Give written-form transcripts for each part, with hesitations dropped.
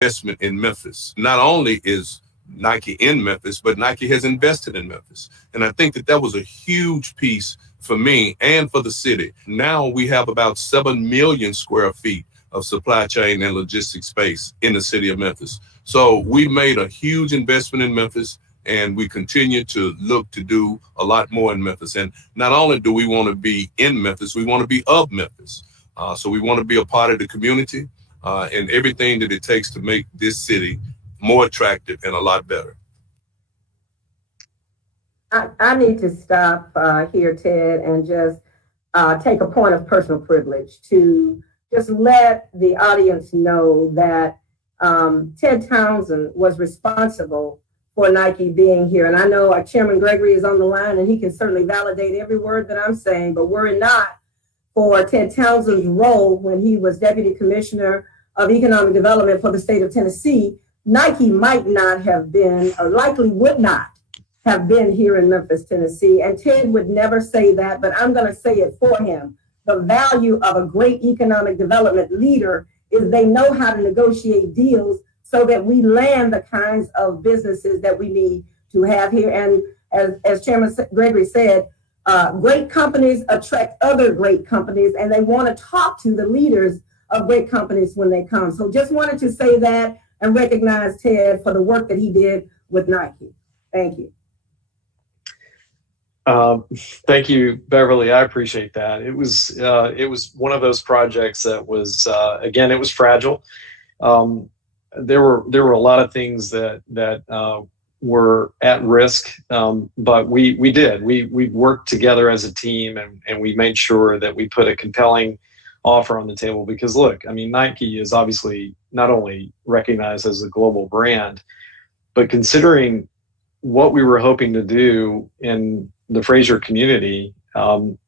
investment in Memphis. Not only is Nike in Memphis, but Nike has invested in Memphis. And I think that that was a huge piece for me and for the city. Now we have about 7 million square feet of supply chain and logistics space in the city of Memphis. So we made a huge investment in Memphis, and we continue to look to do a lot more in Memphis. And not only do we want to be in Memphis, we want to be of Memphis. So we want to be a part of the community and everything that it takes to make this city more attractive and a lot better. I need to stop here, Ted, and just take a point of personal privilege to just let the audience know that Ted Townsend was responsible for Nike being here. And I know our Chairman Gregory is on the line, and he can certainly validate every word that I'm saying, but were it not for Ted Townsend's role when he was Deputy Commissioner of Economic Development for the state of Tennessee, Nike might not have been, or likely would not have been here in Memphis, Tennessee. And Ted would never say that, but I'm going to say it for him. The value of a great economic development leader is they know how to negotiate deals so that we land the kinds of businesses that we need to have here. And as Chairman Gregory said, great companies attract other great companies, and they want to talk to the leaders of great companies when they come. So just wanted to say that and recognize Ted for the work that he did with Nike. Thank you. Thank you, Beverly. I appreciate that. It was one of those projects that was again, it was fragile. There were a lot of things that were at risk, but we worked together as a team, and we made sure that we put a compelling offer on the table. Because look, I mean, Nike is obviously not only recognized as a global brand, but considering what we were hoping to do in the Fraser community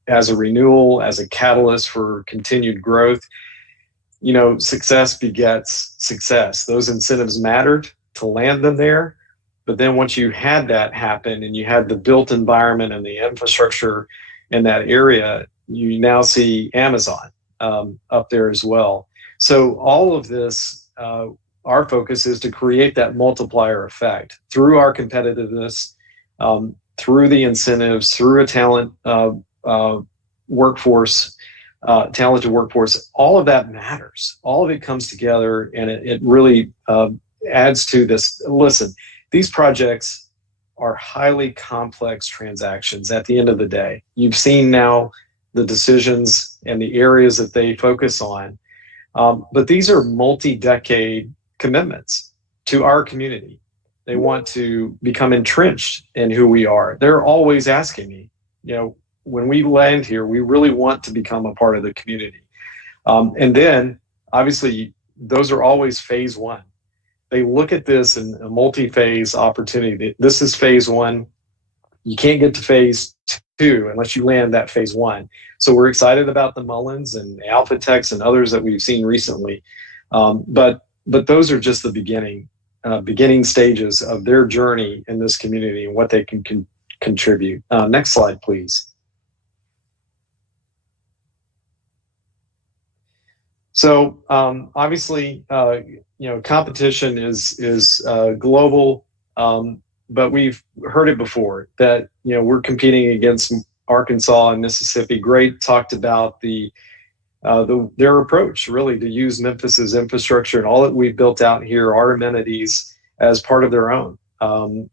as a renewal, as a catalyst for continued growth, you know, success begets success. Those incentives mattered to land them there. But then once you had that happen and you had the built environment and the infrastructure in that area, you now see Amazon up there as well. So all of this, our focus is to create that multiplier effect through our competitiveness, through the incentives, through a workforce, talented workforce. All of that matters. All of it comes together, and it really adds to this. Listen, these projects are highly complex transactions at the end of the day. You've seen now the decisions and the areas that they focus on, but these are multi-decade commitments to our community. They want to become entrenched in who we are. They're always asking me, you know, when we land here, we really want to become a part of the community. And then, obviously, those are always phase one. They look at this in a multi-phase opportunity. This is phase one. You can't get to phase two unless you land that phase one. So we're excited about the Mullins and Alphatex and others that we've seen recently. But those are just the beginning stages of their journey in this community and what they can contribute. Next slide, please. So obviously, you know, competition is global, but we've heard it before that, you know, we're competing against Arkansas and Mississippi. Great talked about their approach really to use Memphis's infrastructure and all that we've built out here, our amenities, as part of their own.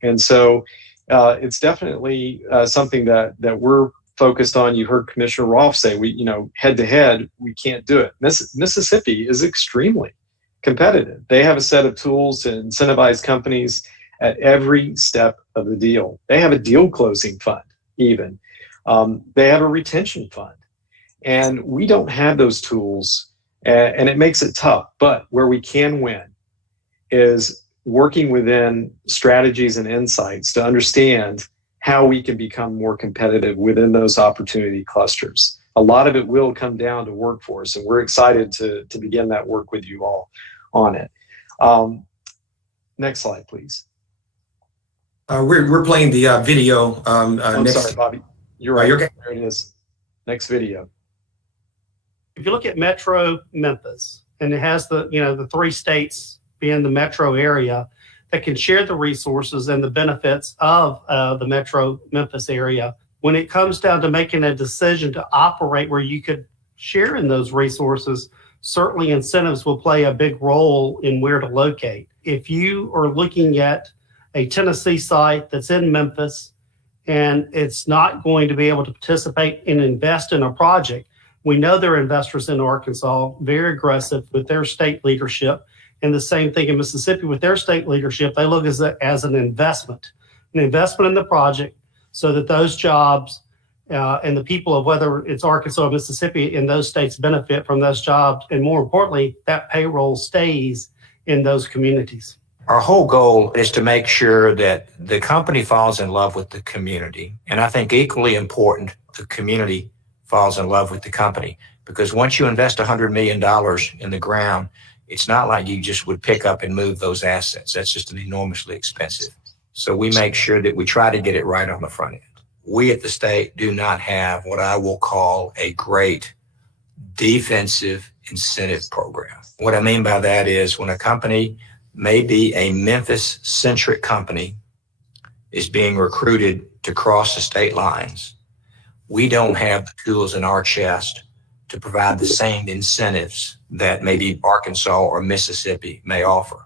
And so it's definitely something that we're focused on. You heard Commissioner Rolfe say, head to head, we can't do it. Mississippi is extremely competitive. They have a set of tools to incentivize companies at every step of the deal. They have a deal closing fund even. They have a retention fund. And we don't have those tools, and it makes it tough. But where we can win is working within strategies and insights to understand how we can become more competitive within those opportunity clusters. A lot of it will come down to workforce, and we're excited to begin that work with you all on it. Next slide, please. We're playing the video. I'm next. sorry, Bobby. You're right. You're okay. There it is. Next video. If you look at Metro Memphis, and it has the 3 states being the metro area, that can share the resources and the benefits of the metro Memphis area. When it comes down to making a decision to operate where you could share in those resources, certainly incentives will play a big role in where to locate. If you are looking at a Tennessee site that's in Memphis and it's not going to be able to participate and invest in a project, we know there are investors in Arkansas, very aggressive with their state leadership. And the same thing in Mississippi with their state leadership. They look as an investment in the project, so that those jobs and the people of whether it's Arkansas or Mississippi in those states benefit from those jobs. And more importantly, that payroll stays in those communities. Our whole goal is to make sure that the company falls in love with the community. And I think equally important, the community falls in love with the company. Because once you invest $100 million in the ground, it's not like you just would pick up and move those assets. That's just an enormously expensive. So we make sure that we try to get it right on the front end. We at the state do not have what I will call a great defensive incentive program. What I mean by that is when a company, maybe a Memphis-centric company, is being recruited to cross the state lines, we don't have the tools in our chest to provide the same incentives that maybe Arkansas or Mississippi may offer.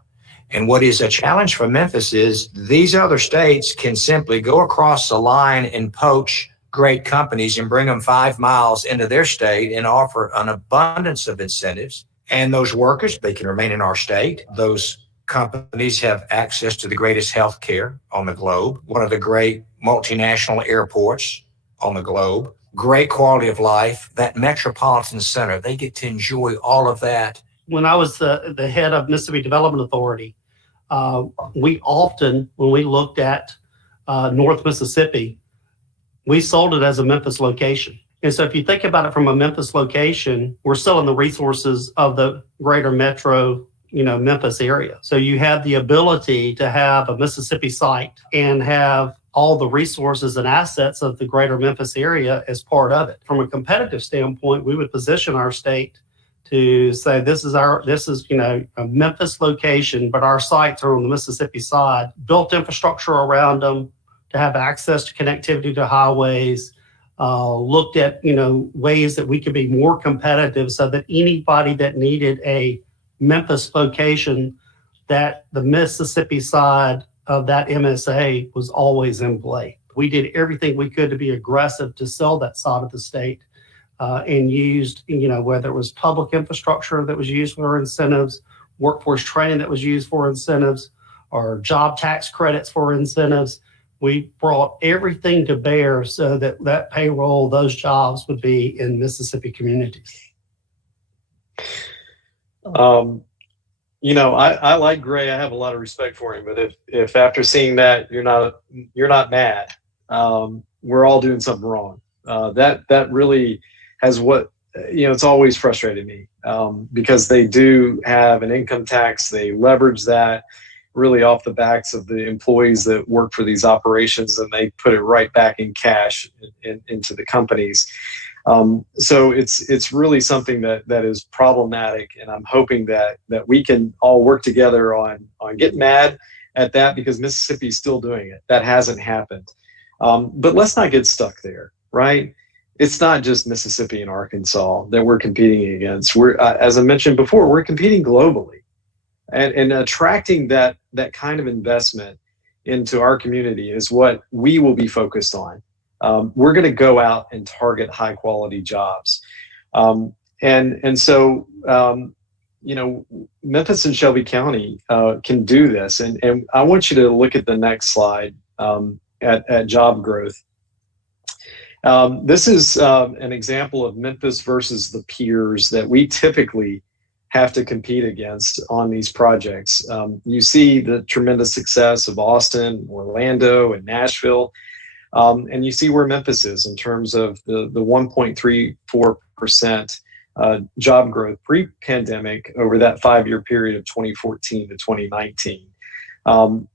And what is a challenge for Memphis is these other states can simply go across the line and poach great companies and bring them 5 miles into their state and offer an abundance of incentives. And those workers, they can remain in our state. Those companies have access to the greatest health care on the globe, one of the great multinational airports on the globe, great quality of life, that metropolitan center, they get to enjoy all of that. When I was the head of Mississippi Development Authority, we often, when we looked at North Mississippi, we sold it as a Memphis location. And so if you think about it from a Memphis location, we're selling the resources of the greater metro, Memphis area. So you have the ability to have a Mississippi site and have all the resources and assets of the greater Memphis area as part of it. From a competitive standpoint, we would position our state to say this is a Memphis location, but our sites are on the Mississippi side, built infrastructure around them to have access to connectivity to highways, looked at ways that we could be more competitive so that anybody that needed a Memphis location, that the Mississippi side of that MSA was always in play. We did everything we could to be aggressive to sell that side of the state and used, whether it was public infrastructure that was used for incentives, workforce training that was used for incentives, or job tax credits for incentives. We brought everything to bear so that payroll, those jobs would be in Mississippi communities. I like Gray. I have a lot of respect for him, but if after seeing that you're not mad, we're all doing something wrong. That really has it's always frustrated me because they do have an income tax. They leverage that really off the backs of the employees that work for these operations, and they put it right back in cash into the companies. So it's really something that is problematic, and I'm hoping that we can all work together on getting mad at that, because Mississippi is still doing it. That hasn't happened. But let's not get stuck there, right? It's not just Mississippi and Arkansas that we're competing against. As I mentioned before, we're competing globally, and attracting that kind of investment into our community is what we will be focused on. We're going to go out and target high quality jobs. And so, Memphis and Shelby County can do this. And I want you to look at the next slide at job growth. This is an example of Memphis versus the peers that we typically have to compete against on these projects. You see the tremendous success of Austin, Orlando, and Nashville. And you see where Memphis is in terms of the 1.34% job growth pre-pandemic over that 5-year period of 2014 to 2019.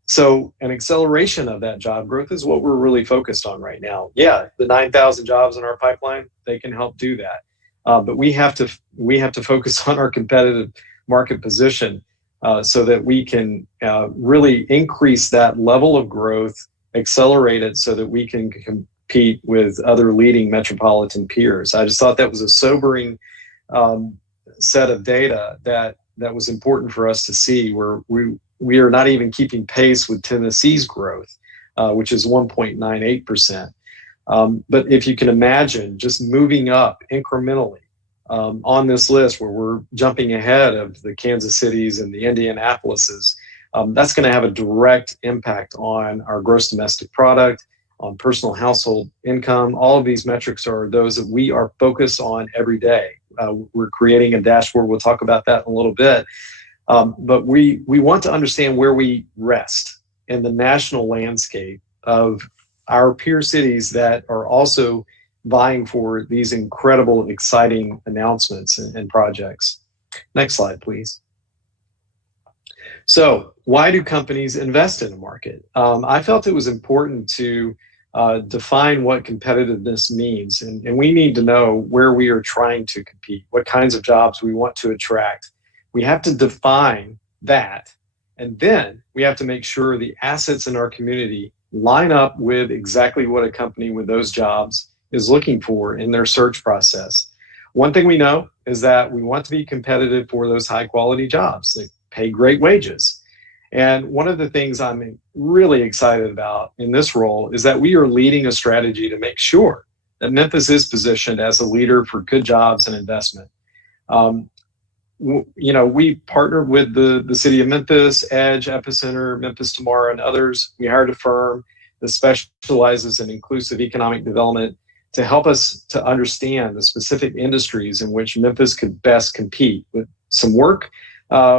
So an acceleration of that job growth is what we're really focused on right now. Yeah, the 9,000 jobs in our pipeline, they can help do that. But we have to focus on our competitive market position so that we can really increase that level of growth, accelerate it so that we can compete with other leading metropolitan peers. I just thought that was a sobering set of data that was important for us to see, where we are not even keeping pace with Tennessee's growth, which is 1.98%. But if you can imagine just moving up incrementally on this list, where we're jumping ahead of the Kansas Cities and the Indianapolises, that's going to have a direct impact on our gross domestic product, on personal household income. All of these metrics are those that we are focused on every day. We're creating a dashboard. We'll talk about that in a little bit. But we want to understand where we rest in the national landscape of our peer cities that are also vying for these incredible, exciting announcements and projects. Next slide, please. So why do companies invest in a market? I felt it was important to define what competitiveness means. And we need to know where we are trying to compete, what kinds of jobs we want to attract. We have to define that. And then we have to make sure the assets in our community line up with exactly what a company with those jobs is looking for in their search process. One thing we know is that we want to be competitive for those high quality jobs that pay great wages. And one of the things I'm really excited about in this role is that we are leading a strategy to make sure that Memphis is positioned as a leader for good jobs and investment. We partnered with the city of Memphis, Edge, Epicenter, Memphis Tomorrow, and others. We hired a firm that specializes in inclusive economic development to help us to understand the specific industries in which Memphis could best compete. With some work,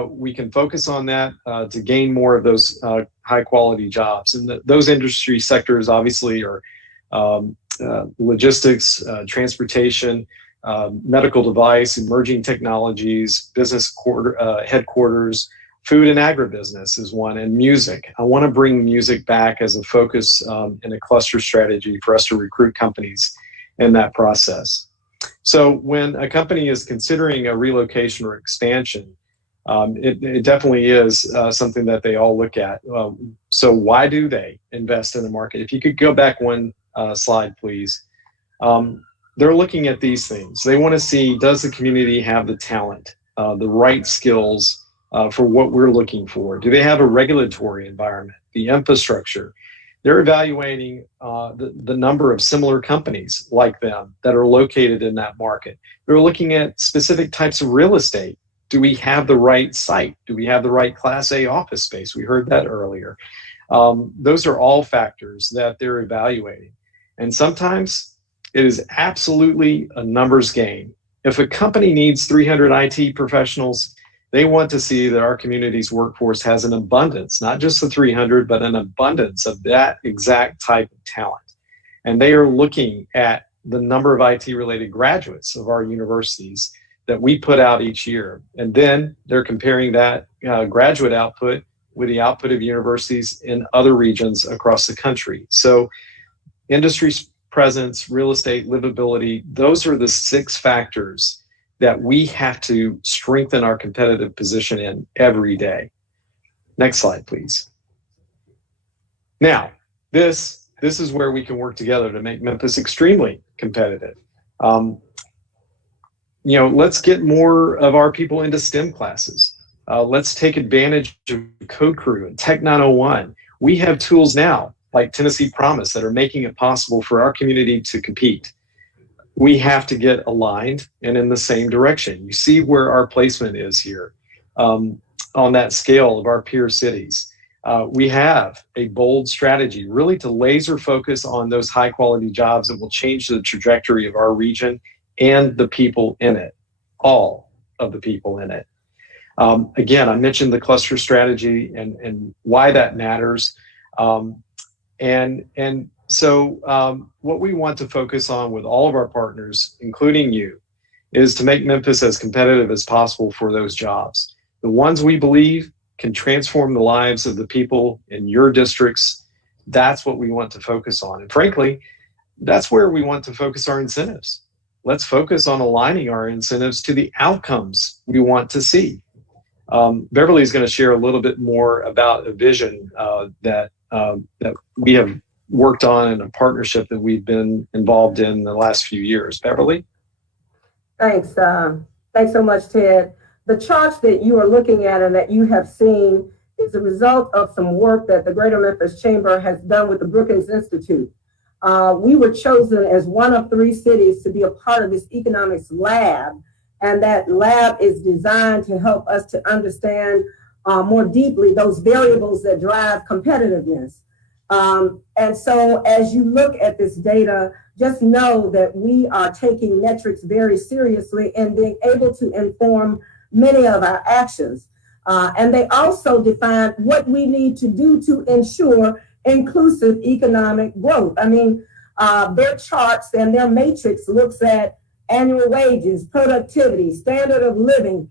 we can focus on that to gain more of those high quality jobs. And those industry sectors obviously are logistics, transportation, medical device, emerging technologies, business headquarters, food and agribusiness is one, and music. I want to bring music back as a focus in a cluster strategy for us to recruit companies in that process. So when a company is considering a relocation or expansion, it definitely is something that they all look at. So why do they invest in the market? If you could go back one slide, please. They're looking at these things. They want to see, does the community have the talent, the right skills for what we're looking for? Do they have a regulatory environment, the infrastructure? They're evaluating the number of similar companies like them that are located in that market. They're looking at specific types of real estate. Do we have the right site? Do we have the right Class A office space? We heard that earlier. Those are all factors that they're evaluating. And sometimes it is absolutely a numbers game. If a company needs 300 IT professionals, they want to see that our community's workforce has an abundance, not just the 300, but an abundance of that exact type of talent. And they are looking at the number of IT-related graduates of our universities that we put out each year. And then they're comparing that graduate output with the output of universities in other regions across the country. So industry presence, real estate, livability, those are the 6 factors that we have to strengthen our competitive position in every day. Next slide, please. Now, this is where we can work together to make Memphis extremely competitive. Let's get more of our people into STEM classes. Let's take advantage of Code Crew and Tech 901. We have tools now like Tennessee Promise that are making it possible for our community to compete. We have to get aligned and in the same direction. You see where our placement is here on that scale of our peer cities. We have a bold strategy really to laser focus on those high quality jobs that will change the trajectory of our region and the people in it, all of the people in it. Again, I mentioned the cluster strategy and why that matters. So what we want to focus on with all of our partners, including you, is to make Memphis as competitive as possible for those jobs. The ones we believe can transform the lives of the people in your districts, that's what we want to focus on. And frankly, that's where we want to focus our incentives. Let's focus on aligning our incentives to the outcomes we want to see. Beverly is going to share a little bit more about a vision that we have worked on and a partnership that we've been involved in the last few years. Beverly? Thanks. Thanks so much, Ted. The charts that you are looking at and that you have seen is a result of some work that the Greater Memphis Chamber has done with the Brookings Institute. We were chosen as one of 3 cities to be a part of this economics lab, and that lab is designed to help us to understand more deeply those variables that drive competitiveness. And so as you look at this data, just know that we are taking metrics very seriously and being able to inform many of our actions. And they also define what we need to do to ensure inclusive economic growth. I mean, their charts and their matrix looks at annual wages, productivity, standard of living,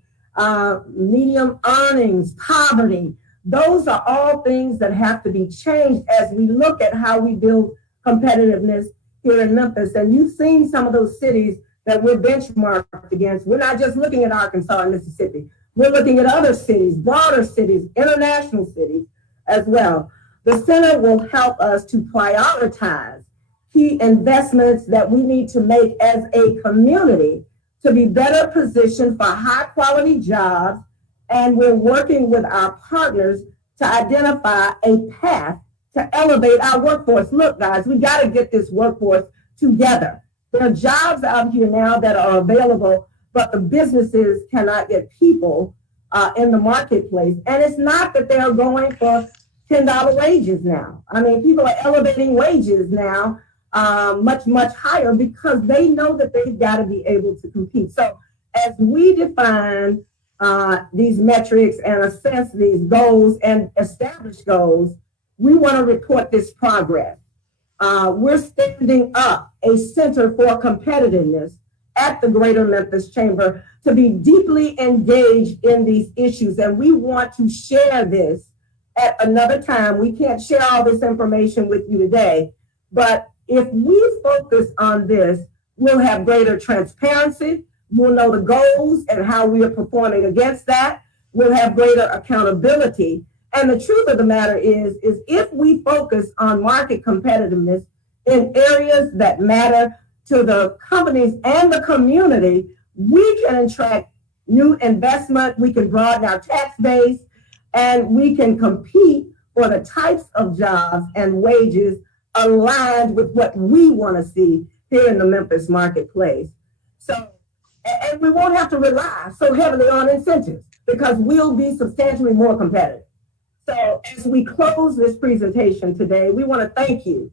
medium earnings, poverty. Those are all things that have to be changed as we look at how we build competitiveness here in Memphis. And you've seen some of those cities that we're benchmarked against. We're not just looking at Arkansas and Mississippi. We're looking at other cities, broader cities, international cities as well. The center will help us to prioritize key investments that we need to make as a community to be better positioned for high quality jobs. And we're working with our partners to identify a path to elevate our workforce. Look, guys, we got to get this workforce together. There are jobs out here now that are available, but the businesses cannot get people in the marketplace. And it's not that they are going for $10 wages now. I mean, people are elevating wages now much, much higher because they know that they've got to be able to compete. So as we define these metrics and assess these goals and establish goals, we want to report this progress. We're standing up a Center for Competitiveness at the Greater Memphis Chamber to be deeply engaged in these issues. And we want to share this at another time. We can't share all this information with you today, but if we focus on this, we'll have greater transparency. We'll know the goals and how we are performing against that. We'll have greater accountability. And the truth of the matter is if we focus on market competitiveness in areas that matter to the companies and the community, we can attract new investment, we can broaden our tax base, and we can compete for the types of jobs and wages aligned with what we want to see here in the Memphis marketplace. So, and we won't have to rely so heavily on incentives because we'll be substantially more competitive. So as we close this presentation today, we want to thank you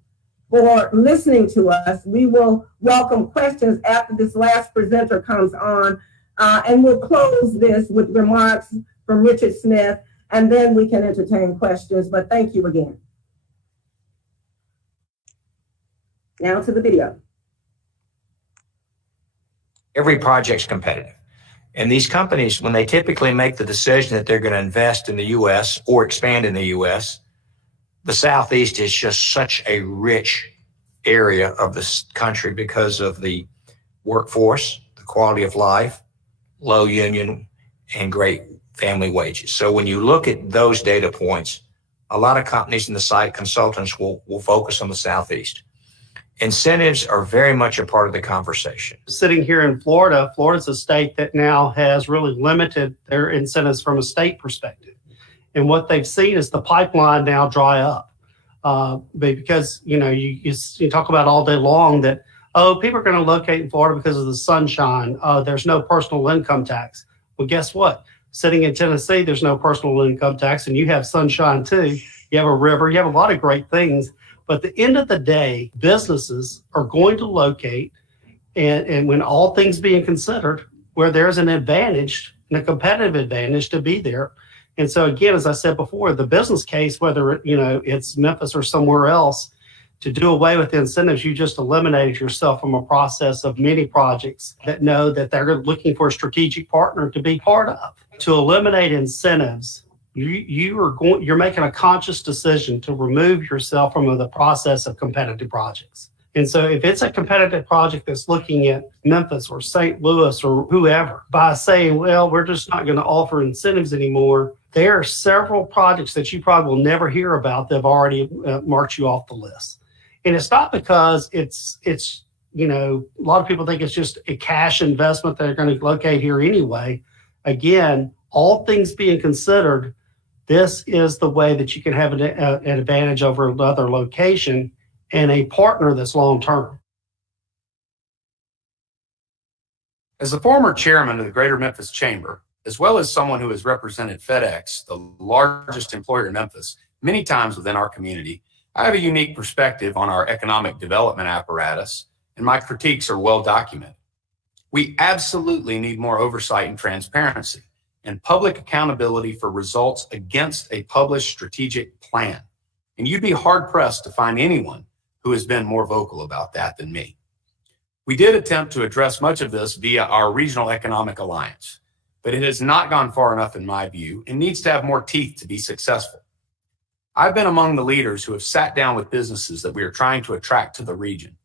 for listening to us. We will welcome questions after this last presenter comes on, and we'll close this with remarks from Richard Smith, and then we can entertain questions, but thank you again. Now to the video. Every project's competitive. And these companies, when they typically make the decision that they're going to invest in the U.S. or expand in the U.S., the Southeast is just such a rich area of this country because of the workforce, the quality of life, low union, and great family wages. So when you look at those data points, a lot of companies and the site consultants will focus on the Southeast. Incentives are very much a part of the conversation. Sitting here in Florida, Florida's a state that now has really limited their incentives from a state perspective. And what they've seen is the pipeline now dry up. Because, you talk about all day long that, people are going to locate in Florida because of the sunshine. There's no personal income tax. Well, guess what? Sitting in Tennessee, there's no personal income tax, and you have sunshine too. You have a river, you have a lot of great things. But at the end of the day, businesses are going to locate, and when all things being considered, where there's an advantage, and a competitive advantage to be there. And so again, as I said before, the business case, whether it's Memphis or somewhere else, to do away with the incentives, you just eliminated yourself from a process of many projects that know that they're looking for a strategic partner to be part of. To eliminate incentives, you're making a conscious decision to remove yourself from the process of competitive projects. And so if it's a competitive project that's looking at Memphis or St. Louis or whoever, by saying, well, we're just not going to offer incentives anymore, there are several projects that you probably will never hear about that have already marked you off the list. And it's not because it's a lot of people think it's just a cash investment that they're going to locate here anyway. Again, all things being considered, this is the way that you can have an advantage over another location and a partner that's long-term. As the former chairman of the Greater Memphis Chamber, as well as someone who has represented FedEx, the largest employer in Memphis, many times within our community, I have a unique perspective on our economic development apparatus, and my critiques are well documented. We absolutely need more oversight and transparency and public accountability for results against a published strategic plan. And you'd be hard-pressed to find anyone who has been more vocal about that than me. We did attempt to address much of this via our Regional Economic Alliance, but it has not gone far enough in my view and needs to have more teeth to be successful. I've been among the leaders who have sat down with businesses that we are trying to attract to the region.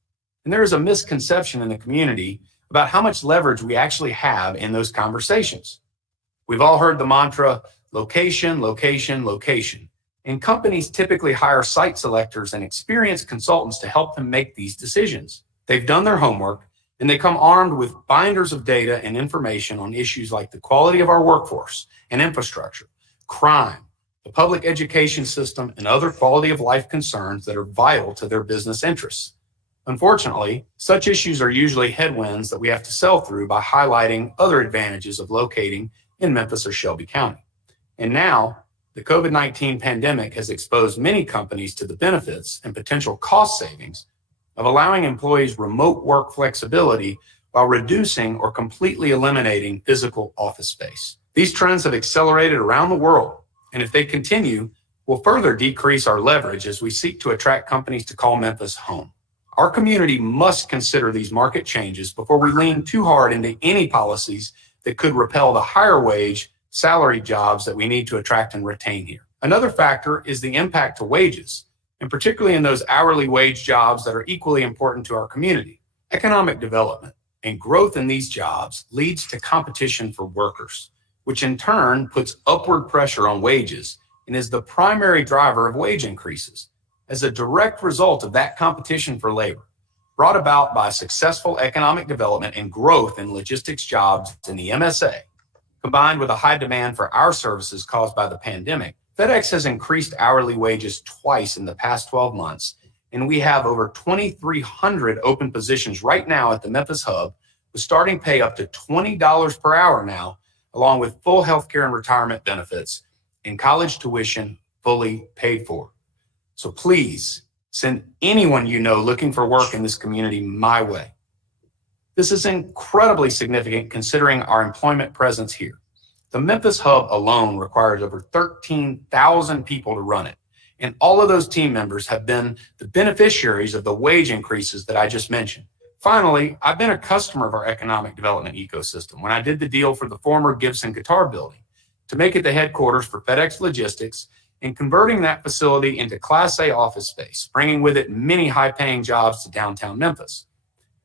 And there is a misconception in the community about how much leverage we actually have in those conversations. We've all heard the mantra, location, location, location. And companies typically hire site selectors and experienced consultants to help them make these decisions. They've done their homework and they come armed with binders of data and information on issues like the quality of our workforce and infrastructure, crime, the public education system, and other quality of life concerns that are vital to their business interests. Unfortunately, such issues are usually headwinds that we have to sell through by highlighting other advantages of locating in Memphis or Shelby County. And now, the COVID-19 pandemic has exposed many companies to the benefits and potential cost savings of allowing employees remote work flexibility while reducing or completely eliminating physical office space. These trends have accelerated around the world, and if they continue, will further decrease our leverage as we seek to attract companies to call Memphis home. Our community must consider these market changes before we lean too hard into any policies that could repel the higher wage, salary jobs that we need to attract and retain here. Another factor is the impact to wages, and particularly in those hourly wage jobs that are equally important to our community. Economic development and growth in these jobs leads to competition for workers, which in turn puts upward pressure on wages and is the primary driver of wage increases. As a direct result of that competition for labor, brought about by successful economic development and growth in logistics jobs in the MSA, combined with a high demand for our services caused by the pandemic, FedEx has increased hourly wages twice in the past 12 months, and we have over 2,300 open positions right now at the Memphis hub, with starting pay up to $20 per hour now, along with full health care and retirement benefits and college tuition fully paid for. So please send anyone you know looking for work in this community my way. This is incredibly significant considering our employment presence here. The Memphis hub alone requires over 13,000 people to run it. And all of those team members have been the beneficiaries of the wage increases that I just mentioned. Finally, I've been a customer of our economic development ecosystem when I did the deal for the former Gibson Guitar building to make it the headquarters for FedEx Logistics and converting that facility into Class A office space, bringing with it many high-paying jobs to downtown Memphis.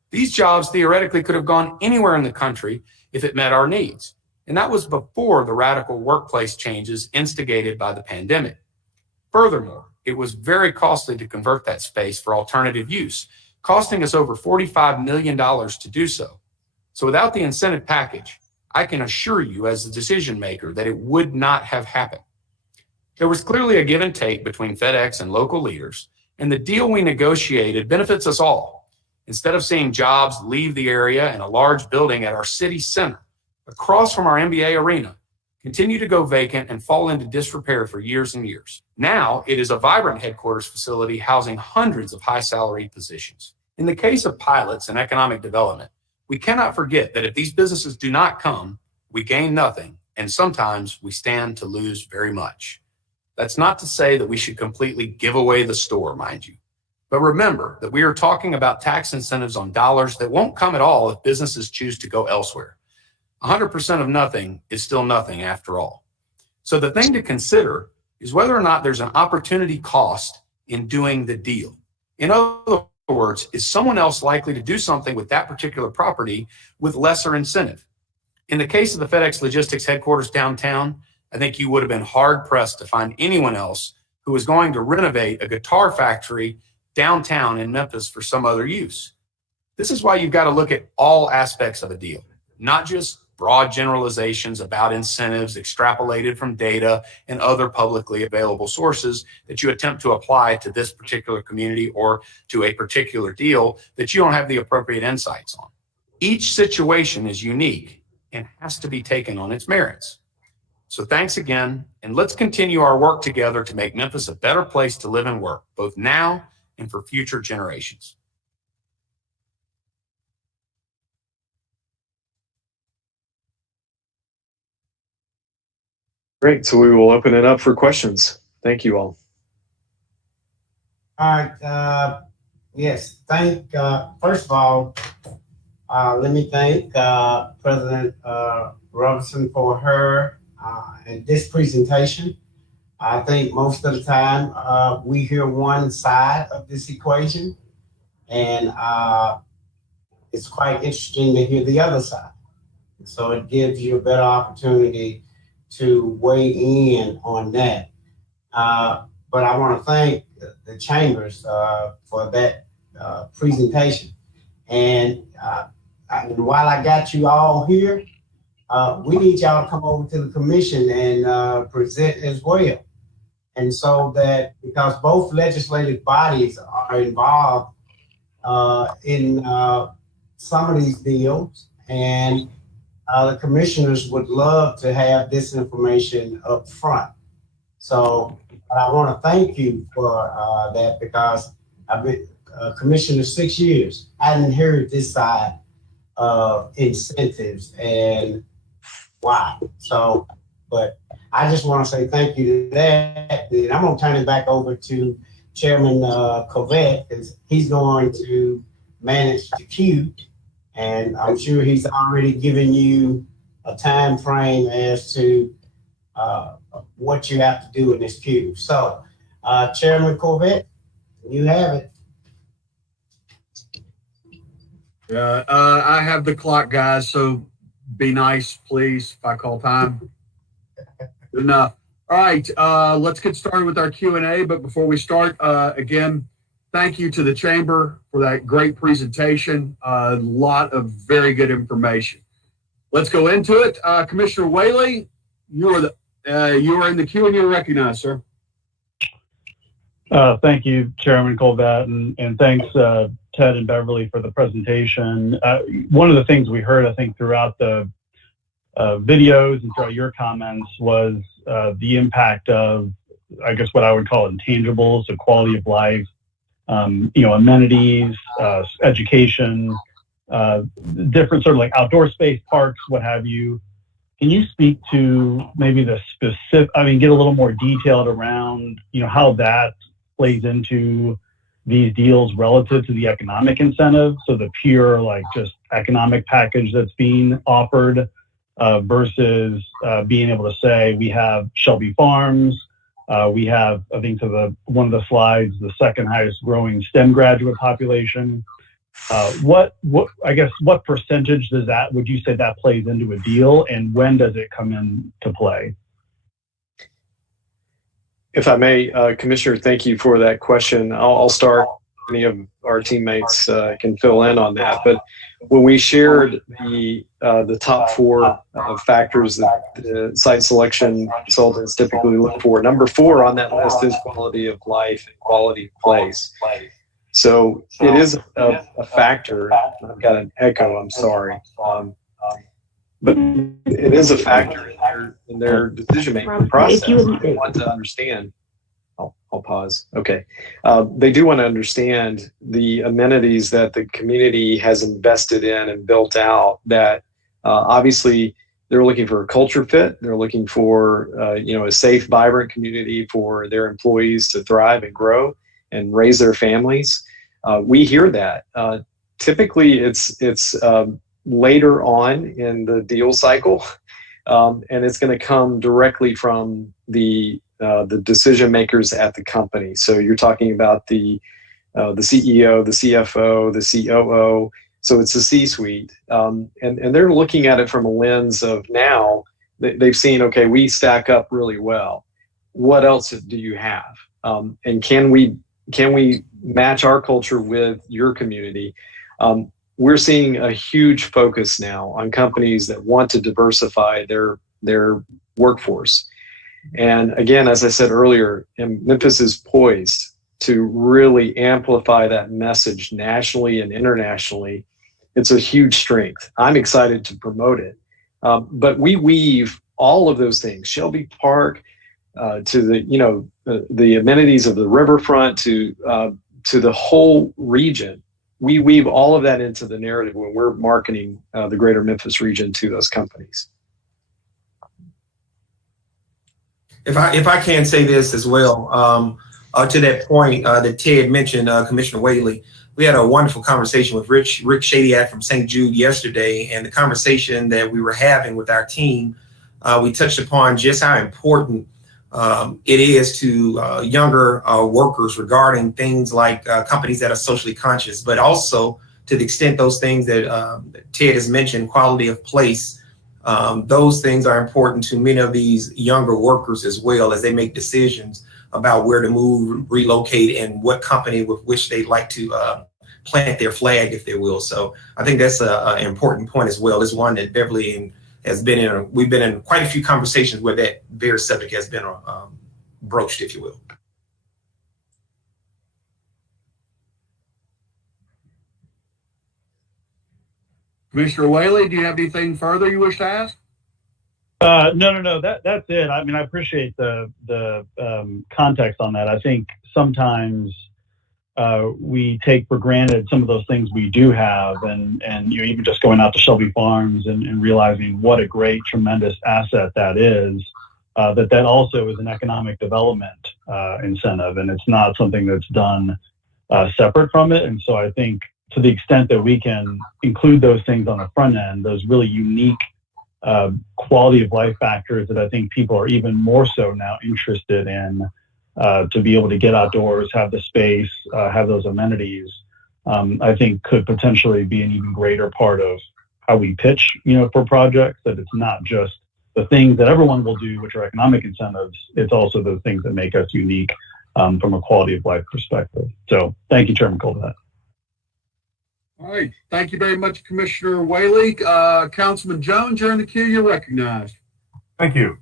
These jobs theoretically could have gone anywhere in the country if it met our needs. And that was before the radical workplace changes instigated by the pandemic. Furthermore, it was very costly to convert that space for alternative use, costing us over $45 million to do so. So without the incentive package, I can assure you as the decision maker that it would not have happened. There was clearly a give and take between FedEx and local leaders, and the deal we negotiated benefits us all. Instead of seeing jobs leave the area and a large building at our city center, across from our NBA arena, continue to go vacant and fall into disrepair for years and years. Now it is a vibrant headquarters facility housing hundreds of high-salaried positions. In the case of pilots and economic development, we cannot forget that if these businesses do not come, we gain nothing, and sometimes we stand to lose very much. That's not to say that we should completely give away the store, mind you. But remember that we are talking about tax incentives on dollars that won't come at all if businesses choose to go elsewhere. 100% of nothing is still nothing after all. So the thing to consider is whether or not there's an opportunity cost in doing the deal. In other words, is someone else likely to do something with that particular property with lesser incentive? In the case of the FedEx Logistics headquarters downtown, I think you would have been hard pressed to find anyone else who was going to renovate a guitar factory downtown in Memphis for some other use. This is why you've got to look at all aspects of a deal, not just broad generalizations about incentives extrapolated from data and other publicly available sources that you attempt to apply to this particular community or to a particular deal that you don't have the appropriate insights on. Each situation is unique and has to be taken on its merits. So thanks again, and let's continue our work together to make Memphis a better place to live and work, both now and for future generations. Great. So we will open it up for questions. Thank you all. All right. Yes. First of all, let me thank President Robinson for her and this presentation. I think most of the time we hear one side of this equation, and it's quite interesting to hear the other side. So it gives you a better opportunity to weigh in on that. But I want to thank the chambers for that presentation. And while I got you all here, we need y'all to come over to the commission and present as well. And so that, because both legislative bodies are involved in some of these deals, and the commissioners would love to have this information up front. So I want to thank you for that, because I've been commissioner 6 years. I didn't hear this side of incentives and why. So, but I just want to say thank you to that. And I'm going to turn it back over to Chairman Covette, because he's going to manage the queue. And I'm sure he's already given you a time frame as to what you have to do in this queue. So, Chairman Covette, you have it. I have the clock, guys, so be nice, please, if I call time. Good enough. All right, let's get started with our Q&A. But before we start, again, thank you to the Chamber for that great presentation. A lot of very good information. Let's go into it. Commissioner Whaley, you are in the queue and you're recognized, sir. Thank you, Chairman Colbert, and thanks, Ted and Beverly, for the presentation. One of the things we heard, I think, throughout the videos and throughout your comments was the impact of, I guess, what I would call intangibles, so quality of life, amenities, education, different sort of like outdoor space, parks, what have you. Can you speak to maybe the specific, get a little more detailed around, how that plays into these deals relative to the economic incentive? So the pure, just economic package that's being offered versus being able to say, we have Shelby Farms, we have, I think to one of the slides, the second highest growing STEM graduate population. What percentage would you say that plays into a deal, and when does it come into play? If I may, Commissioner, thank you for that question. I'll start. Any of our teammates can fill in on that. But when we shared the top four factors that site selection consultants typically look for, number 4 on that list is quality of life and quality of place. So it is a factor. I've got an echo, I'm sorry. But it is a factor in their decision-making process. They want to understand. I'll pause. Okay. They do want to understand the amenities that the community has invested in and built out, that obviously they're looking for a culture fit. They're looking for, a safe, vibrant community for their employees to thrive and grow and raise their families. We hear that. Typically, it's later on in the deal cycle, and it's going to come directly from the decision makers at the company. So you're talking about the the CEO, the CFO, the COO. So it's a C-suite, and they're looking at it from a lens of now they've seen, okay, we stack up really well. What else do you have? And can we match our culture with your community? We're seeing a huge focus now on companies that want to diversify their workforce. And again, as I said earlier, Memphis is poised to really amplify that message nationally and internationally. It's a huge strength. I'm excited to promote it. But we weave all of those things, Shelby Park, to the amenities of the riverfront, to the whole region. We weave all of that into the narrative when we're marketing the greater Memphis region to those companies. If I can say this as well, to that point that Ted mentioned, Commissioner Whaley, we had a wonderful conversation with Rick Shadyac from St. Jude yesterday, and the conversation that we were having with our team, we touched upon just how important it is to younger workers regarding things like companies that are socially conscious, but also to the extent those things that Ted has mentioned, quality of place, those things are important to many of these younger workers as well as they make decisions about where to move, relocate, and what company with which they'd like to plant their flag, if they will. So I think that's an important point as well. It's one that Beverly has been in. We've been in quite a few conversations where that very subject has been broached, if you will. Commissioner Whaley, do you have anything further you wish to ask? No. That's it. I mean, I appreciate the context on that. I think sometimes we take for granted some of those things we do have, and even just going out to Shelby Farms and realizing what a great, tremendous asset that is. That also is an economic development incentive, and it's not something that's done separate from it. And so I think to the extent that we can include those things on the front end, those really unique quality of life factors that I think people are even more so now interested in, to be able to get outdoors, have the space, have those amenities, I think could potentially be an even greater part of how we pitch, for projects, that it's not just the things that everyone will do, which are economic incentives. It's also the things that make us unique from a quality of life perspective. So thank you, Chairman Colbert. All right. Thank you very much, Commissioner Whaley. Councilman Jones, you're in the queue. You're recognized. Thank you.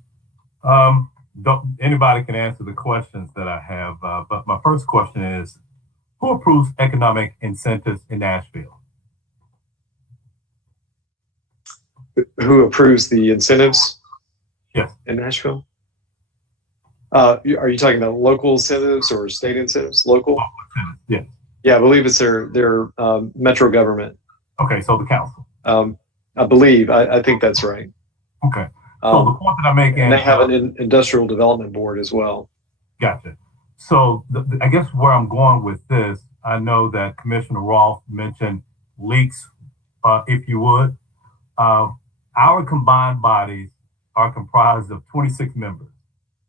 Anybody can answer the questions that I have, but my first question is, who approves economic incentives in Nashville? Who approves the incentives? Yes. In Nashville? Are you talking about local incentives or state incentives? Local? Yes. Yeah, I believe it's their metro government. Okay, so the council. I believe. I think that's right. Okay. So the point that I'm making, and they have an industrial development board as well. Gotcha. So I guess where I'm going with this, I know that Commissioner Rolfe mentioned leaks, if you would. Our combined bodies are comprised of 26 members.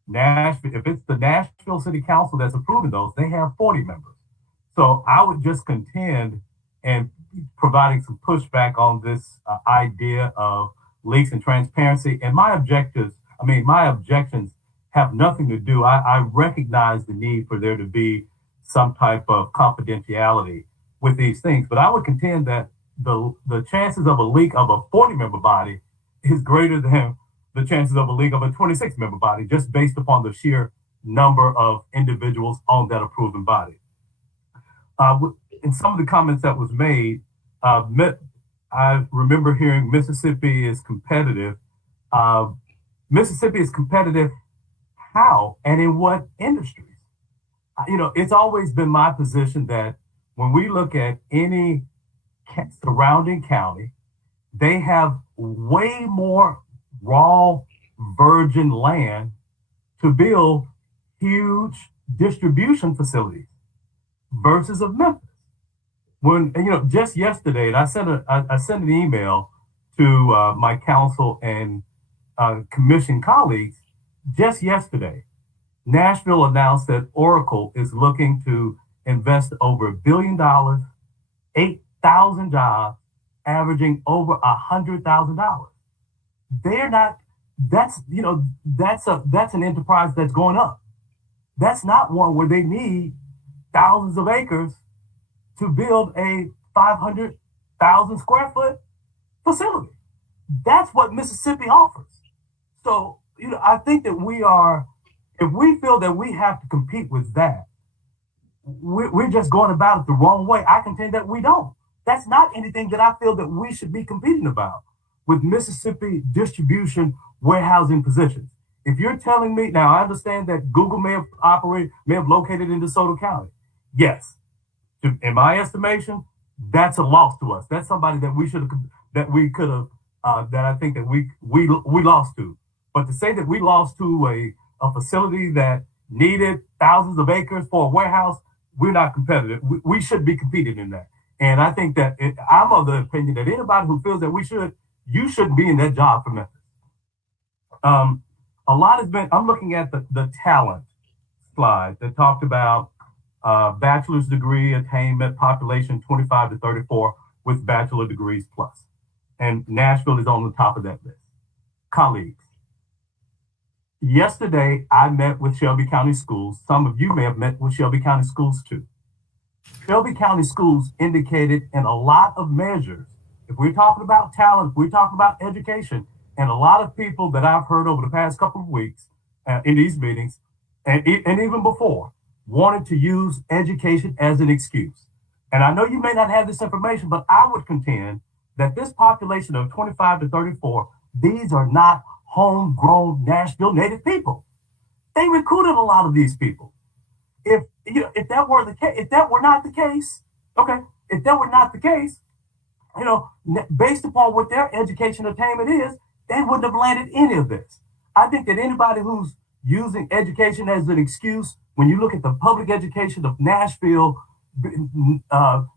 Nashville, if it's the Nashville City Council that's approving those, they have 40 members. So I would just contend and providing some pushback on this idea of leaks and transparency. And my objections have nothing to do. I recognize the need for there to be some type of confidentiality with these things, but I would contend that the chances of a leak of a 40-member body is greater than the chances of a leak of a 26-member body, just based upon the sheer number of individuals on that approving body. In some of the comments that was made, I remember hearing Mississippi is competitive. Mississippi is competitive how and in what industries? It's always been my position that when we look at any surrounding county, they have way more raw virgin land to build huge distribution facilities versus of Memphis. When just yesterday, and I sent an email to my council and commission colleagues. Just yesterday, Nashville announced that Oracle is looking to invested over $1 billion, 8,000 jobs, averaging over $100,000. They're not. That's that's an enterprise that's going up. That's not one where they need thousands of acres to build a 500,000 square foot facility. That's what Mississippi offers. So, I think that if we feel that we have to compete with that, we're just going about it the wrong way. I contend that we don't. That's not anything that I feel that we should be competing about with Mississippi distribution warehousing positions. If you're telling me, now I understand that Google may have located in DeSoto County. Yes, in my estimation, that's a loss to us. That's somebody that I think that we lost to. But to say that we lost to a facility that needed thousands of acres for a warehouse, we're not competitive. We should be competing in that. And I think that I'm of the opinion that anybody who feels that you shouldn't be in that job for Memphis. A lot has been, I'm looking at the talent slide that talked about bachelor's degree attainment population 25 to 34 with bachelor degrees plus. And Nashville is on the top of that list. Colleagues, yesterday I met with Shelby County Schools. Some of you may have met with Shelby County Schools too. Shelby County Schools indicated in a lot of measures, if we're talking about talent, if we're talking about education, and a lot of people that I've heard over the past couple of weeks in these meetings, and even before, wanted to use education as an excuse. And I know you may not have this information, but I would contend that this population of 25 to 34, these are not homegrown Nashville native people. They recruited a lot of these people. If that were not the case, based upon what their education attainment is, they wouldn't have landed any of this. I think that anybody who's using education as an excuse, when you look at the public education of Nashville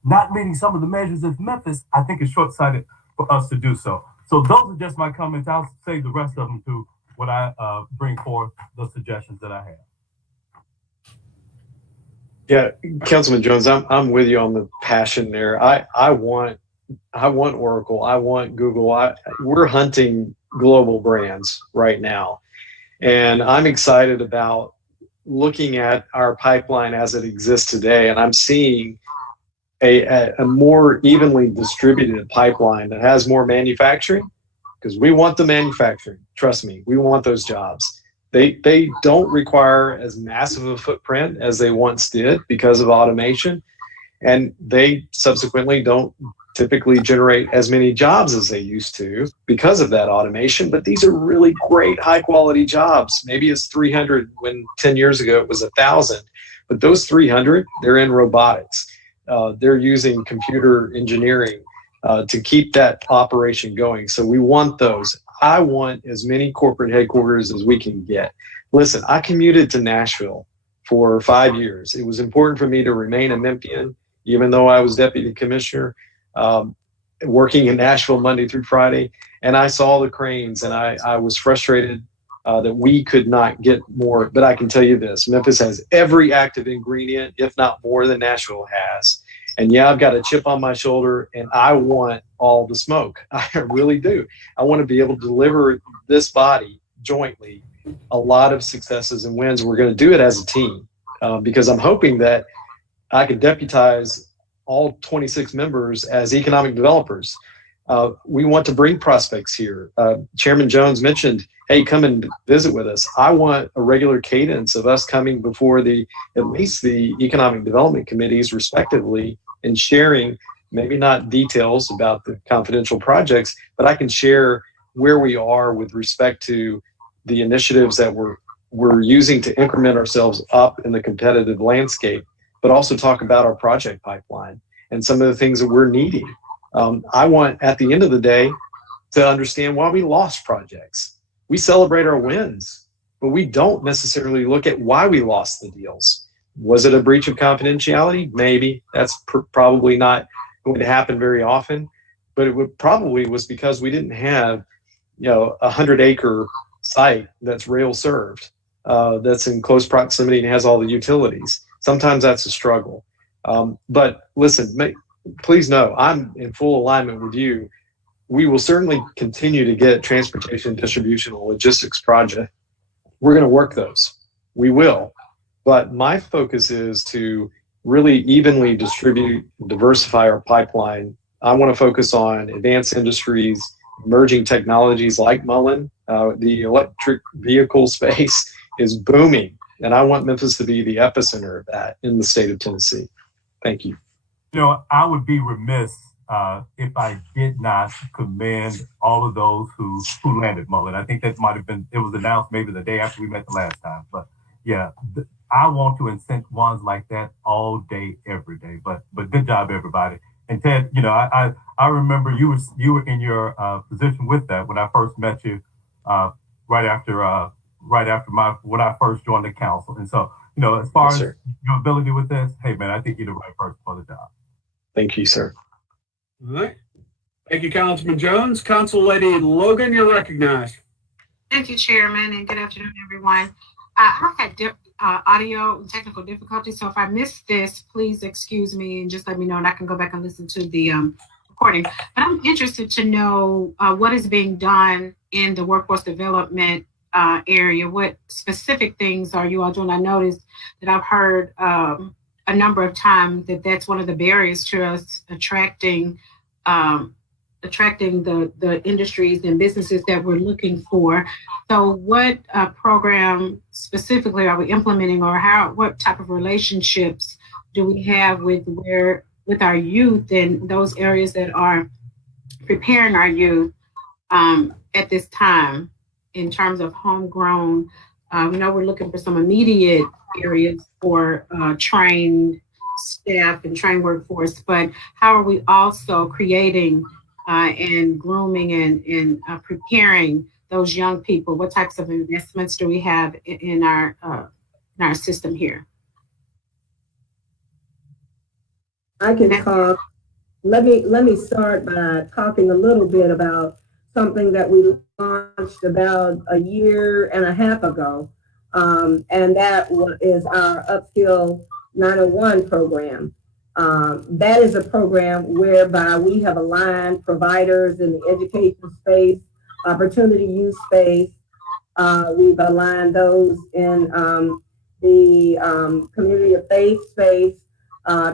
not meeting some of the measures of Memphis, I think it's short-sighted for us to do so. So those are just my comments. I'll save the rest of them to when I bring forth the suggestions that I have. Yeah, Councilman Jones, I'm with you on the passion there. I want Oracle. I want Google. We're hunting global brands right now. And I'm excited about looking at our pipeline as it exists today. And I'm seeing a more evenly distributed pipeline that has more manufacturing, because we want the manufacturing. Trust me, we want those jobs. They don't require as massive a footprint as they once did because of automation. And they subsequently don't typically generate as many jobs as they used to because of that automation. But these are really great, high quality jobs. Maybe it's 300 when 10 years ago it was 1,000. But those 300, they're in robotics. They're using computer engineering to keep that operation going. So we want those. I want as many corporate headquarters as we can get. Listen, I commuted to Nashville for 5 years. It was important for me to remain a Memphian, even though I was deputy commissioner, working in Nashville Monday through Friday. And I saw the cranes, and I was frustrated that we could not get more. But I can tell you this, Memphis has every active ingredient, if not more than Nashville has. And yeah, I've got a chip on my shoulder, and I want all the smoke. I really do. I want to be able to deliver this body jointly a lot of successes and wins. We're going to do it as a team because I'm hoping that I could deputize all 26 members as economic developers. We want to bring prospects here. Chairman Jones mentioned, hey, come and visit with us. I want a regular cadence of us coming before at least the economic development committees respectively, and sharing maybe not details about the confidential projects, but I can share where we are with respect to the initiatives that we're using to increment ourselves up in the competitive landscape, but also talk about our project pipeline and some of the things that we're needing. I want, at the end of the day, to understand why we lost projects. We celebrate our wins, but we don't necessarily look at why we lost the deals. Was it a breach of confidentiality? Maybe. That's probably not going to happen very often, but it probably was because we didn't have, a 100-acre site that's rail served, that's in close proximity and has all the utilities. Sometimes that's a struggle. But listen, please know I'm in full alignment with you. We will certainly continue to get transportation, distribution, and logistics projects. We're going to work those. We will. But my focus is to really evenly distribute, diversify our pipeline. I want to focus on advanced industries, emerging technologies like Mullen. The electric vehicle space is booming, and I want Memphis to be the epicenter of that in the state of Tennessee. Thank you. You know, I would be remiss if I did not commend all of those who landed Mullen. I think that might have been, it was announced maybe the day after we met the last time. But yeah, I want to incent ones like that all day, every day. But good job, everybody. And Ted, you know, I remember you were in your position with that when I first met you, right after when I first joined the council. And so, you know, as far as your ability with this, hey man, I think you're the right person for the job. Thank you, sir. All right. Thank you, Councilman Jones. Council Lady Logan, you're recognized. Thank you, Chairman, and good afternoon, everyone. I had audio and technical difficulties, so if I missed this, please excuse me and just let me know, and I can go back and listen to the recording. But I'm interested to know what is being done in the workforce development area. What specific things are you all doing? I noticed that I've heard a number of times that that's one of the barriers to us attracting the industries and businesses that we're looking for. So what program specifically are we implementing, or what type of relationships do we have with our youth in those areas that are preparing our youth at this time in terms of homegrown? We know we're looking for some immediate areas for trained staff and trained workforce, but how are we also creating and grooming and preparing those young people? What types of investments do we have in our system here? I can talk. Let me start by talking a little bit about something that we launched about a year and a half ago, and that is our Upskill 901 program. That is a program whereby we have aligned providers in the education space, opportunity youth space. We've aligned those in the community of faith space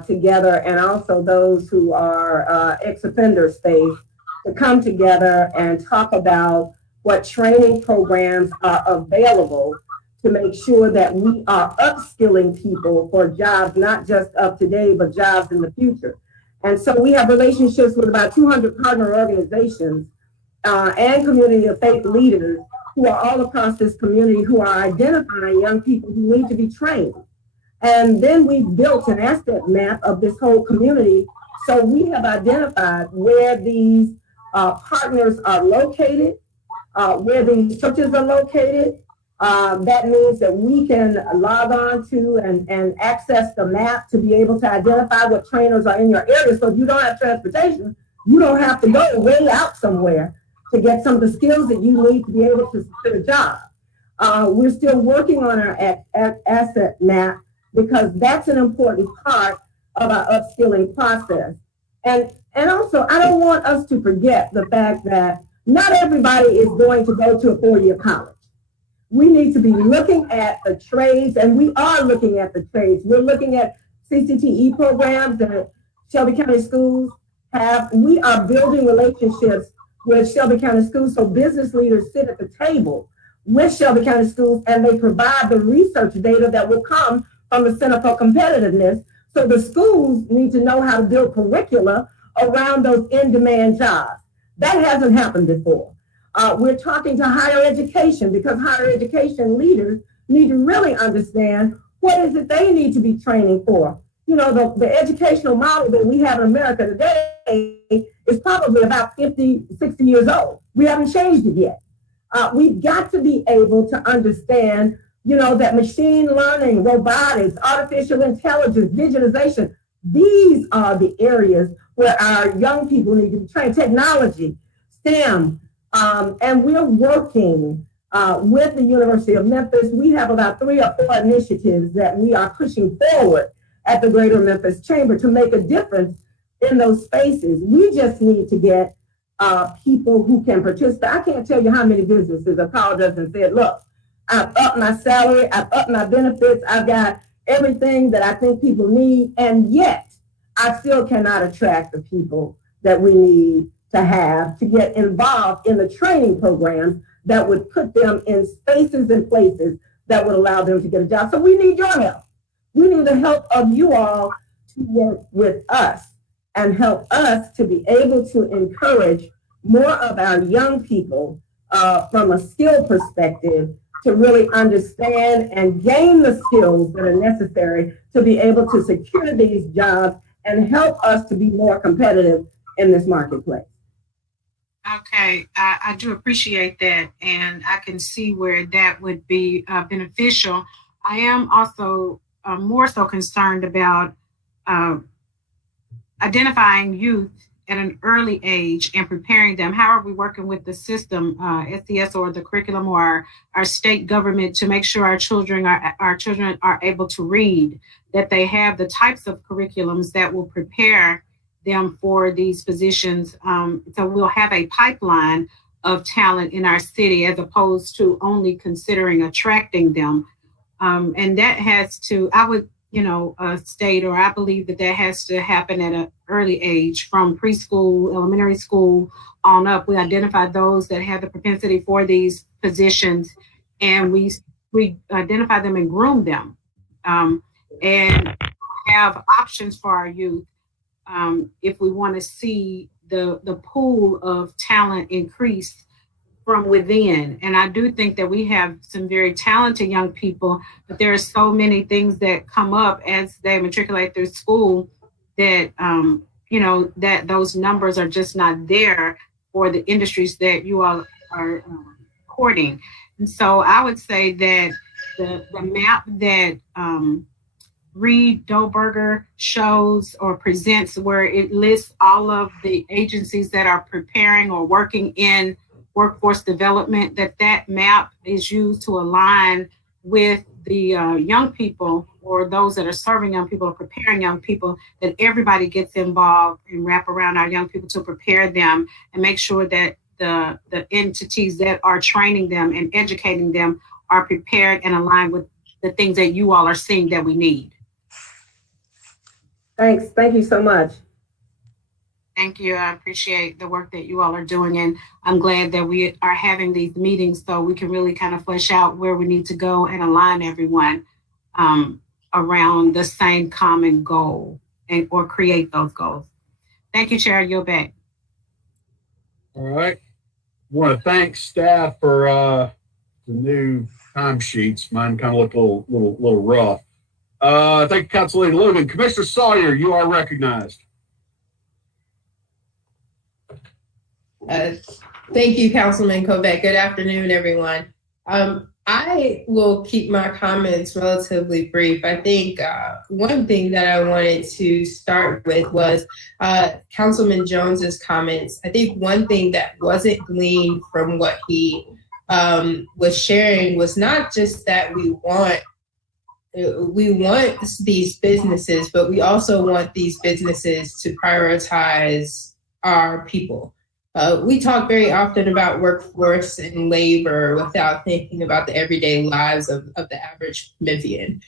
together, and also those who are ex-offender space, to come together and talk about what training programs are available to make sure that we are upskilling people for jobs, not just of today, but jobs in the future. And so we have relationships with about 200 partner organizations and community of faith leaders who are all across this community, who are identifying young people who need to be trained. And then we built an asset map of this whole community. So we have identified where these partners are located, where these churches are located. That means that we can log on to and access the map to be able to identify what trainers are in your area. So if you don't have transportation, you don't have to go way out somewhere to get some of the skills that you need to be able to secure a job. We're still working on our asset map because that's an important part of our upskilling process. And also, I don't want us to forget the fact that not everybody is going to go to a 4-year college. We need to be looking at the trades, and we are looking at the trades. We're looking at CCTE programs that Shelby County Schools have. We are building relationships with Shelby County Schools, so business leaders sit at the table with Shelby County Schools, and they provide the research data that will come from the Center for Competitiveness. So the schools need to know how to build curricula around those in-demand jobs. That hasn't happened before. We're talking to higher education, because higher education leaders need to really understand what is it they need to be training for. You know, the educational model that we have in America today is probably about 50, 60 years old. We haven't changed it yet. We've got to be able to understand, you know, that machine learning, robotics, artificial intelligence, digitization, these are the areas where our young people need to be trained. Technology, STEM, and we're working with the University of Memphis. We have about 3 or 4 initiatives that we are pushing forward at the Greater Memphis Chamber to make a difference in those spaces. We just need to get people who can participate. I can't tell you how many businesses have called us and said, look, I've upped my salary, I've upped my benefits, I've got everything that I think people need, and yet I still cannot attract the people that we need to have to get involved in the training programs that would put them in spaces and places that would allow them to get a job. So we need your help. We need the help of you all to work with us and help us to be able to encourage more of our young people from a skill perspective to really understand and gain the skills that are necessary to be able to secure these jobs and help us to be more competitive in this marketplace. Okay, I do appreciate that, and I can see where that would be beneficial. I am also more so concerned about identifying youth at an early age and preparing them. How are we working with the system, SES or the curriculum or our state government to make sure our children are able to read, that they have the types of curriculums that will prepare them for these positions. So we'll have a pipeline of talent in our city as opposed to only considering attracting them. And that has to, I would, state, or I believe that has to happen at an early age, from preschool, elementary school on up. We identify those that have the propensity for these positions, and we identify them and groom them, and have options for our youth if we want to see the pool of talent increase from within. And I do think that we have some very talented young people, but there are so many things that come up as they matriculate through school that, that those numbers are just not there for the industries that you all are courting. And so I would say that the map that Reed Dolberger shows or presents, where it lists all of the agencies that are preparing or working in workforce development, that map is used to align with the young people, or those that are serving young people or preparing young people, that everybody gets involved and wrap around our young people to prepare them and make sure that the entities that are training them and educating them are prepared and aligned with the things that you all are seeing that we need. Thanks. Thank you so much. Thank you. I appreciate the work that you all are doing. And I'm glad that we are having these meetings so we can really kind of flesh out where we need to go and align everyone around the same common goal or create those goals. Thank you, Chair. You're back. All right. I want to thank staff for the new timesheets. Mine kind of looked a little rough. Thank you, Council Leader Logan. Commissioner Sawyer, you are recognized. Thank you, Councilman Kovac. Good afternoon, everyone. I will keep my comments relatively brief. I think one thing that I wanted to start with was Councilman Jones's comments. I think one thing that wasn't gleaned from what he was sharing was not just that we want these businesses, but we also want these businesses to prioritize our people. We talk very often about workforce and labor without thinking about the everyday lives of the average Memphian.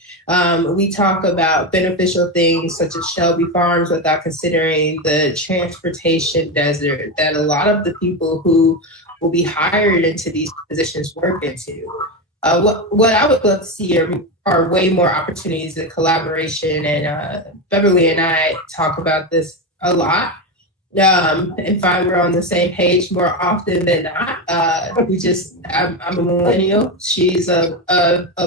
We talk about beneficial things such as Shelby Farms without considering the transportation desert that a lot of the people who will be hired into these positions work into. What I would love to see are way more opportunities in collaboration, and Beverly and I talk about this a lot. And find we're on the same page more often than not. I'm a millennial. She's a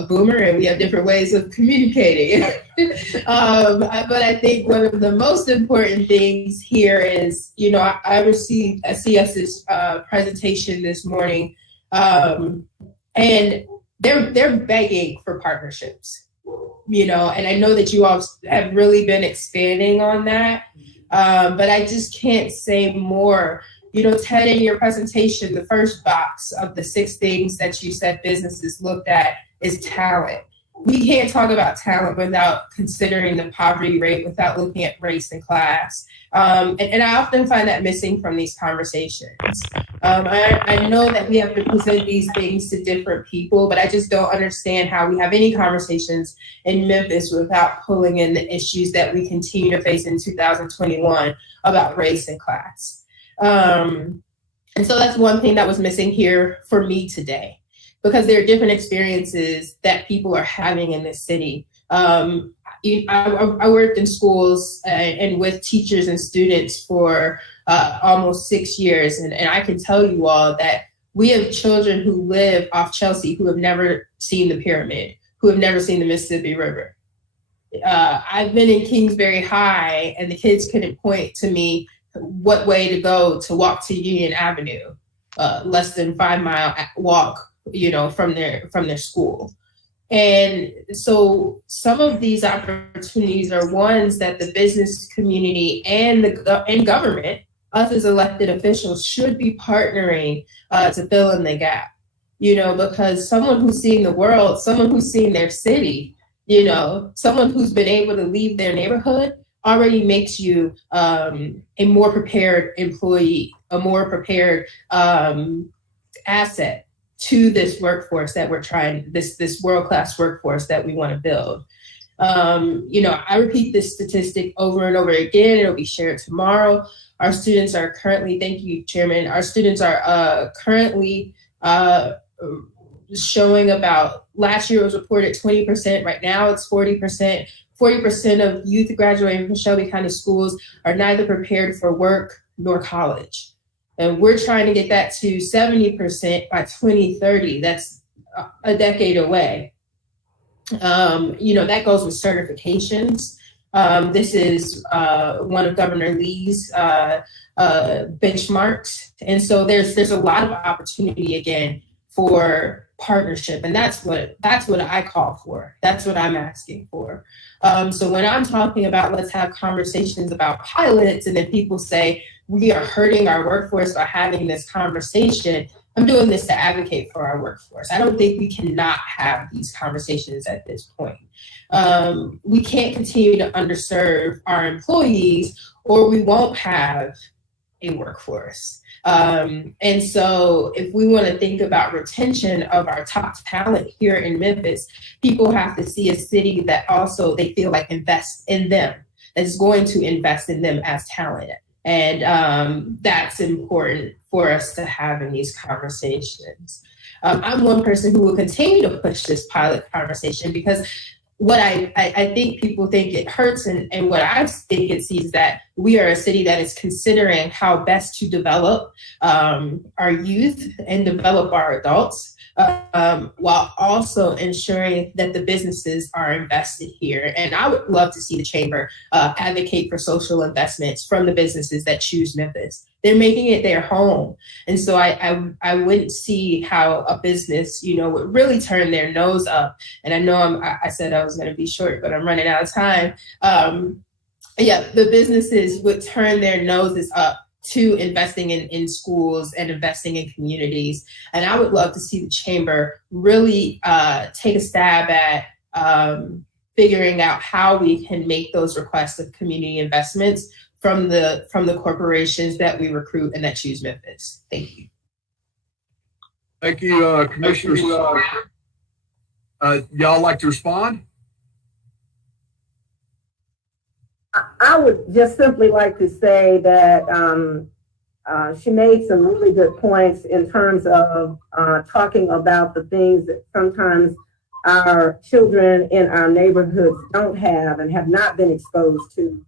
boomer, and we have different ways of communicating. But I think one of the most important things here is, I received a CS's presentation this morning, and they're begging for partnerships, and I know that you all have really been expanding on that. But I just can't say more. Ted, in your presentation, the first box of the 6 things that you said businesses looked at is talent. we can't talk about talent without considering the poverty rate, without looking at race and class. And I often find that missing from these conversations. I know that we have to present these things to different people, but I just don't understand how we have any conversations in Memphis without pulling in the issues that we continue to face in 2021 about race and class. And so that's one thing that was missing here for me today, because there are different experiences that people are having in this city. I worked in schools and with teachers and students for almost 6 years. And I can tell you all that we have children who live off Chelsea who have never seen the pyramid, who have never seen the Mississippi River. I've been in Kingsbury High, and the kids couldn't point to me what way to go to walk to Union Avenue, less than 5 mile walk, from their school. And so some of these opportunities are ones that the business community and government, us as elected officials, should be partnering to fill in the gap, because someone who's seeing the world, someone who's seeing their city, someone who's been able to leave their neighborhood already makes you a more prepared employee, a more prepared asset to this workforce that we're trying, this world-class workforce that we want to build. I repeat this statistic over and over again. It'll be shared tomorrow. Our students are currently, thank you, Chairman, our students are currently showing about, last year it was reported 20%, right now it's 40%. 40% of youth graduating from Shelby County schools are neither prepared for work nor college. And we're trying to get that to 70% by 2030. That's a decade away. That goes with certifications. This is one of Governor Lee's benchmarks. And so there's a lot of opportunity again for partnership. And that's what I call for. That's what I'm asking for. So when I'm talking about let's have conversations about pilots, and then people say we are hurting our workforce by having this conversation, I'm doing this to advocate for our workforce. I don't think we cannot have these conversations at this point. We can't continue to underserve our employees, or we won't have a workforce. And so if we want to think about retention of our top talent here in Memphis, people have to see a city that also they feel like invests in them, that is going to invest in them as talent. And that's important for us to have in these conversations. I'm one person who will continue to push this pilot conversation, because what I think people think it hurts, and what I think it sees that we are a city that is considering how best to develop our youth and develop our adults, while also ensuring that the businesses are invested here. And I would love to see the chamber advocate for social investments from the businesses that choose Memphis. They're making it their home. And so I wouldn't see how a business, would really turn their nose up. And I know I said I was going to be short, but I'm running out of time. The businesses would turn their noses up to investing in schools and investing in communities. And I would love to see the chamber really take a stab at figuring out how we can make those requests of community investments from the corporations that we recruit and that choose Memphis. Thank you. Thank you, Commissioners. Y'all like to respond? I would just simply like to say that she made some really good points in terms of talking about the things that sometimes our children in our neighborhoods don't have and have not been exposed to.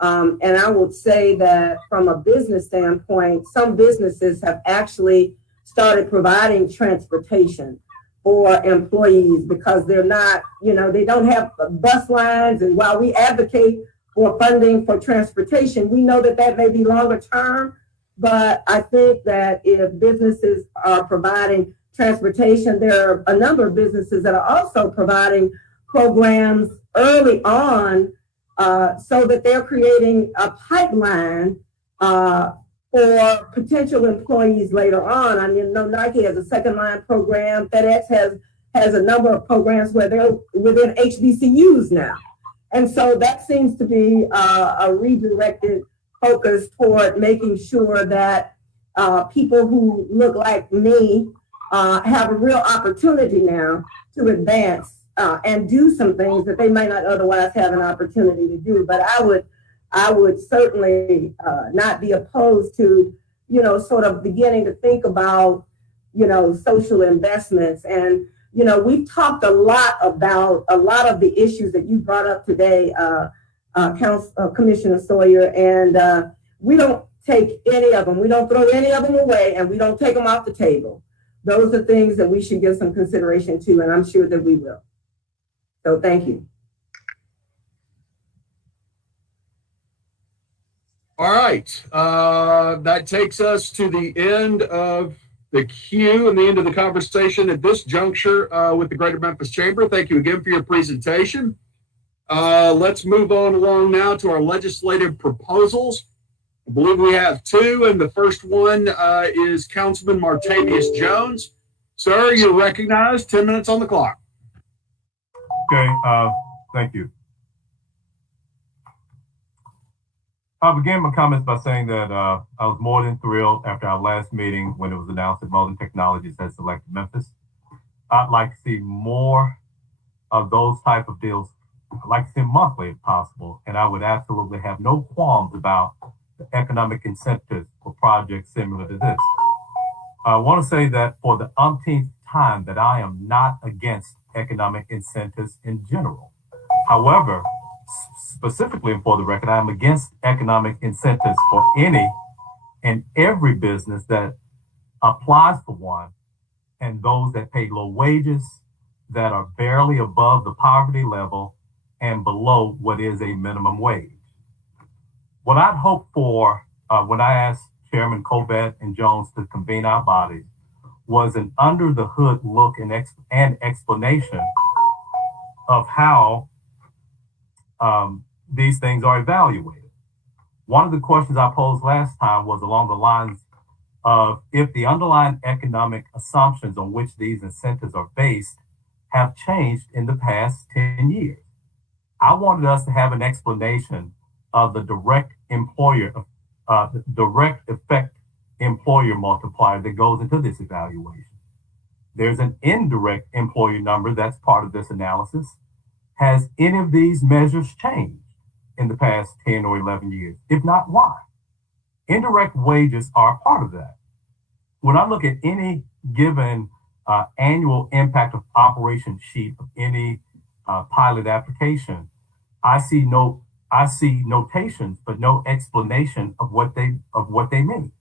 And I would say that from a business standpoint, some businesses have actually started providing transportation for employees, because they're not, they don't have bus lines. And while we advocate for funding for transportation, we know that may be longer term. But I think that if businesses are providing transportation, there are a number of businesses that are also providing programs early on, so that they're creating a pipeline for potential employees later on. I mean, Nike has a second line program. FedEx has has a number of programs where they're within HBCUs now. And so that seems to be a redirected focus toward making sure that people who look like me have a real opportunity now to advance and do some things that they might not otherwise have an opportunity to do. But I would certainly not be opposed to, sort of beginning to think about, social investments. And, we've talked a lot about a lot of the issues that you brought up today, Commissioner Sawyer, and we don't take any of them. We don't throw any of them away, and we don't take them off the table. Those are things that we should give some consideration to, and I'm sure that we will. So thank you. All right. That takes us to the end of the queue and the end of the conversation at this juncture with the Greater Memphis Chamber. Thank you again for your presentation. Let's move on along now to our legislative proposals. I believe we have two, and the first one is Councilman Martavius Jones. Sir, you're recognized. 10 minutes on the clock. Okay, thank you. I'll begin my comments by saying that I was more than thrilled after our last meeting when it was announced that Modern Technologies had selected Memphis. I'd like to see more of those type of deals. I'd like to see them monthly if possible, and I would absolutely have no qualms about the economic incentives for projects similar to this. I want to say that for the umpteenth time that I am not against economic incentives in general. However, specifically and for the record, I'm against economic incentives for any and every business that applies for one, and those that pay low wages, that are barely above the poverty level and below what is a minimum wage. What I'd hoped for when I asked Chairman Covet and Jones to convene our bodies was an under the hood look and explanation of how these things are evaluated. One of the questions I posed last time was along the lines of if the underlying economic assumptions on which these incentives are based have changed in the past 10 years. I wanted us to have an explanation of the direct effect employer multiplier that goes into this evaluation. There's an indirect employer number that's part of this analysis. Has any of these measures changed in the past 10 or 11 years? If not, why? Indirect wages are a part of that. When I look at any given annual impact of operation sheet of any pilot application, I see notations, but no explanation of what they mean.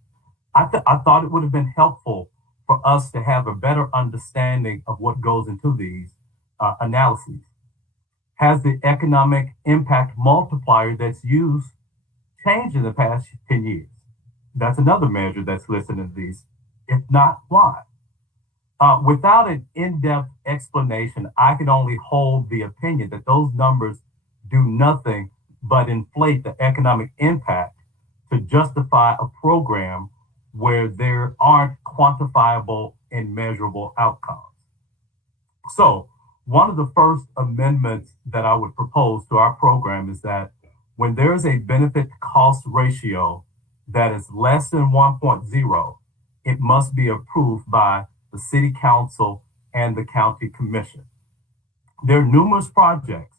I thought it would have been helpful for us to have a better understanding of what goes into these analyses. Has the economic impact multiplier that's used changed in the past 10 years? That's another measure that's listed in these. If not, why? Without an in-depth explanation, I can only hold the opinion that those numbers do nothing but inflate the economic impact to justify a program where there aren't quantifiable and measurable outcomes. So, one of the first amendments that I would propose to our program is that when there is a benefit to cost ratio that is less than 1.0, it must be approved by the City Council and the County Commission. There are numerous projects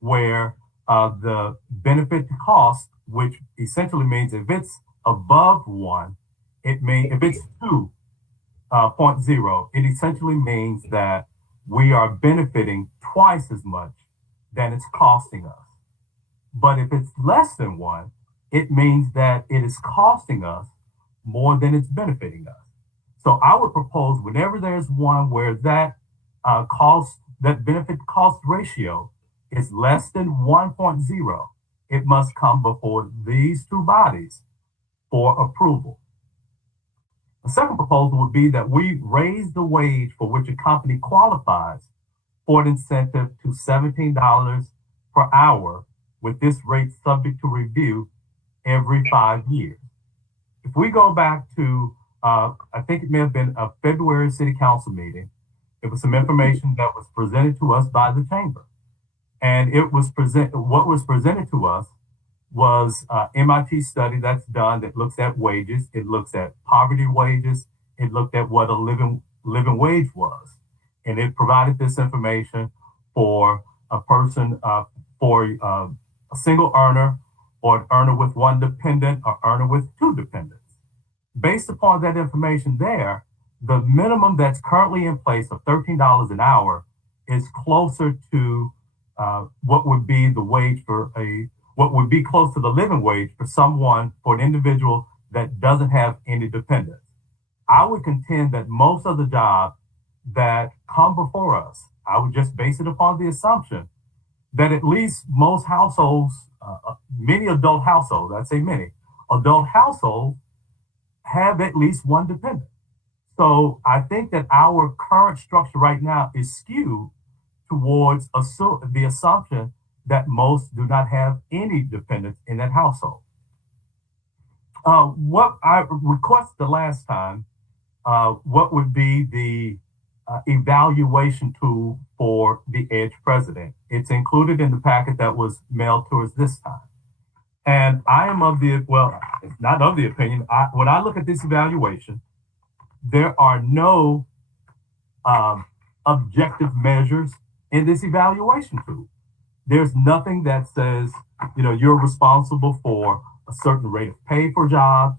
where the benefit to cost, which essentially means if it's above 1, if it's 2.0, it essentially means that we are benefiting twice as much than it's costing us. But if it's less than 1, it means that it is costing us more than it's benefiting us. So I would propose whenever there's one where that that benefit cost ratio is less than 1.0, it must come before these two bodies for approval. The second proposal would be that we raise the wage for which a company qualifies for an incentive to $17 per hour, with this rate subject to review every 5 years. If we go back to, I think it may have been a February City Council meeting, It was some information that was presented to us by the chamber. And what was presented to us was MIT study that's done that looks at wages. It looks at poverty wages. It looked at what a living wage was. And it provided this information for a person, for a single earner, or an earner with one dependent, or earner with two dependents. Based upon that information there, the minimum that's currently in place of $13 an hour is closer to what would be the wage for what would be close to the living wage for an individual that doesn't have any dependents. I would contend that most of the jobs that come before us, I would just base it upon the assumption that at least most households, many adult households, I'd say many adult households, have at least one dependent. So I think that our current structure right now is skewed towards the assumption that most do not have any dependents in that household. What I requested the last time, what would be the evaluation tool for the EDGE president? It's included in the packet that was mailed to us this time. And I am it's not of the opinion, when I look at this evaluation, there are no objective measures in this evaluation tool. There's nothing that says, you're responsible for a certain rate of pay for jobs,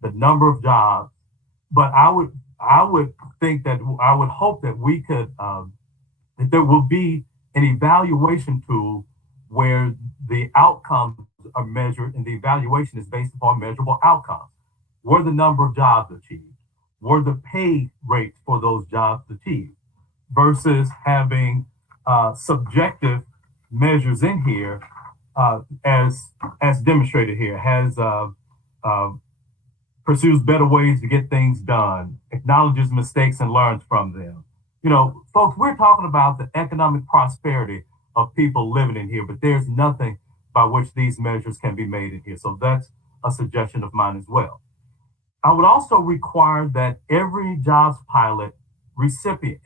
the number of jobs. But I would think that I would hope that we could, that there will be an evaluation tool where the outcomes are measured and the evaluation is based upon measurable outcomes. Were the number of jobs achieved? Were the pay rates for those jobs achieved? Versus having subjective measures in here, as demonstrated here, pursues better ways to get things done, acknowledges mistakes and learns from them. Folks, we're talking about the economic prosperity of people living in here, but there's nothing by which these measures can be made in here. So that's a suggestion of mine as well. I would also require that every jobs pilot recipient,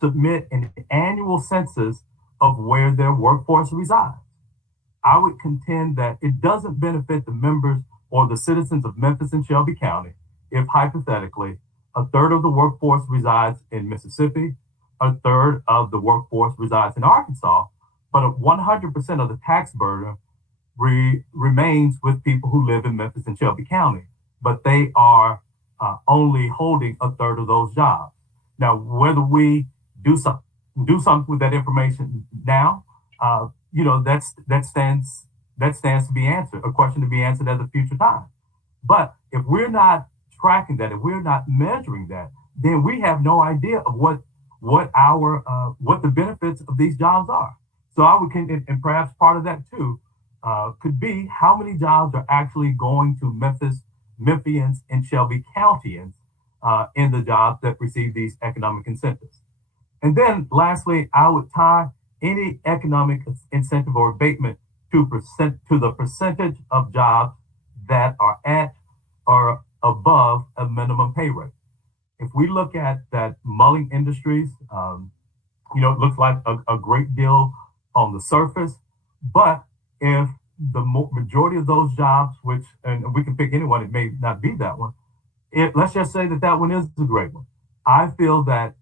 submit an annual census of where their workforce resides. I would contend that it doesn't benefit the members or the citizens of Memphis and Shelby County if hypothetically a third of the workforce resides in Mississippi, a third of the workforce resides in Arkansas, but 100% of the tax burden remains with people who live in Memphis and Shelby County, but they are only holding a third of those jobs. Now, whether we do something with that information now, that stands to be answered, a question to be answered at a future time. But if we're not tracking that, if we're not measuring that, then we have no idea of what the benefits of these jobs are. So I would, and perhaps part of that too, could be how many jobs are actually going to Memphians and Shelby Countyans in the jobs that receive these economic incentives. And then lastly, I would tie any economic incentive or abatement to the percentage of jobs that are at or above a minimum pay rate. If we look at that Mulling Industries, it looks like a great deal on the surface, but if the majority of those jobs, and we can pick anyone, it may not be that one, let's just say that one is a great one. I feel that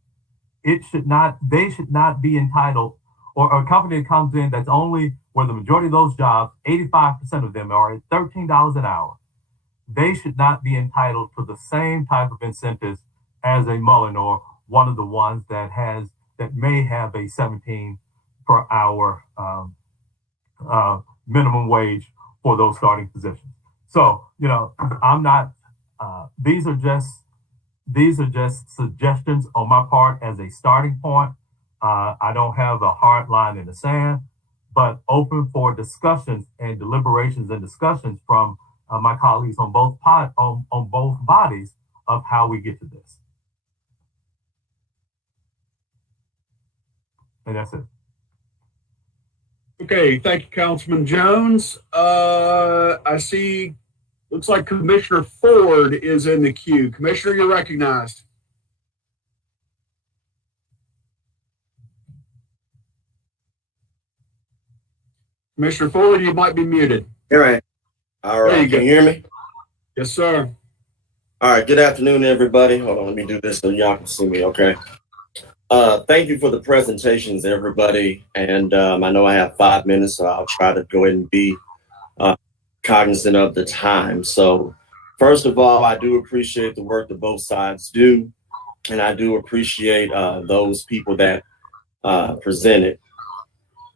they should not be entitled, or a company that comes in that's only where the majority of those jobs, 85% of them are at $13 an hour. They should not be entitled to the same type of incentives as a Mullen or one of the ones that may have a 17 per hour minimum wage for those starting positions. So, I'm not, these are just suggestions on my part as a starting point. I don't have a hard line in the sand, but open for discussions and deliberations and discussions from my colleagues on both bodies of how we get to this. And that's it. Okay, thank you, Councilman Jones. I see Looks like Commissioner Ford is in the queue. Commissioner, you're recognized. Commissioner Ford, you might be muted. All right. All right. Can you hear me? Yes, sir. All right. Good afternoon, everybody. Hold on. Let me do this so y'all can see me. Okay. Thank you for the presentations, everybody. And I know I have 5 minutes, so I'll try to go ahead and be cognizant of the time. So first of all, I do appreciate the work that both sides do. And I do appreciate those people that presented.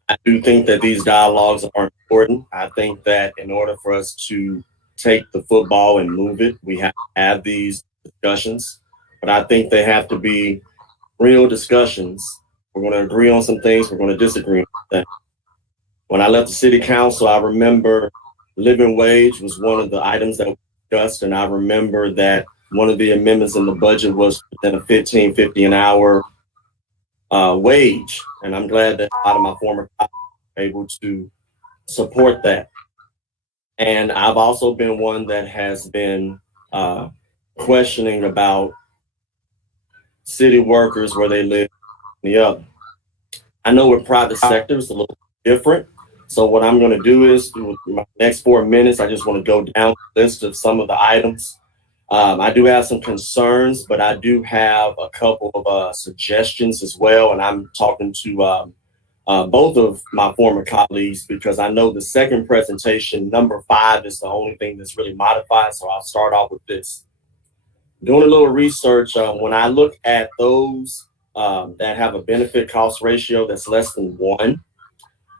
I do think that these dialogues are important. I think that in order for us to take the football and move it, we have to have these discussions. But I think they have to be real discussions. We're going to agree on some things. We're going to disagree on things. When I left the city council, I remember living wage was one of the items that we discussed. And I remember that one of the amendments in the budget was within a $15.50 an hour wage. And I'm glad that a lot of my former colleagues were able to support that. And I've also been one that has been questioning about city workers where they live in the other. I know with private sector it's a little different. So what I'm going to do is, with my next 4 minutes, I just want to go down the list of some of the items. I do have some concerns, but I do have a couple of suggestions as well. And I'm talking to both of my former colleagues because I know the second presentation, number 5, is the only thing that's really modified. So I'll start off with this. Doing a little research, when I look at those that have a benefit cost ratio that's less than 1,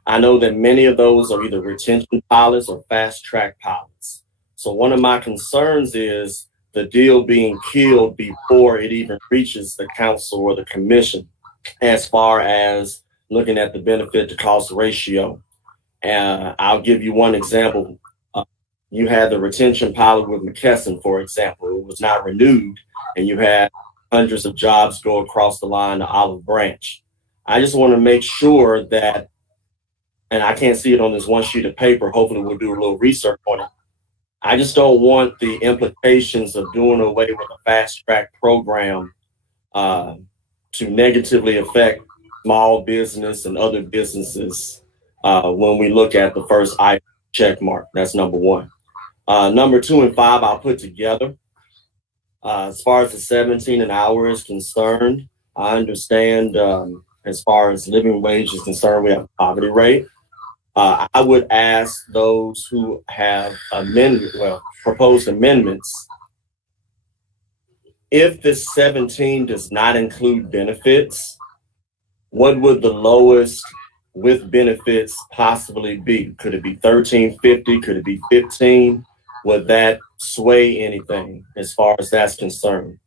I know that many of those are either retention pilots or fast track pilots. So one of my concerns is the deal being killed before it even reaches the council or the commission as far as looking at the benefit to cost ratio. I'll give you one example. You had the retention pilot with McKesson, for example. It was not renewed, and you had hundreds of jobs go across the line to Olive Branch. I just want to make sure that, and I can't see it on this one sheet of paper, hopefully we'll do a little research on it. I just don't want the implications of doing away with a fast track program to negatively affect small business and other businesses when we look at the first item check mark. That's number 1. Number 2 and 5, I'll put together. As far as the 17 an hour is concerned, I understand as far as living wage is concerned, we have a poverty rate. I would ask those who have proposed amendments, if this 17 does not include benefits, what would the lowest with benefits possibly be? Could it be $13.50? Could it be $15? Would that sway anything as far as that's concerned?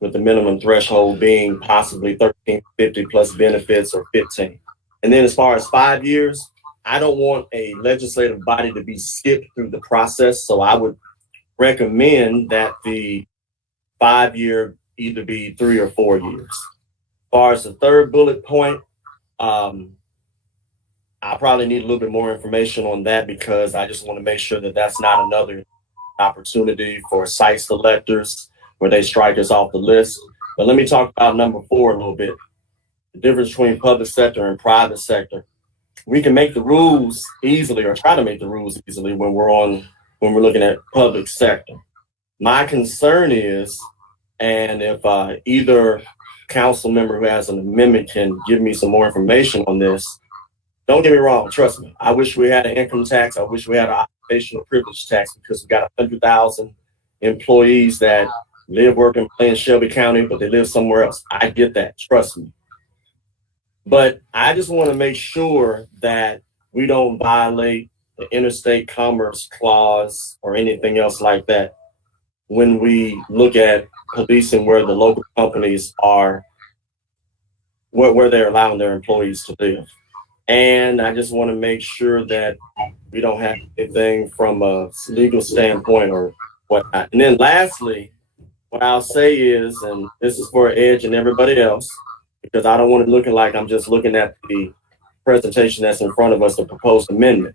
With the minimum threshold being possibly $13.50 plus benefits or $15. And then as far as 5 years, I don't want a legislative body to be skipped through the process. So I would recommend that the 5 year either be 3 or 4 years. As far as the third bullet point, I probably need a little bit more information on that because I just want to make sure that that's not another opportunity for site selectors where they strike us off the list. But let me talk about number 4 a little bit. The difference between public sector and private sector. We can make the rules easily or try to make the rules easily when we're looking at public sector. My concern is, and if either council member who has an amendment can give me some more information on this, don't get me wrong, trust me. I wish we had an income tax. I wish we had an occupational privilege tax because we got 100,000 employees that live, work, and play in Shelby County, but they live somewhere else. I get that, trust me. But I just want to make sure that we don't violate the interstate commerce clause or anything else like that when we look at policing where the local companies are, where they're allowing their employees to live. And I just want to make sure that we don't have anything from a legal standpoint or whatnot. And then lastly, what I'll say is, and this is for Edge and everybody else, because I don't want it looking like I'm just looking at the presentation that's in front of us, the proposed amendment.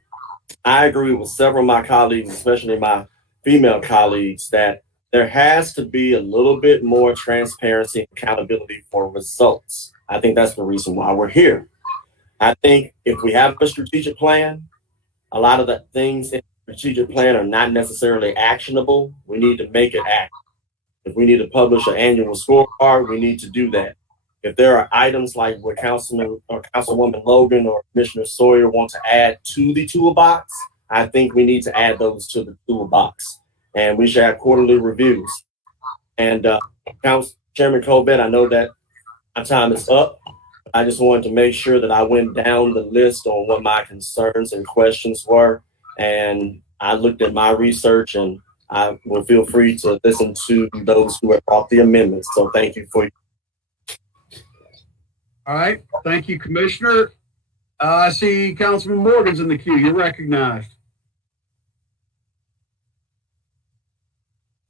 I agree with several of my colleagues, especially my female colleagues that there has to be a little bit more transparency and accountability for results. I think that's the reason why we're here. I think if we have a strategic plan, a lot of the things in the strategic plan are not necessarily actionable. We need to make it act. If we need to publish an annual scorecard, we need to do that. If there are items like what Councilman or Councilwoman Logan or Commissioner Sawyer want to add to the toolbox, I think we need to add those to the toolbox. And we should have quarterly reviews. And Chairman Colbert, I know that my time is up. I just wanted to make sure that I went down the list on what my concerns and questions were. And I looked at my research, and I will feel free to listen to those who have brought the amendments. So thank you for. All right. Thank you, Commissioner. I see Councilman Morgan's in the queue. You're recognized.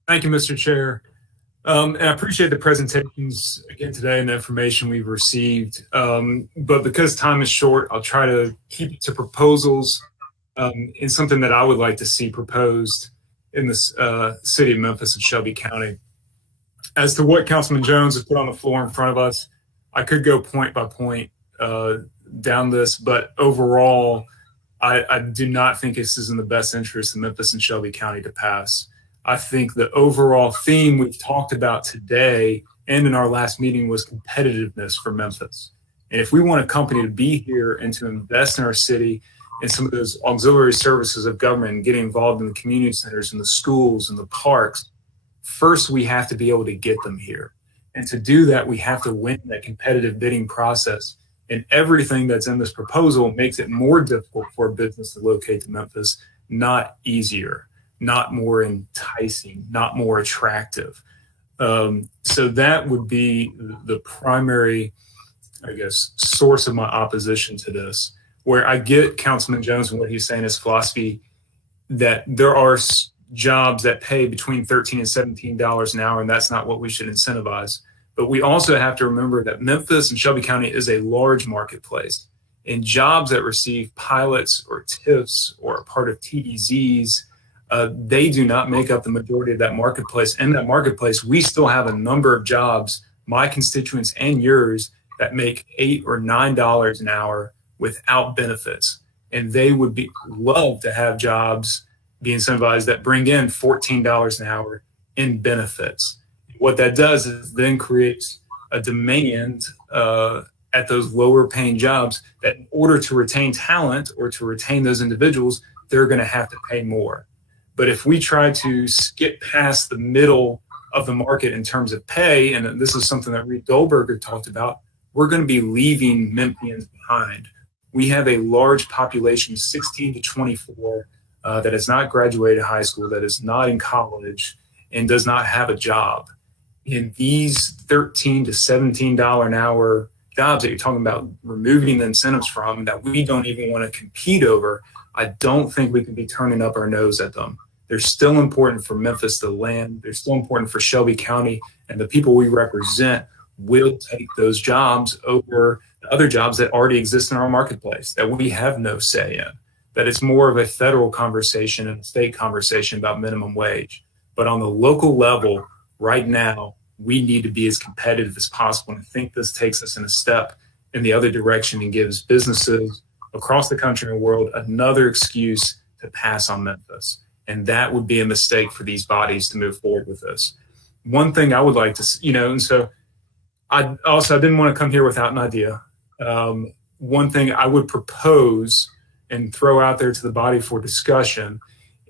Thank you, Mr. Chair. And I appreciate the presentations again today and the information we've received. But because time is short, I'll try to keep it to proposals and something that I would like to see proposed in the city of Memphis and Shelby County. As to what Councilman Jones has put on the floor in front of us, I could go point by point down this, but overall, I do not think this is in the best interest of Memphis and Shelby County to pass. I think the overall theme we've talked about today and in our last meeting was competitiveness for Memphis. And if we want a company to be here and to invest in our city and some of those auxiliary services of government and get involved in the community centers and the schools and the parks, first we have to be able to get them here. And to do that, we have to win that competitive bidding process. And everything that's in this proposal makes it more difficult for a business to locate to Memphis, not easier, not more enticing, not more attractive. So that would be the primary, I guess, source of my opposition to this, where I get Councilman Jones and what he's saying, his philosophy that there are jobs that pay between $13 and $17 an hour, and that's not what we should incentivize. But we also have to remember that Memphis and Shelby County is a large marketplace, and jobs that receive pilots or TIFs or are part of TDZs, they do not make up the majority of that marketplace. In that marketplace, we still have a number of jobs, my constituents and yours, that make $8 or $9 an hour without benefits. And they would love to have jobs be incentivized that bring in $14 an hour in benefits. What that does is then creates a demand at those lower paying jobs that in order to retain talent or to retain those individuals, they're going to have to pay more. But if we try to skip past the middle of the market in terms of pay, and this is something that Reed Goldberger talked about, we're going to be leaving Memphians behind. We have a large population, 16 to 24, that has not graduated high school, that is not in college, and does not have a job. In these $13 to $17 an hour jobs that you're talking about removing the incentives from, that we don't even want to compete over, I don't think we can be turning up our nose at them. They're still important for Memphis, the land. They're still important for Shelby County, and the people we represent will take those jobs over the other jobs that already exist in our marketplace that we have no say in. That it's more of a federal conversation and a state conversation about minimum wage. But on the local level, right now, we need to be as competitive as possible. And I think this takes us in a step in the other direction and gives businesses across the country and world another excuse to pass on Memphis. And that would be a mistake for these bodies to move forward with this. One thing I would like to, and so I didn't want to come here without an idea. One thing I would propose and throw out there to the body for discussion,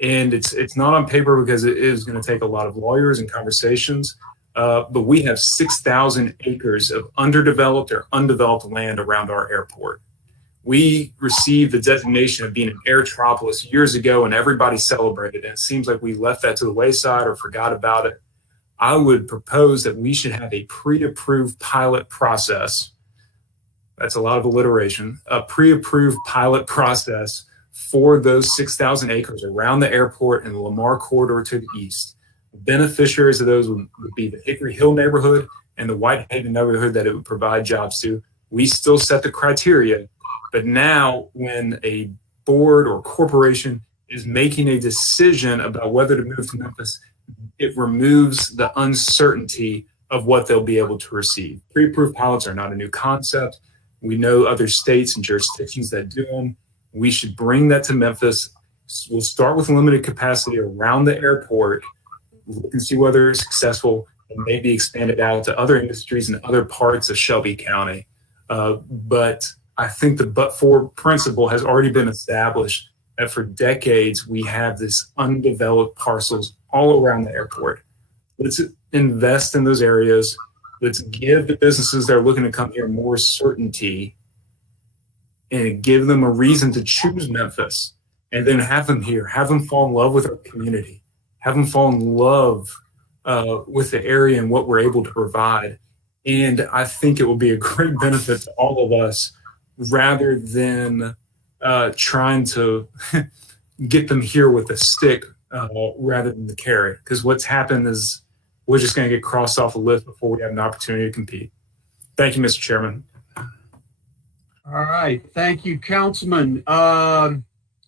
and it's not on paper because it is going to take a lot of lawyers and conversations, but we have 6,000 acres of underdeveloped or undeveloped land around our airport. We received the designation of being an airtropolis years ago, and everybody celebrated it. It seems like we left that to the wayside or forgot about it. I would propose that we should have a pre-approved pilot process. That's a lot of alliteration. A pre-approved pilot process for those 6,000 acres around the airport and the Lamar corridor to the east. The beneficiaries of those would be the Hickory Hill neighborhood and the Whitehaven neighborhood that it would provide jobs to. We still set the criteria, but now when a board or corporation is making a decision about whether to move to Memphis, it removes the uncertainty of what they'll be able to receive. Pre-approved pilots are not a new concept. We know other states and jurisdictions that do them. We should bring that to Memphis. We'll start with limited capacity around the airport, look and see whether it's successful, and maybe expand it out to other industries in other parts of Shelby County. But I think the but-for principle has already been established that for decades we have this undeveloped parcels all around the airport. Let's invest in those areas. Let's give the businesses that are looking to come here more certainty and give them a reason to choose Memphis, and then have them here, have them fall in love with our community, have them fall in love with the area and what we're able to provide. And I think it will be a great benefit to all of us rather than trying to get them here with a stick rather than the carrot. Because what's happened is we're just going to get crossed off the list before we have an opportunity to compete. Thank you, Mr. Chairman. All right. Thank you, Councilman.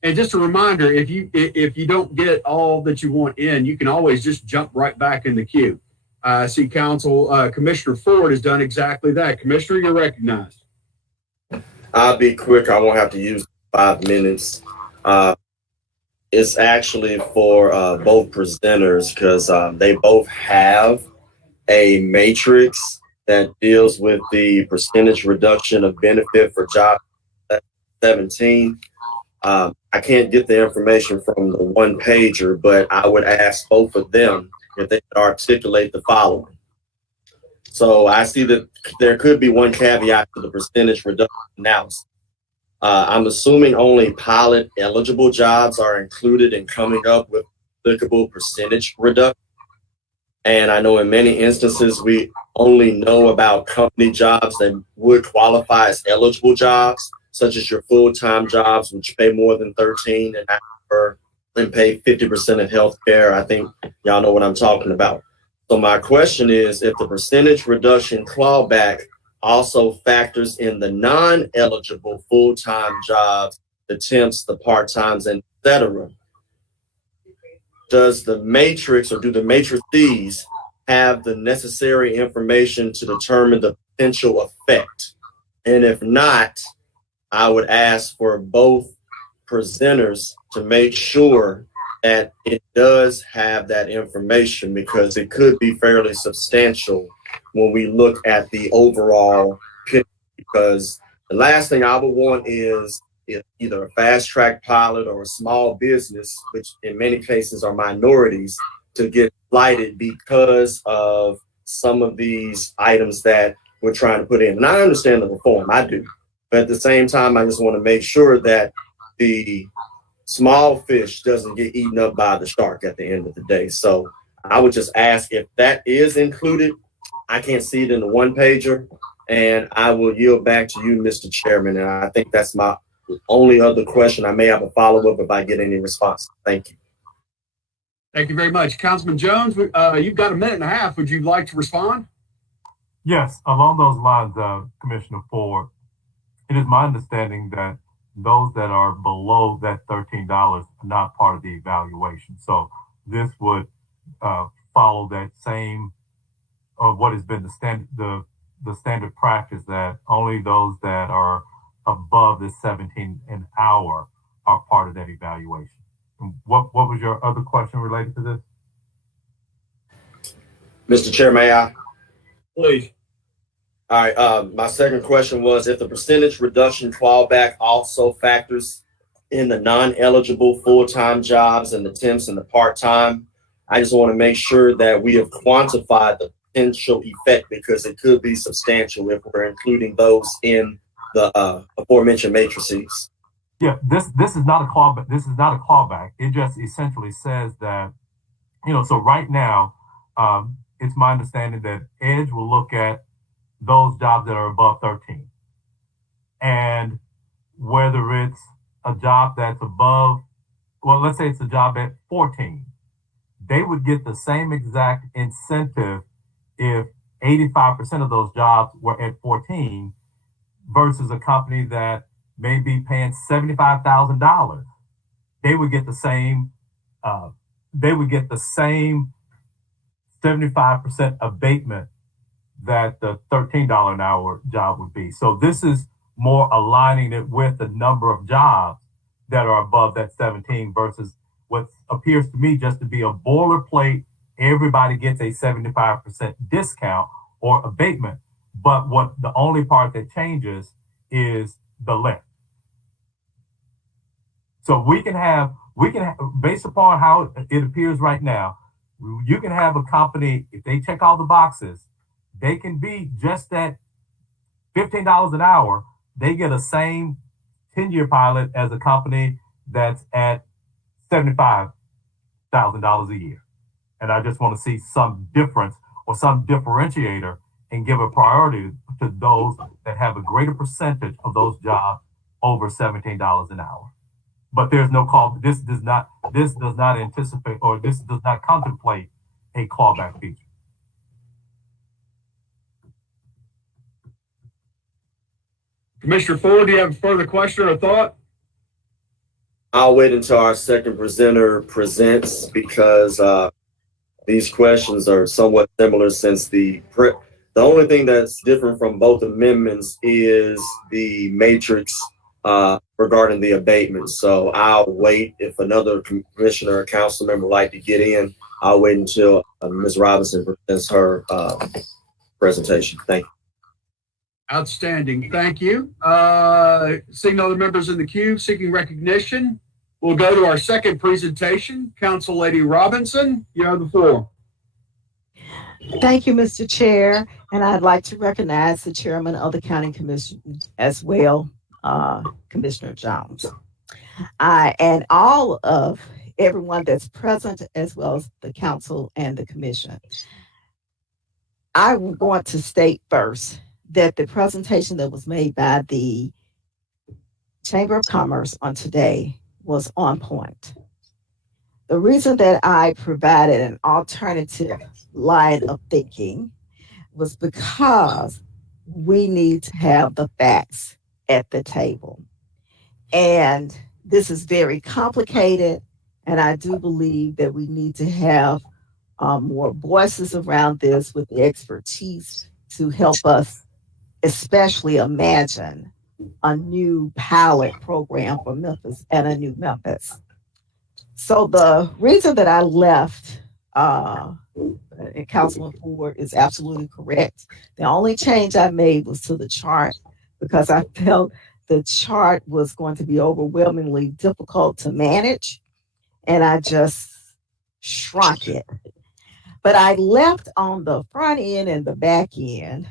And just a reminder, if you don't get all that you want in, you can always just jump right back in the queue. I see Commissioner Ford has done exactly that. Commissioner, you're recognized. I'll be quick. I won't have to use 5 minutes. It's actually for both presenters because they both have a matrix that deals with the percentage reduction of benefit for job 17. I can't get the information from the one pager, but I would ask both of them if they could articulate the following. So I see that there could be one caveat to the percentage reduction analysis. I'm assuming only pilot eligible jobs are included in coming up with applicable percentage reduction. And I know in many instances, we only know about company jobs that would qualify as eligible jobs, such as your full-time jobs, which pay more than 13 an hour and pay 50% of health care. I think y'all know what I'm talking about. So my question is, if the percentage reduction clawback also factors in the non-eligible full-time jobs, the temps, the part-times, and et cetera, does the matrix or do the matrices have the necessary information to determine the potential effect? And if not, I would ask for both presenters to make sure that it does have that information, because it could be fairly substantial when we look at the overall picture. Because the last thing I would want is either a fast track pilot or a small business, which in many cases are minorities, to get slighted because of some of these items that we're trying to put in. And I understand the reform, I do. But at the same time, I just want to make sure that the small fish doesn't get eaten up by the shark at the end of the day. So I would just ask if that is included. I can't see it in the one pager, and I will yield back to you, Mr. Chairman. And I think that's my only other question. I may have a follow-up if I get any response. Thank you. Thank you very much. Councilman Jones, you've got a minute and a half. Would you like to respond? Yes, along those lines, Commissioner Ford, it is my understanding that those that are below that $13 are not part of the evaluation. So this would follow that same of what has been the standard practice, that only those that are above the 17 an hour are part of that evaluation. And what was your other question related to this? Mr. Chair, may I? Please. All right. My second question was, if the percentage reduction clawback also factors in the non-eligible full-time jobs and the temps and the part-time, I just want to make sure that we have quantified the potential effect, because it could be substantial if we're including those in the aforementioned matrices. Yeah, this is not a clawback. This is not a clawback. It just essentially says that, so right now, it's my understanding that EDGE will look at those jobs that are above 13. And whether it's a job that's above, well, let's say it's a job at 14, they would get the same exact incentive if 85% of those jobs were at 14 versus a company that may be paying $75,000 they would get the same, they would get the same 75% abatement that the $13 an hour job would be. So this is more aligning it with the number of jobs that are above that 17 versus what appears to me just to be a boilerplate. Everybody gets a 75% discount or abatement. But what the only part that changes is the length. So we can have, based upon how it appears right now, you can have a company, if they check all the boxes, they can be just at $15 an hour. They get a same 10-year pilot as a company that's at $75,000 a year. And I just want to see some difference or some differentiator and give a priority to those that have a greater percentage of those jobs over $17 an hour. But there's no call. This does not anticipate, or this does not contemplate a clawback feature. Commissioner Ford, do you have a further question or thought? I'll wait until our second presenter presents because these questions are somewhat similar since the only thing that's different from both amendments is the matrix regarding the abatement. So I'll wait. If another commissioner or council member would like to get in, I'll wait until Ms. Robinson presents her presentation. Thank you. Outstanding. Thank you. Seeing no other members in the queue seeking recognition, we'll go to our second presentation. Council Lady Robinson, you have the floor. Thank you, Mr. Chair. And I'd like to recognize the chairman of the County Commission as well, Commissioner Jones. And all of everyone that's present, as well as the council and the commission. I want to state first that the presentation that was made by the Chamber of Commerce on today was on point. The reason that I provided an alternative line of thinking was because we need to have the facts at the table. And this is very complicated, and I do believe that we need to have more voices around this with the expertise to help us especially imagine a new pilot program for Memphis and a new Memphis. So the reason that I left, and Councilman Ford is absolutely correct. The only change I made was to the chart because I felt the chart was going to be overwhelmingly difficult to manage, and I just shrunk it. But I left on the front end and the back end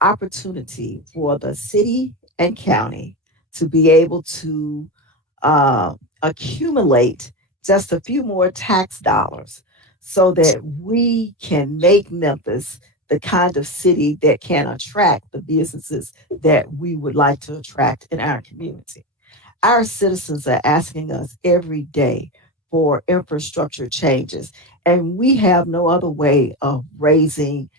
opportunity for the city and county to be able to accumulate just a few more tax dollars so that we can make Memphis the kind of city that can attract the businesses that we would like to attract in our community. Our citizens are asking us every day for infrastructure changes, and we have no other way of raising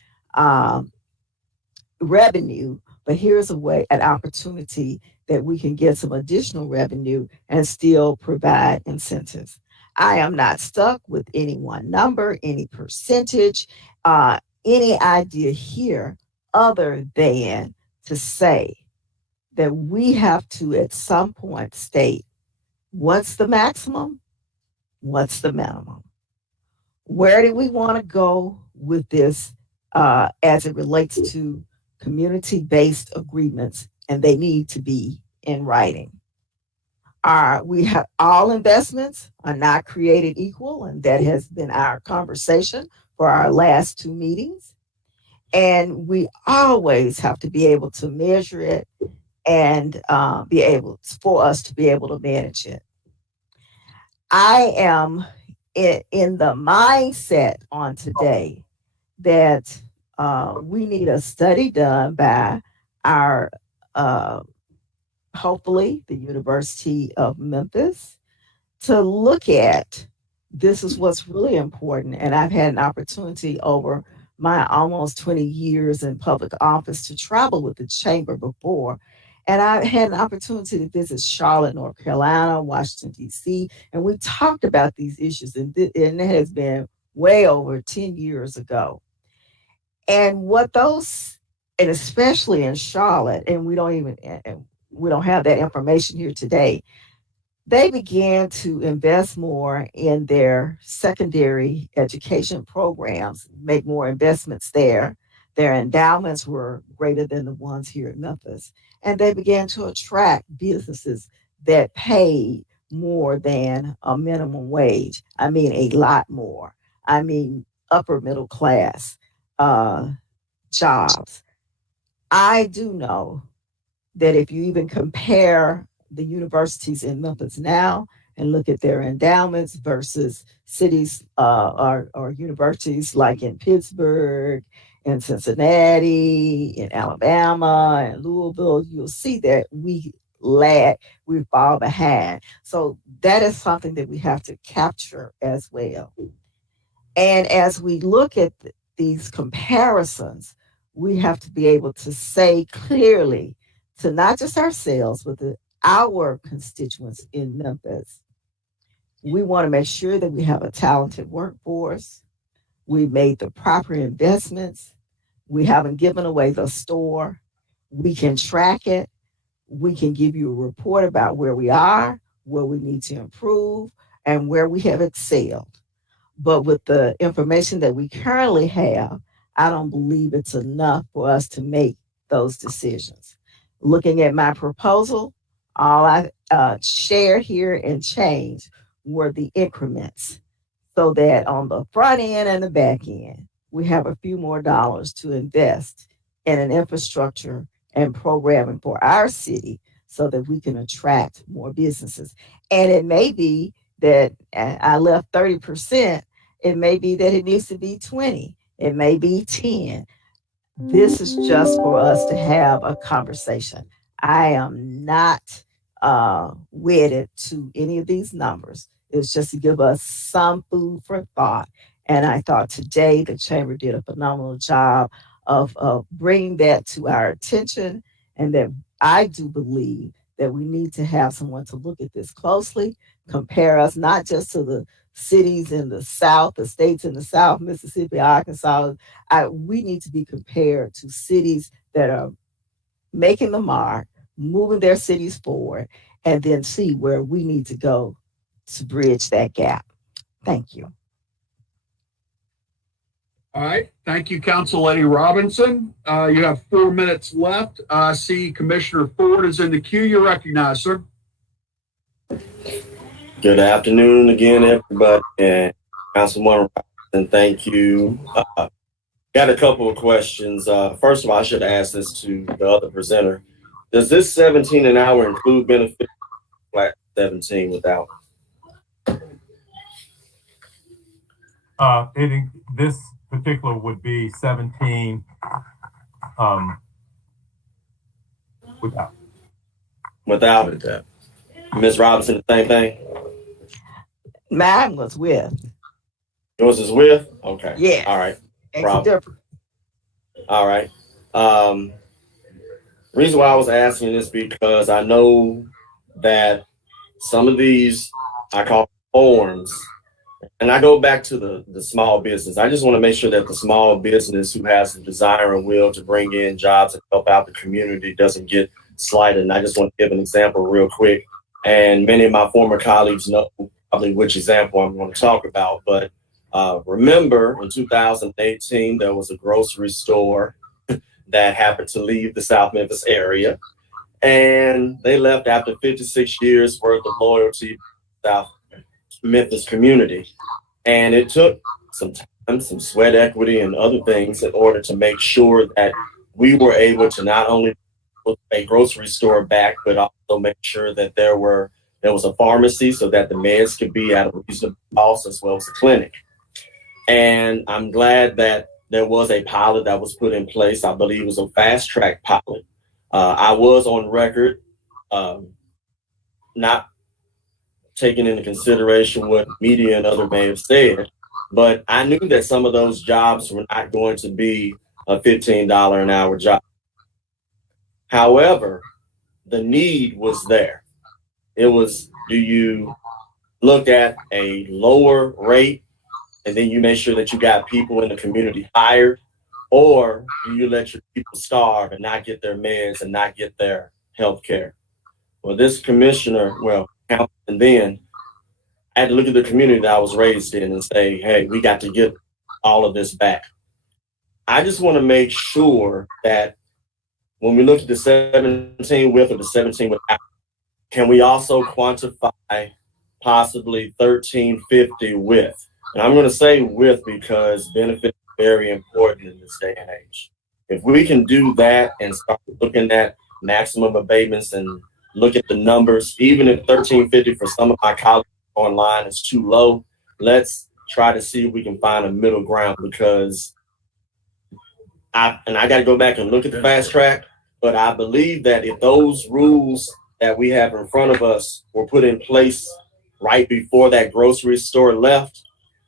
revenue, but here's a way, an opportunity that we can get some additional revenue and still provide incentives. I am not stuck with any one number, any percentage, any idea here other than to say that we have to at some point state what's the maximum, what's the minimum. Where do we want to go with this as it relates to community-based agreements, and they need to be in writing. We have all investments are not created equal, and that has been our conversation for our last two meetings. And we always have to be able to measure it and for us to be able to manage it. I am in the mindset on today that we need a study done by our, hopefully, the University of Memphis to look at this is what's really important. And I've had an opportunity over my almost 20 years in public office to travel with the chamber before. And I had an opportunity to visit Charlotte, North Carolina, Washington, D.C., and we talked about these issues, and it has been way over 10 years ago. And what those, and especially in Charlotte, and we don't have that information here today, they began to invest more in their secondary education programs, make more investments there. Their endowments were greater than the ones here in Memphis. And they began to attract businesses that paid more than a minimum wage. I mean, a lot more. I mean, upper middle class jobs. I do know that if you even compare the universities in Memphis now and look at their endowments versus cities or universities like in Pittsburgh, in Cincinnati, in Alabama, and Louisville, you'll see that we fall behind. So that is something that we have to capture as well. And as we look at these comparisons, we have to be able to say clearly to not just ourselves, but our constituents in Memphis, we want to make sure that we have a talented workforce. We made the proper investments. We haven't given away the store. We can track it. We can give you a report about where we are, where we need to improve, and where we have excelled. But with the information that we currently have, I don't believe it's enough for us to make those decisions. Looking at my proposal, all I shared here and changed were the increments so that on the front end and the back end, we have a few more dollars to invest in an infrastructure and programming for our city so that we can attract more businesses. And it may be that I left 30%. It may be that it needs to be 20. It may be 10. This is just for us to have a conversation. I am not wedded to any of these numbers. It's just to give us some food for thought. And I thought today the chamber did a phenomenal job of bringing that to our attention, and that I do believe that we need to have someone to look at this closely, compare us not just to the cities in the South, the states in the South, Mississippi, Arkansas. We need to be compared to cities that are making the mark, moving their cities forward, and then see where we need to go to bridge that gap. Thank you. All right. Thank you, Council Lady Robinson. You have 4 minutes left. I see Commissioner Ford is in the queue. You're recognized, sir. Good afternoon again, everybody. And Councilwoman Robinson, thank you. Got a couple of questions. First of all, I should ask this to the other presenter. Does this 17 an hour include benefits? Flat 17 without? This particular would be 17 without. Without it. Ms. Robinson, the same thing? Mine was with. Yours is with? Okay. Yeah. All right. Different. All right. Reason why I was asking this because I know that some of these I call forms, and I go back to the small business. I just want to make sure that the small business who has the desire and will to bring in jobs and help out the community doesn't get slighted. And I just want to give an example real quick. And many of my former colleagues know probably which example I'm going to talk about. But remember, in 2018, there was a grocery store that happened to leave the South Memphis area. And they left after 56 years worth of loyalty to the South Memphis community. And it took some time, some sweat equity and other things in order to make sure that we were able to not only put a grocery store back, but also make sure that there was a pharmacy so that the meds could be at a reasonable cost, as well as a clinic. And I'm glad that there was a pilot that was put in place. I believe it was a fast track pilot. I was on record not taking into consideration what media and other may have said, but I knew that some of those jobs were not going to be a $15 an hour job. However, the need was there. It was, do you look at a lower rate and then you make sure that you got people in the community hired, or do you let your people starve and not get their meds and not get their health care? Well, this commissioner, and then I had to look at the community that I was raised in and say, hey, we got to get all of this back. I just want to make sure that when we look at the 17 with or the 17 without, can we also quantify possibly 1350 with? And I'm going to say with because benefits are very important in this day and age. If we can do that and start looking at maximum abatements and look at the numbers, even if 1350 for some of my colleagues online is too low, let's try to see if we can find a middle ground, because I got to go back and look at the fast track, but I believe that if those rules that we have in front of us were put in place right before that grocery store left,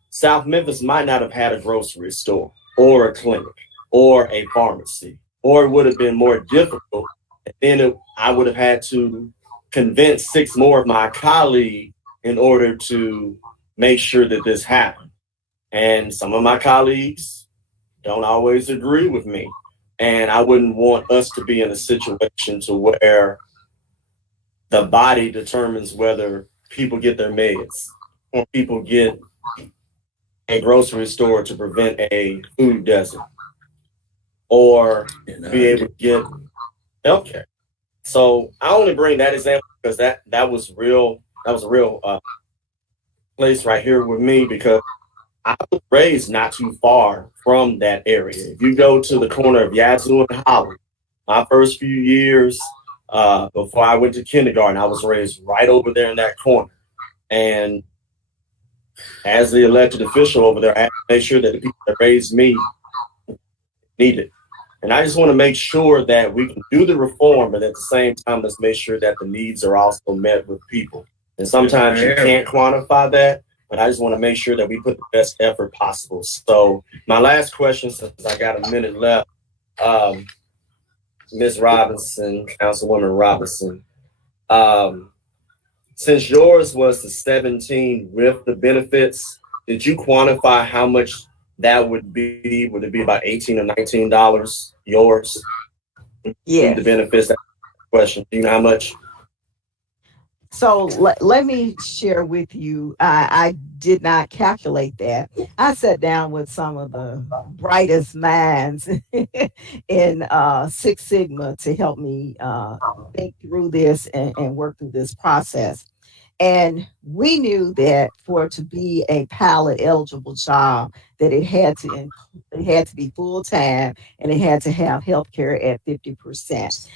South Memphis might not have had a grocery store or a clinic or a pharmacy, or it would have been more difficult. And then I would have had to convince 6 more of my colleagues in order to make sure that this happened. And some of my colleagues don't always agree with me. And I wouldn't want us to be in a situation to where the body determines whether people get their meds or people get a grocery store to prevent a food desert or be able to get healthcare. So I only bring that example because that was real. That was a real place right here with me, because I was raised not too far from that area. If you go to the corner of Yazoo and Holland, my first few years before I went to kindergarten, I was raised right over there in that corner. And as the elected official over there, I had to make sure that the people that raised me need it. And I just want to make sure that we can do the reform, but at the same time, let's make sure that the needs are also met with people. And sometimes you can't quantify that, but I just want to make sure that we put the best effort possible. So my last question, since I got a minute left, Ms. Robinson, Councilwoman Robinson, since yours was the 17 with the benefits, did you quantify how much that would be? Would it be about $18 or $19 yours? Yes. The benefits, that question. Do you know how much? So let me share with you. I did not calculate that. I sat down with some of the brightest minds in Six Sigma to help me think through this and work through this process. And we knew that for it to be a pilot eligible job, that it had to be full time and it had to have healthcare at 50%.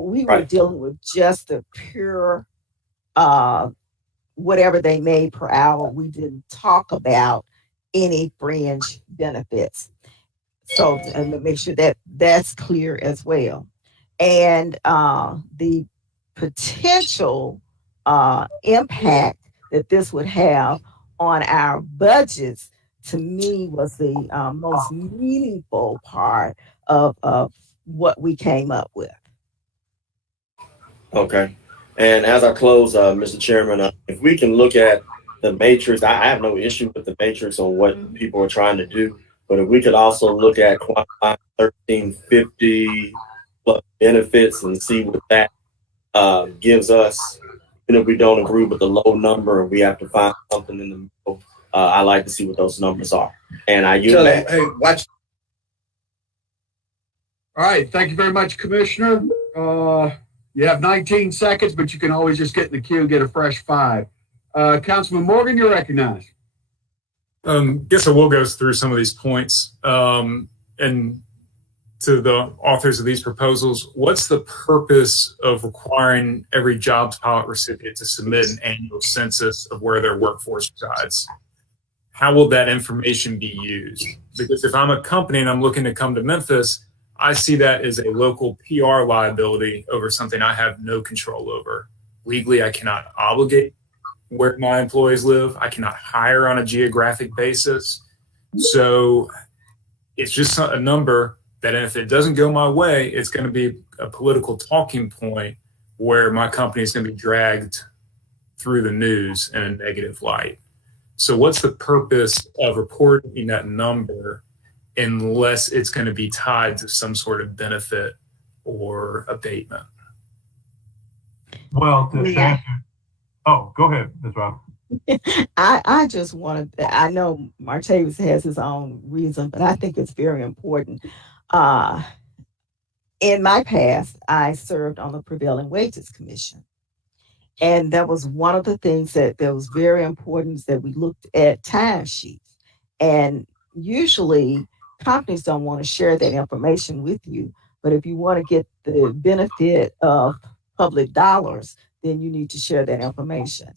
We were dealing with just the pure whatever they made per hour. We didn't talk about any fringe benefits. So and make sure that that's clear as well. And the potential impact that this would have on our budgets, to me, was the most meaningful part of what we came up with. Okay. And as I close, Mr. Chairman, if we can look at the matrix, I have no issue with the matrix on what people are trying to do, but if we could also look at quantifying 1350 plus benefits and see what that gives us. And if we don't agree with the low number and we have to find something in the middle, I like to see what those numbers are. And I use that. Hey, watch. All right. Thank you very much, Commissioner. You have 19 seconds, but you can always just get in the queue and get a fresh 5. Councilman Morgan, you're recognized. Guess I will go through some of these points. And to the authors of these proposals, what's the purpose of requiring every jobs pilot recipient to submit an annual census of where their workforce resides? How will that information be used? Because if I'm a company and I'm looking to come to Memphis, I see that as a local PR liability over something I have no control over. Legally, I cannot obligate where my employees live. I cannot hire on a geographic basis. So it's just a number that if it doesn't go my way, it's going to be a political talking point where my company is going to be dragged through the news in a negative light. So what's the purpose of reporting that number unless it's going to be tied to some sort of benefit or abatement? Well, oh, go ahead, Ms. Rob. I just wanted, I know Martavis has his own reason, but I think it's very important. In my past, I served on the Prevailing Wages Commission. And that was one of the things that was very important, is that we looked at timesheets. And usually companies don't want to share that information with you. But if you want to get the benefit of public dollars, then you need to share that information.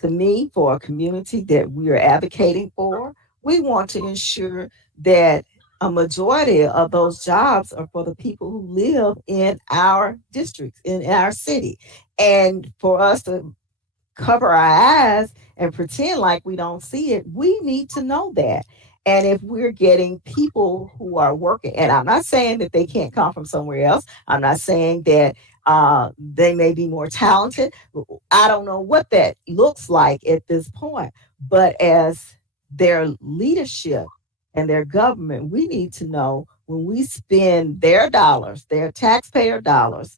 To me, for a community that we are advocating for, we want to ensure that a majority of those jobs are for the people who live in our districts, in our city. And for us to cover our eyes and pretend like we don't see it, we need to know that. And if we're getting people who are working, and I'm not saying that they can't come from somewhere else, I'm not saying that they may be more talented. I don't know what that looks like at this point, but as their leadership and their government, we need to know when we spend their dollars, their taxpayer dollars,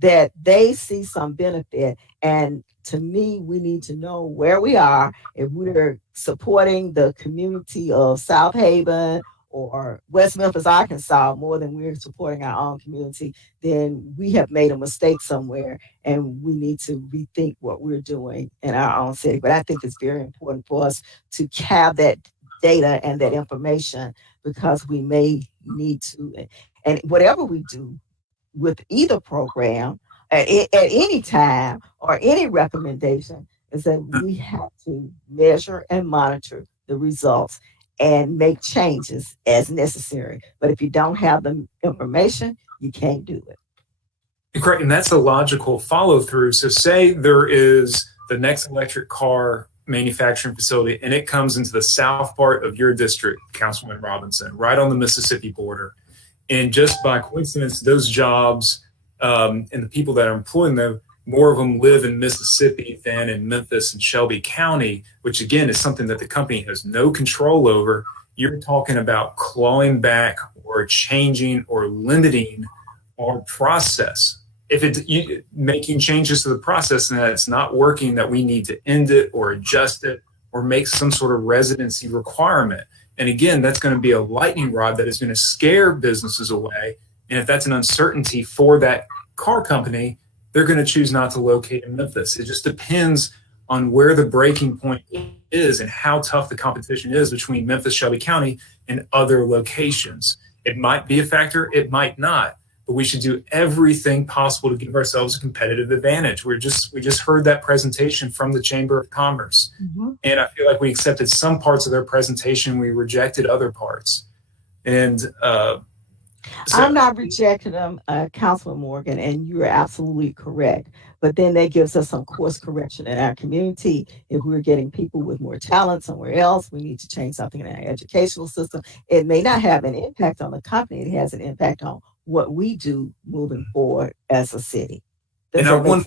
that they see some benefit. And to me, we need to know where we are. If we're supporting the community of South Haven or West Memphis, Arkansas, more than we're supporting our own community, then we have made a mistake somewhere, and we need to rethink what we're doing in our own city. But I think it's very important for us to have that data and that information, because we may need to, and whatever we do with either program at any time or any recommendation, is that we have to measure and monitor the results and make changes as necessary. But if you don't have the information, you can't do it. Correct, and that's a logical follow through. So say there is the next electric car manufacturing facility, and it comes into the south part of your district, Councilman Robinson, right on the Mississippi border. And just by coincidence, those jobs and the people that are employing them, more of them live in Mississippi than in Memphis and Shelby County, which again is something that the company has no control over. You're talking about clawing back or changing or limiting our process. If it's making changes to the process and that it's not working, that we need to end it or adjust it or make some sort of residency requirement. And again, that's going to be a lightning rod that is going to scare businesses away. And if that's an uncertainty for that car company, they're going to choose not to locate in Memphis. It just depends on where the breaking point is and how tough the competition is between Memphis, Shelby County, and other locations. It might be a factor, it might not, but we should do everything possible to give ourselves a competitive advantage. We just heard that presentation from the Chamber of Commerce. Mm-hmm. And I feel like we accepted some parts of their presentation, we rejected other parts. And so I'm not rejecting them, Councilman Morgan, and you're absolutely correct. But then that gives us some course correction in our community. If we're getting people with more talent somewhere else, we need to change something in our educational system. It may not have an impact on the company. It has an impact on what we do moving forward as a city. And I want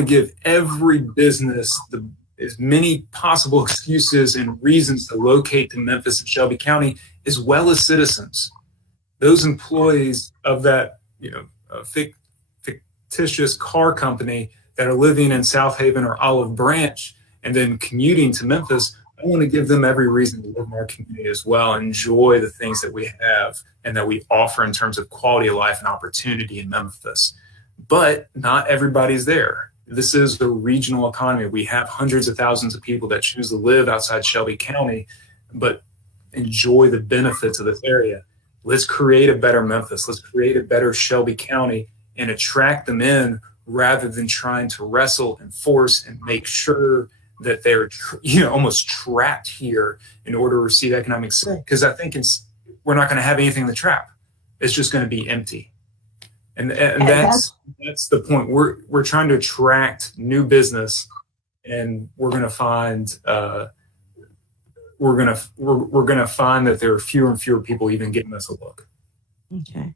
to give every business as many possible excuses and reasons to locate to Memphis and Shelby County, as well as citizens. Those employees of that, fictitious car company that are living in South Haven or Olive Branch and then commuting to Memphis, I want to give them every reason to live in our community as well, enjoy the things that we have and that we offer in terms of quality of life and opportunity in Memphis. But not everybody's there. This is a regional economy. We have hundreds of thousands of people that choose to live outside Shelby County, but enjoy the benefits of this area. Let's create a better Memphis. Let's create a better Shelby County and attract them in rather than trying to wrestle and force and make sure that they're almost trapped here in order to receive economic sense. Because I think we're not going to have anything to trap. It's just going to be empty. And that's the point. We're trying to attract new business, and we're going to find we're going to find that there are fewer and fewer people even giving us a look. Okay.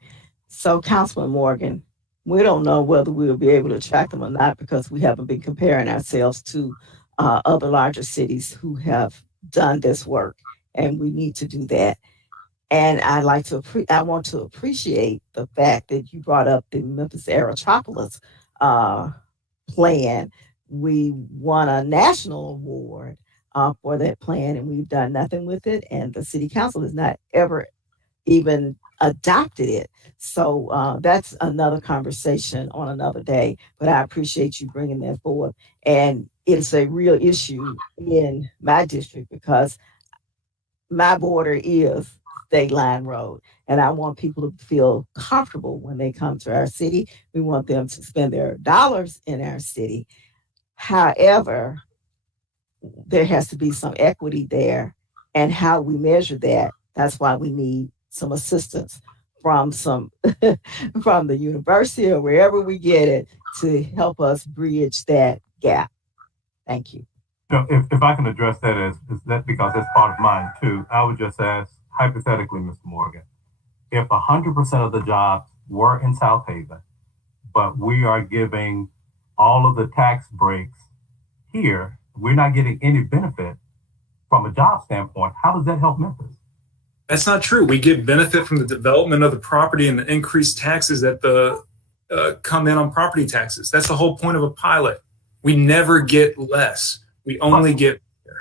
So, Councilman Morgan, We don't know whether we'll be able to attract them or not because we haven't been comparing ourselves to other larger cities who have done this work, and we need to do that. And I want to appreciate the fact that you brought up the Memphis Aerotropolis plan. We won a national award for that plan, and we've done nothing with it. And the city council has not ever even adopted it. So that's another conversation on another day. But I appreciate you bringing that forward. And it's a real issue in my district because my border is State Line Road. And I want people to feel comfortable when they come to our city. We want them to spend their dollars in our city. However, there has to be some equity there, and how we measure that. That's why we need some assistance from from the university or wherever we get it to help us bridge that gap. Thank you. If I can address that as that because that's part of mine too, I would just ask hypothetically, Mr. Morgan, if 100% of the jobs were in South Haven, but we are giving all of the tax breaks here, we're not getting any benefit from a job standpoint. How does that help Memphis? That's not true. We get benefit from the development of the property and the increased taxes that come in on property taxes. That's the whole point of a pilot. We never get less. We only get more.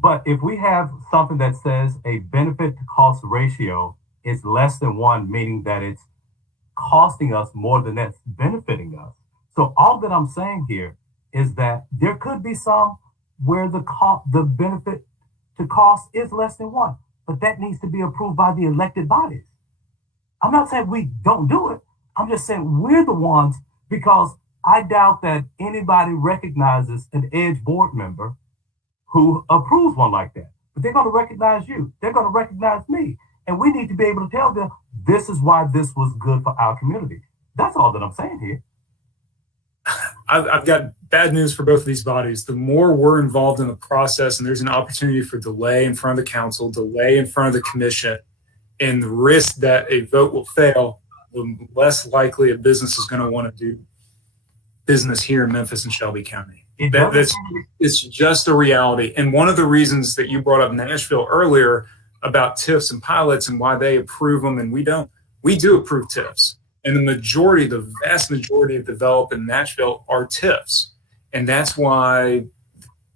But if we have something that says a benefit to cost ratio is less than 1, meaning that it's costing us more than that's benefiting us. So all that I'm saying here is that there could be some where the benefit to cost is less than 1, but that needs to be approved by the elected bodies. I'm not saying we don't do it. I'm just saying we're the ones, because I doubt that anybody recognizes an EDGE board member who approves one like that. But they're going to recognize you. They're going to recognize me. And we need to be able to tell them, this is why this was good for our community. That's all that I'm saying here. I've got bad news for both of these bodies. The more we're involved in the process and there's an opportunity for delay in front of the council, delay in front of the commission, and the risk that a vote will fail, the less likely a business is going to want to do business here in Memphis and Shelby County. It's just a reality. And one of the reasons that you brought up Nashville earlier about TIFs and pilots and why they approve them and we don't, we do approve TIFs. And the vast majority of developed in Nashville are TIFs. And that's why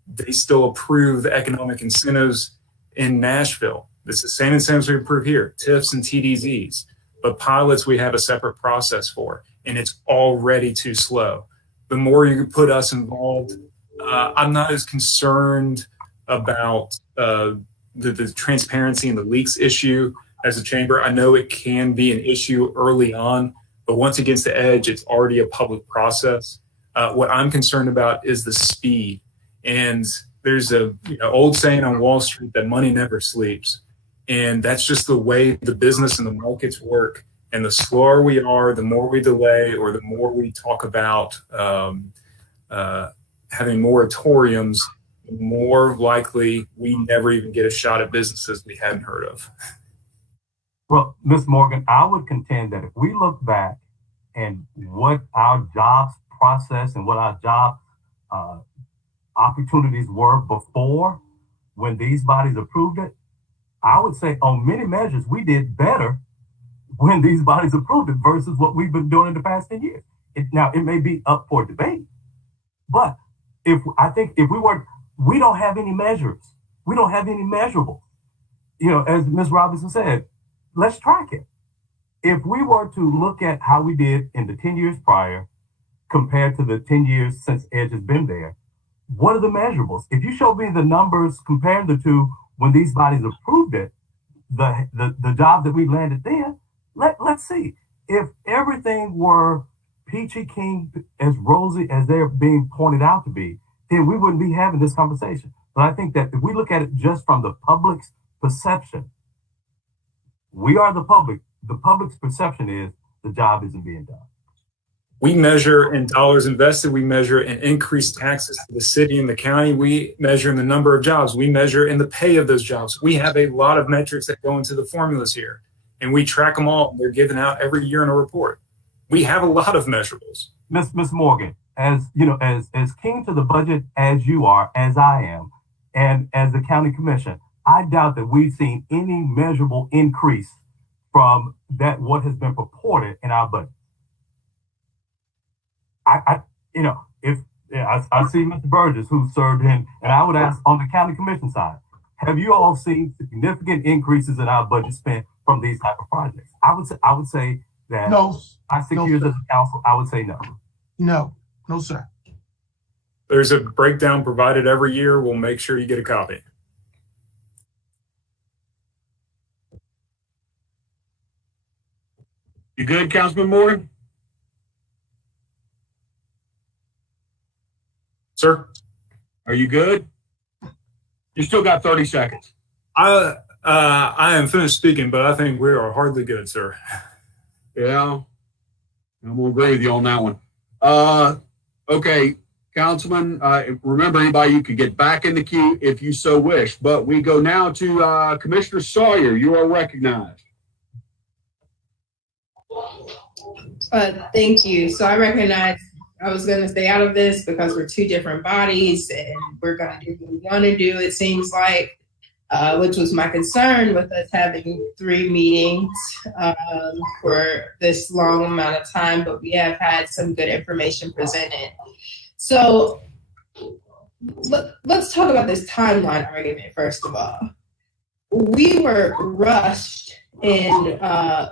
they still approve the economic incentives in Nashville. It's the same incentives we approve here, TIFs and TDZs. But pilots, we have a separate process for, and it's already too slow. The more you put us involved, I'm not as concerned about the transparency and the leaks issue as a chamber. I know it can be an issue early on, but once it gets to EDGE, it's already a public process. What I'm concerned about is the speed. And there's a old saying on Wall Street that money never sleeps. And that's just the way the business and the markets work. And the slower we are, the more we delay, or the more we talk about having moratoriums, the more likely we never even get a shot at businesses we hadn't heard of. Well, Ms. Morgan, I would contend that if we look back and what our jobs process and what our job opportunities were before when these bodies approved it, I would say on many measures, we did better when these bodies approved it versus what we've been doing in the past 10 years. Now, it may be up for debate, but we don't have any measures. We don't have any measurables. As Ms. Robinson said, let's track it. If we were to look at how we did in the 10 years prior compared to the 10 years since EDGE has been there, what are the measurables? If you show me the numbers comparing the two when these bodies approved it, the job that we landed then, let's see. If everything were peachy keen, as rosy as they're being pointed out to be, then we wouldn't be having this conversation. But I think that if we look at it just from the public's perception, we are the public. The public's perception is the job isn't being done. We measure in dollars invested. We measure in increased taxes to the city and the county. We measure in the number of jobs. We measure in the pay of those jobs. We have a lot of metrics that go into the formulas here, and we track them all. They're given out every year in a report. we have a lot of measurables. Miss Morgan, as you know, as keen to the budget as you are, as I am, and as the county commission, I doubt that we've seen any measurable increase from that what has been purported in our budget. I see Mr. Burgess, who served in, and I would ask on the county commission side, have you all seen significant increases in our budget spent from these type of projects? I would say that No. my 6 years as a council, I would say no. No, sir. There's a breakdown provided every year. We'll make sure you get a copy. You good, Councilman Morgan? Sir? Are you good? You still got 30 seconds. I am finished speaking, but I think we are hardly good, sir. Yeah, I'm gonna agree with you on that one. Okay, Councilman, remember anybody, you could get back in the queue if you so wish, but we go now to Commissioner Sawyer. You are recognized. Thank you. So I recognize I was going to stay out of this because we're two different bodies and we're going to do what we want to do, it seems like, which was my concern with us having 3 meetings for this long amount of time, but we have had some good information presented. So let's talk about this timeline argument, first of all. We were rushed in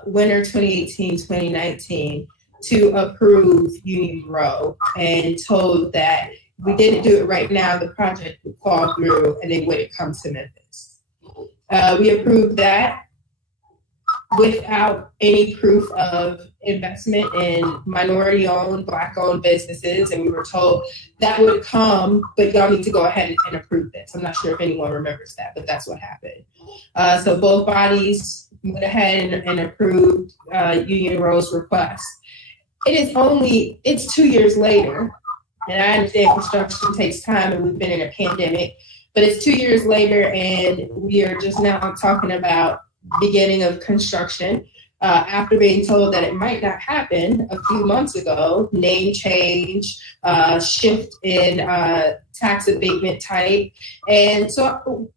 winter 2018, 2019 to approve Union Row and told that if we didn't do it right now, the project would fall through and they wouldn't come to Memphis. We approved that without any proof of investment in minority-owned, Black-owned businesses, and we were told that would come, but y'all need to go ahead and approve this. I'm not sure if anyone remembers that, but that's what happened. So both bodies went ahead and approved Union Row's request. It's 2 years later, and I understand construction takes time and we've been in a pandemic, but it's 2 years later and we are just now talking about beginning of construction after being told that it might not happen a few months ago, name change, shift in tax abatement type. And so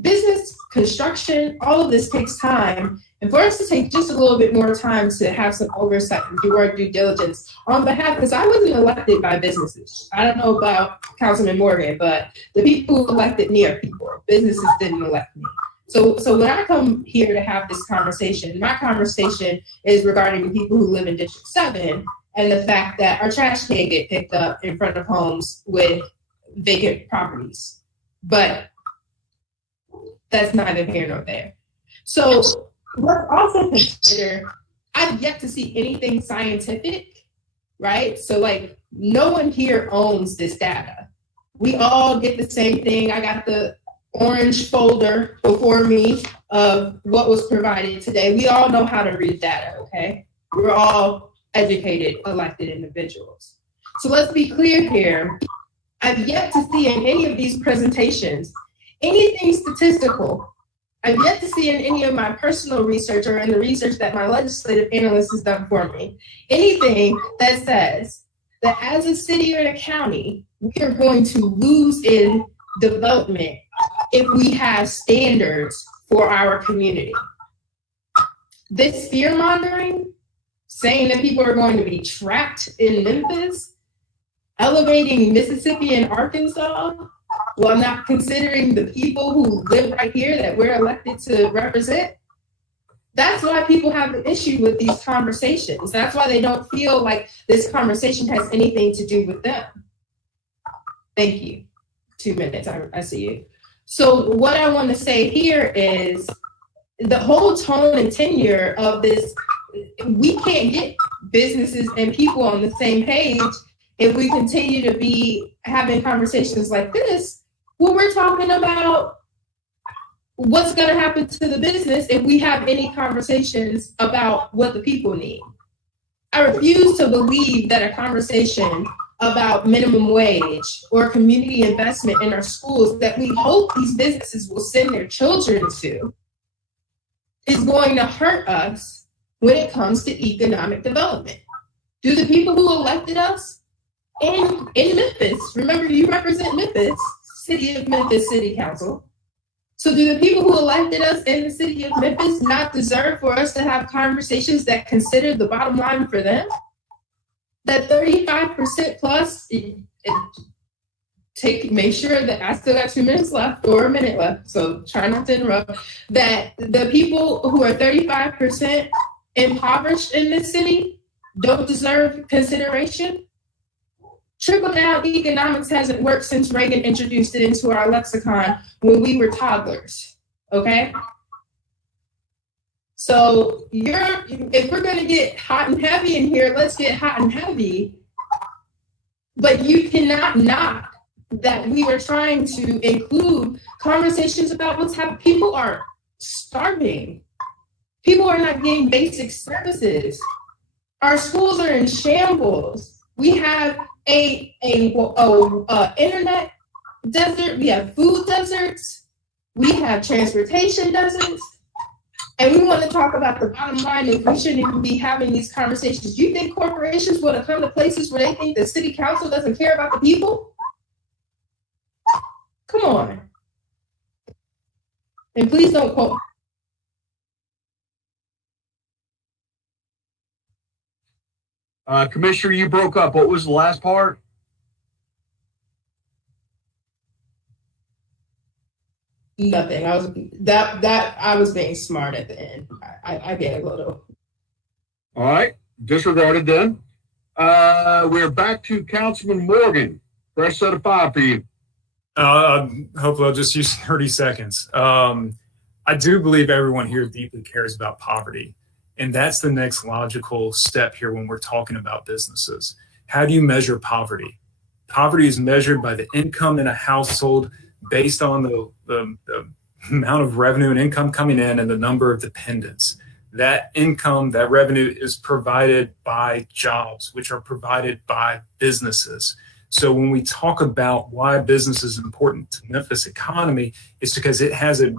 business, construction, all of this takes time. And for us to take just a little bit more time to have some oversight and do our due diligence on behalf, because I wasn't elected by businesses. I don't know about Councilman Morgan, but the people who elected me are people. Businesses didn't elect me. So when I come here to have this conversation, my conversation is regarding the people who live in District 7 and the fact that our trash can get picked up in front of homes with vacant properties. But that's neither here nor there. So let's also consider, I've yet to see anything scientific, right? So like no one here owns this data. We all get the same thing. I got the orange folder before me of what was provided today. We all know how to read data, okay? We're all educated, elected individuals. So let's be clear here. I've yet to see in any of these presentations anything statistical. I've yet to see in any of my personal research or in the research that my legislative analyst has done for me, anything that says that as a city or a county, we are going to lose in development if we have standards for our community. This fear mongering, saying that people are going to be trapped in Memphis, elevating Mississippi and Arkansas, while not considering the people who live right here that we're elected to represent. That's why people have an issue with these conversations. That's why they don't feel like this conversation has anything to do with them. Thank you. 2 minutes, I see you. So what I want to say here is the whole tone and tenure of this, we can't get businesses and people on the same page if we continue to be having conversations like this, when we're talking about what's going to happen to the business if we have any conversations about what the people need. I refuse to believe that a conversation about minimum wage or community investment in our schools that we hope these businesses will send their children to is going to hurt us when it comes to economic development. Do the people who elected us in Memphis, remember you represent Memphis, City of Memphis City Council. So do the people who elected us in the city of Memphis not deserve for us to have conversations that consider the bottom line for them? That 35% plus, make sure that I still got 2 minutes left or a minute left, so try not to interrupt, that the people who are 35% impoverished in this city don't deserve consideration. Trickle down economics hasn't worked since Reagan introduced it into our lexicon when we were toddlers, okay? So if we're gonna get hot and heavy in here, let's get hot and heavy. But you cannot knock that we were trying to include conversations about what's happening. People are starving. People are not getting basic services. Our schools are in shambles. We have a internet desert. We have food deserts. We have transportation deserts. And we want to talk about the bottom line, and we shouldn't even be having these conversations. Do you think corporations want to come to places where they think the city council doesn't care about the people? Come on. And please don't quote. Commissioner, you broke up. What was the last part? Nothing. I was being smart at the end. I get a little. All right, disregarded then. We're back to Councilman Morgan. Fresh set of 5 for you. Hopefully I'll just use 30 seconds. I do believe everyone here deeply cares about poverty. And that's the next logical step here when we're talking about businesses. How do you measure poverty? Poverty is measured by the income in a household based on the amount of revenue and income coming in and the number of dependents. That income, that revenue is provided by jobs, which are provided by businesses. So when we talk about why business is important to Memphis economy, it's because it has the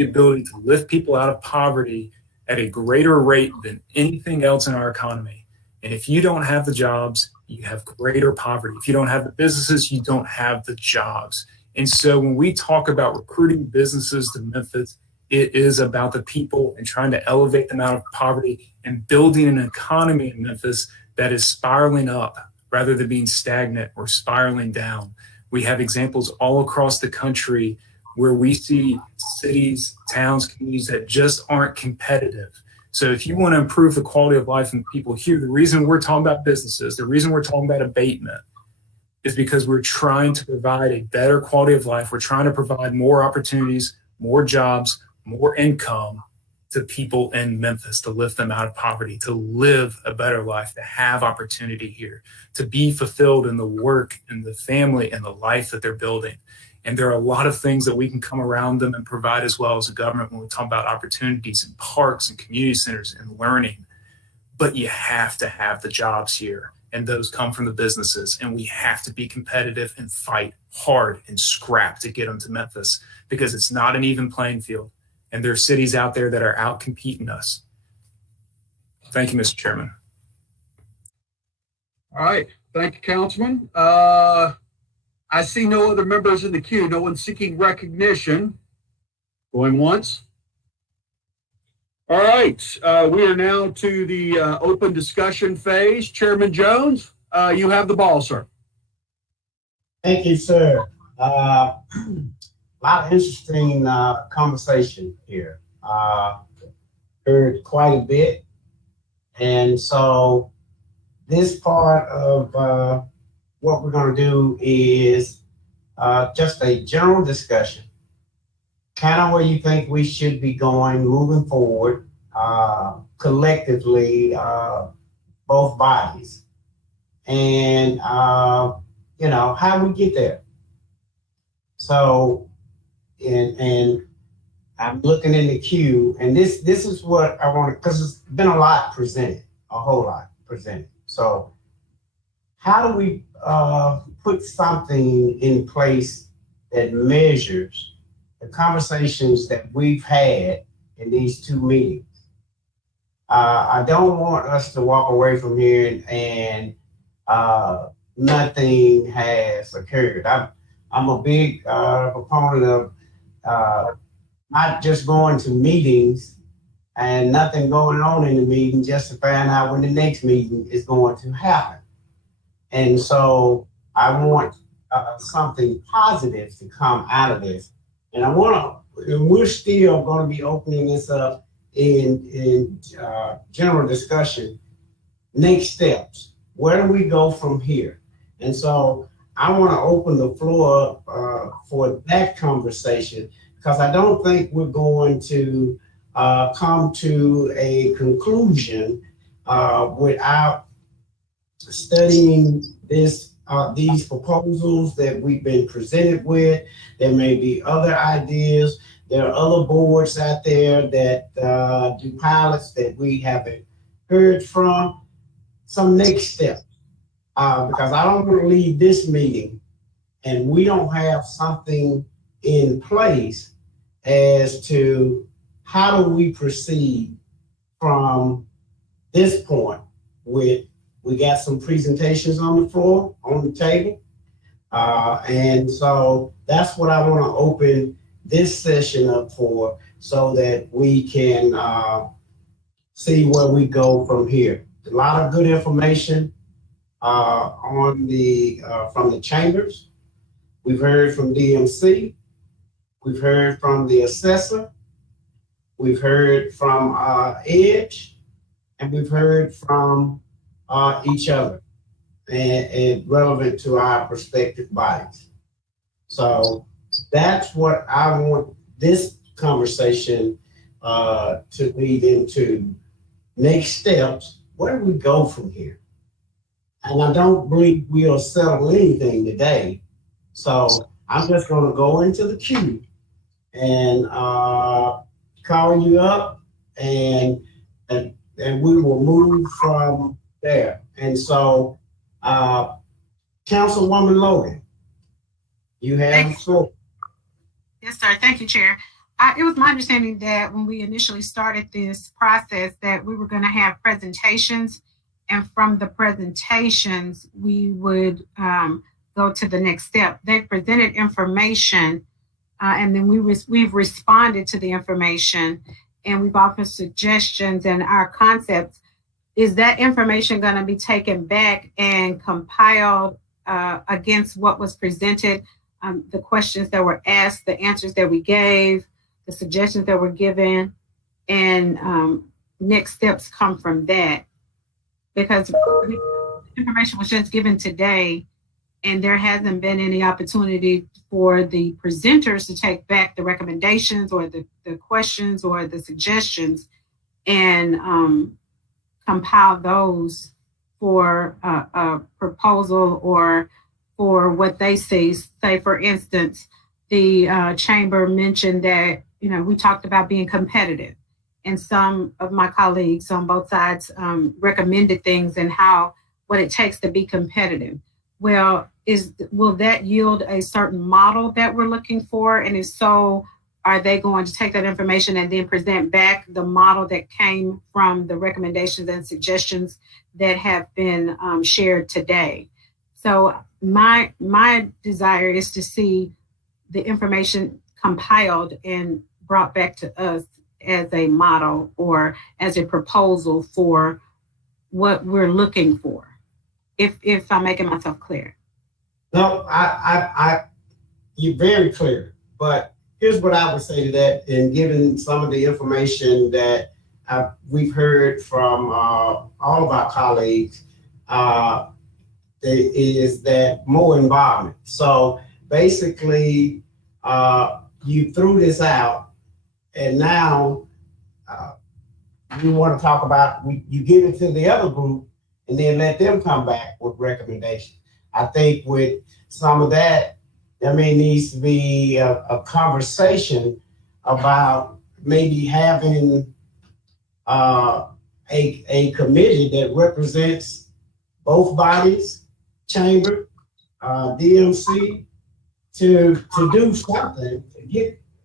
ability to lift people out of poverty at a greater rate than anything else in our economy. And if you don't have the jobs, you have greater poverty. If you don't have the businesses, you don't have the jobs. And so when we talk about recruiting businesses to Memphis, it is about the people and trying to elevate them out of poverty and building an economy in Memphis that is spiraling up rather than being stagnant or spiraling down. We have examples all across the country where we see cities, towns, communities that just aren't competitive. So if you want to improve the quality of life in people here, the reason we're talking about businesses, the reason we're talking about abatement is because we're trying to provide a better quality of life. We're trying to provide more opportunities, more jobs, more income to people in Memphis to lift them out of poverty, to live a better life, to have opportunity here, to be fulfilled in the work and the family and the life that they're building. And there are a lot of things that we can come around them and provide as well as a government when we talk about opportunities in parks and community centers and learning. But you have to have the jobs here, and those come from the businesses. And we have to be competitive and fight hard and scrap to get them to Memphis because it's not an even playing field. And there are cities out there that are out competing us. Thank you, Mr. Chairman. All right. Thank you, Councilman. I see no other members in the queue. No one seeking recognition. Going once. All right. We are now to the open discussion phase. Chairman Jones, you have the ball, sir. Thank you, sir. A lot of interesting conversation here. Heard quite a bit. And so this part of what we're going to do is just a general discussion, kind of where you think we should be going moving forward collectively, both bodies, and you know, how we get there. So, and I'm looking in the queue, and this is what I want to, because it's been a lot presented, a whole lot presented. So how do we put something in place that measures the conversations that we've had in these two meetings? I don't want us to walk away from here and nothing has occurred. I'm a big proponent of not just going to meetings and nothing going on in the meeting just to find out when the next meeting is going to happen. And so I want something positive to come out of this. And we're still going to be opening this up in general discussion. Next steps. Where do we go from here? And so I want to open the floor up for that conversation, because I don't think we're going to come to a conclusion without studying these proposals that we've been presented with. There may be other ideas. There are other boards out there that do pilots that we haven't heard from. Some next steps, because I don't want to leave this meeting and we don't have something in place as to how do we proceed from this point. We got some presentations on the floor, on the table, and so that's what I want to open this session up for, so that we can see where we go from here. A lot of good information on from the chambers. We've heard from DMC. We've heard from the assessor. We've heard from Edge, and we've heard from each other, and relevant to our respective bodies. So that's what I want this conversation to lead into. Next steps. Where do we go from here? And I don't believe we'll settle anything today. So I'm just going to go into the queue and call you up, and we will move from there. And so, Councilwoman Logan, you have the floor. Yes, sir. Thank you, Chair. It was my understanding that when we initially started this process that we were going to have presentations, and from the presentations, we would go to the next step. They presented information, and then we've responded to the information, and we've offered suggestions and our concepts. Is that information going to be taken back and compiled against what was presented, the questions that were asked, the answers that we gave, the suggestions that were given, and next steps come from that? Because the information was just given today, and there hasn't been any opportunity for the presenters to take back the recommendations or the questions or the suggestions and compile those for a proposal or for what they see. Say, for instance, the chamber mentioned that, we talked about being competitive, and some of my colleagues on both sides recommended things and what it takes to be competitive. Well, will that yield a certain model that we're looking for? And if so, are they going to take that information and then present back the model that came from the recommendations and suggestions that have been shared today? So my desire is to see the information compiled and brought back to us as a model or as a proposal for what we're looking for, if I'm making myself clear. No, you're very clear, but here's what I would say to that, and given some of the information that we've heard from all of our colleagues, is that more involvement. So basically, you threw this out, and now you want to talk about, you give it to the other group and then let them come back with recommendations. I think with some of that, there may needs to be a conversation about maybe having a committee that represents both bodies, chamber, DMC, to do something,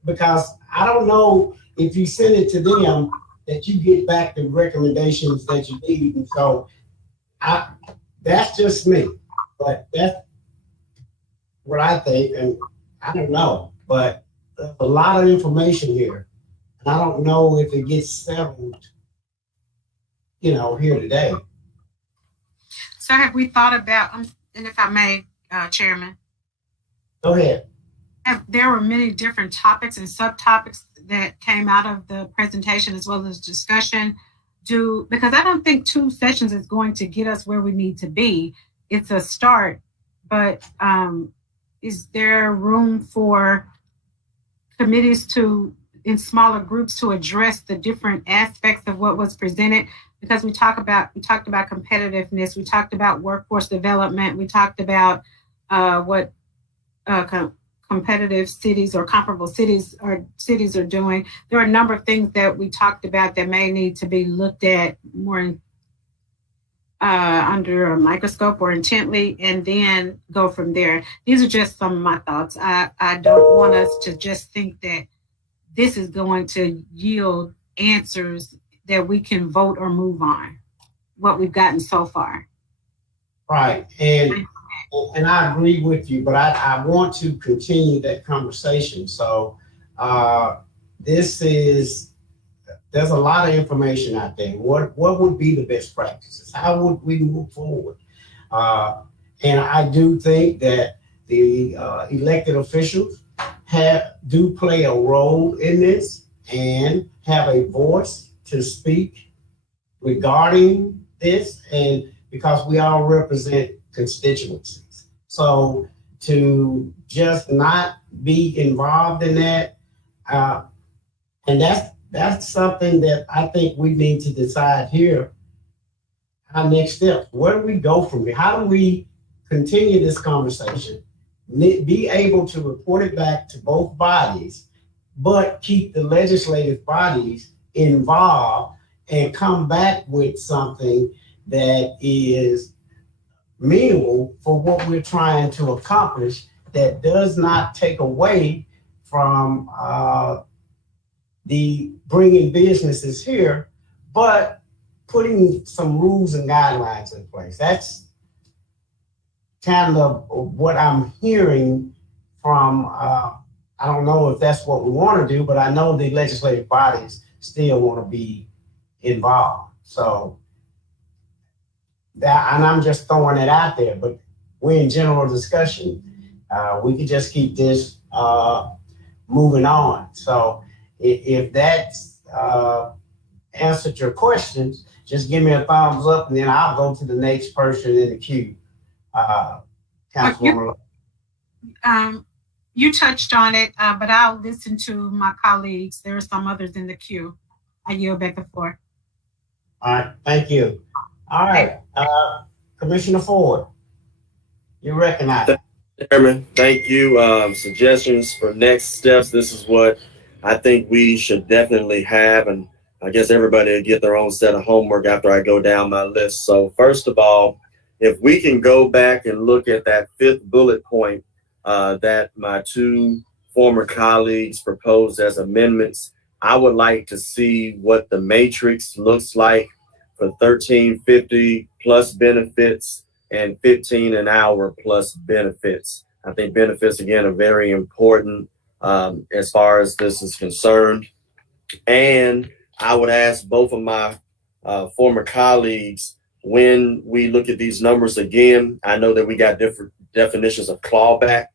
because I don't know if you send it to them that you get back the recommendations that you need. And so that's just me, but that's what I think. And I don't know, but there's a lot of information here. And I don't know if it gets settled, here today. So have we thought about, and if I may, Chairman? Go ahead. There were many different topics and subtopics that came out of the presentation as well as discussion. Because I don't think 2 sessions is going to get us where we need to be. It's a start, but is there room for committees in smaller groups to address the different aspects of what was presented? Because we talked about competitiveness, we talked about workforce development, we talked about what competitive cities or comparable cities are doing. There are a number of things that we talked about that may need to be looked at more under a microscope or intently, and then go from there. These are just some of my thoughts. I don't want us to just think that this is going to yield answers that we can vote or move on, what we've gotten so far. Right, and I agree with you, but I want to continue that conversation. So there's a lot of information out there. What would be the best practices? How would we move forward? And I do think that the elected officials do play a role in this and have a voice to speak regarding this, and because we all represent constituencies. So to just not be involved in that, and that's something that I think we need to decide here, our next steps. Where do we go from here? How do we continue this conversation, be able to report it back to both bodies, but keep the legislative bodies involved and come back with something that is meaningful for what we're trying to accomplish, that does not take away from the bringing businesses here, but putting some rules and guidelines in place. That's kind of what I'm hearing from, I don't know if that's what we want to do, but I know the legislative bodies still want to be involved. So that, and I'm just throwing it out there, but we're in general discussion. We could just keep this moving on. So if that's answered your questions, just give me a thumbs up, and then I'll go to the next person in the queue. Councilwoman. You touched on it, but I'll listen to my colleagues. There are some others in the queue. I yield back the floor. All right, thank you. All right, Commissioner Ford, you recognize. Chairman, thank you. Suggestions for next steps. This is what I think we should definitely have, and I guess everybody will get their own set of homework after I go down my list. So first of all, if we can go back and look at that 5th bullet point that my 2 former colleagues proposed as amendments, I would like to see what the matrix looks like for $13.50 plus benefits and $15 an hour plus benefits. I think benefits, again, are very important as far as this is concerned. And I would ask both of my former colleagues, when we look at these numbers again, I know that we got different definitions of clawback,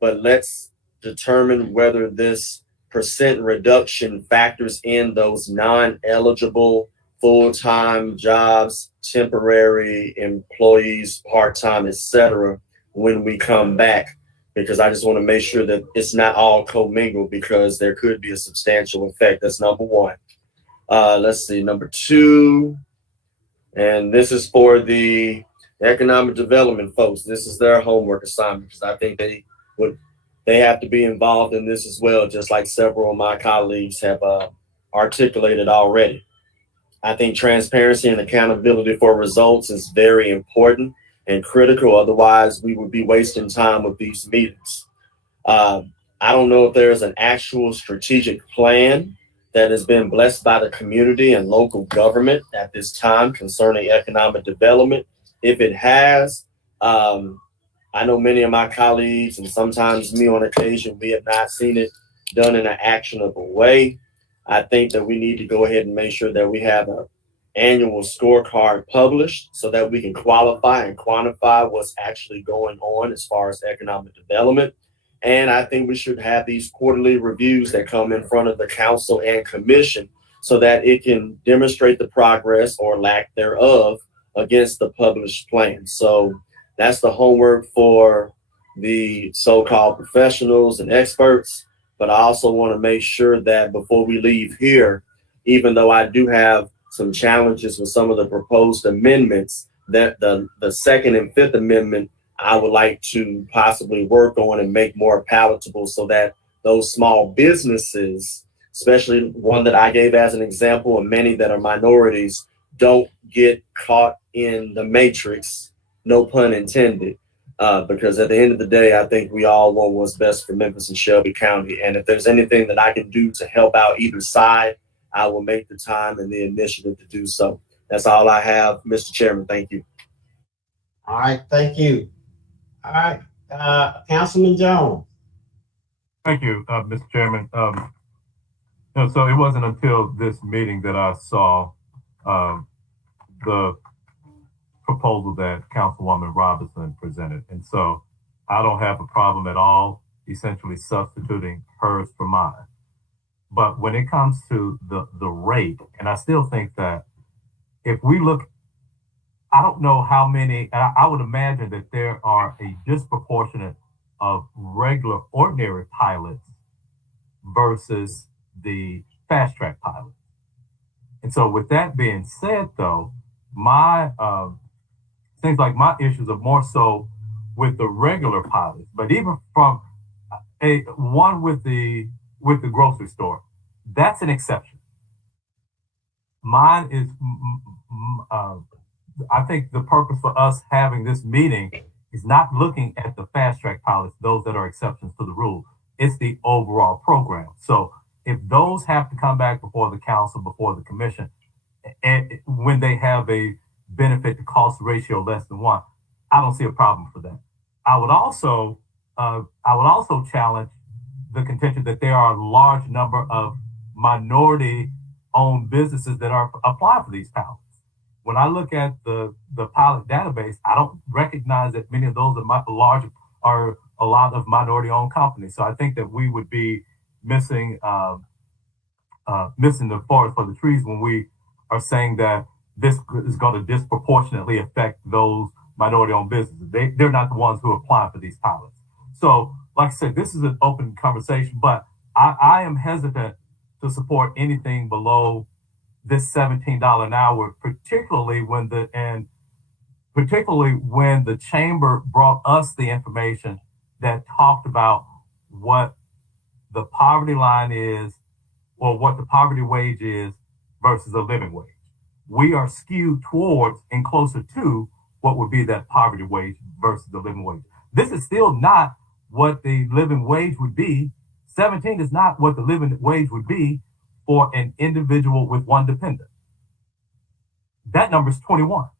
but let's determine whether this percent reduction factors in those non-eligible full-time jobs, temporary employees, part-time, etc., when we come back, because I just want to make sure that it's not all commingled, because there could be a substantial effect. That's number 1. Let's see, number 2, and this is for the economic development folks. This is their homework assignment, because I think they have to be involved in this as well, just like several of my colleagues have articulated already. I think transparency and accountability for results is very important and critical. Otherwise, we would be wasting time with these meetings. I don't know if there's an actual strategic plan that has been blessed by the community and local government at this time concerning economic development? If it has, I know many of my colleagues and sometimes me on occasion, we have not seen it done in an actionable way. I think that we need to go ahead and make sure that we have an annual scorecard published so that we can qualify and quantify what's actually going on as far as economic development. And I think we should have these quarterly reviews that come in front of the council and commission so that it can demonstrate the progress or lack thereof against the published plan. So that's the homework for the so-called professionals and experts. But I also want to make sure that before we leave here, even though I do have some challenges with some of the proposed amendments, that the second and fifth amendment, I would like to possibly work on and make more palatable so that those small businesses, especially one that I gave as an example and many that are minorities, don't get caught in the matrix, no pun intended. Because at the end of the day, I think we all want what's best for Memphis and Shelby County. And if there's anything that I can do to help out either side, I will make the time and the initiative to do so. That's all I have, Mr. Chairman. Thank you. All right, thank you. All right, Councilman Jones. Thank you, Mr. Chairman. So it wasn't until this meeting that I saw the proposal that Councilwoman Robinson presented. And so I don't have a problem at all essentially substituting hers for mine. But when it comes to the rate, and I still think that if we look, I don't know how many, I would imagine that there are a disproportionate of regular ordinary pilots versus the fast track pilots. And so with that being said though, my seems like my issues are more so with the regular pilots, but even from one with the grocery store, that's an exception. Mine is, I think the purpose for us having this meeting is not looking at the fast track pilots, those that are exceptions to the rule. It's the overall program. So if those have to come back before the council, before the commission, and when they have a benefit to cost ratio less than 1, I don't see a problem for that. I would also challenge the contention that there are a large number of minority-owned businesses that are applying for these pilots. When I look at the pilot database, I don't recognize that many of those are a lot of minority-owned companies. So I think that we would be missing the forest for the trees when we are saying that this is going to disproportionately affect those minority-owned businesses. They're not the ones who apply for these pilots. So, like I said, this is an open conversation, but I am hesitant to support anything below this $17 an hour, particularly when the chamber brought us the information that talked about what the poverty line is or what the poverty wage is versus a living wage. We are skewed towards and closer to what would be that poverty wage versus the living wage. This is still not what the living wage would be. 17 is not what the living wage would be for an individual with one dependent. That number is 21.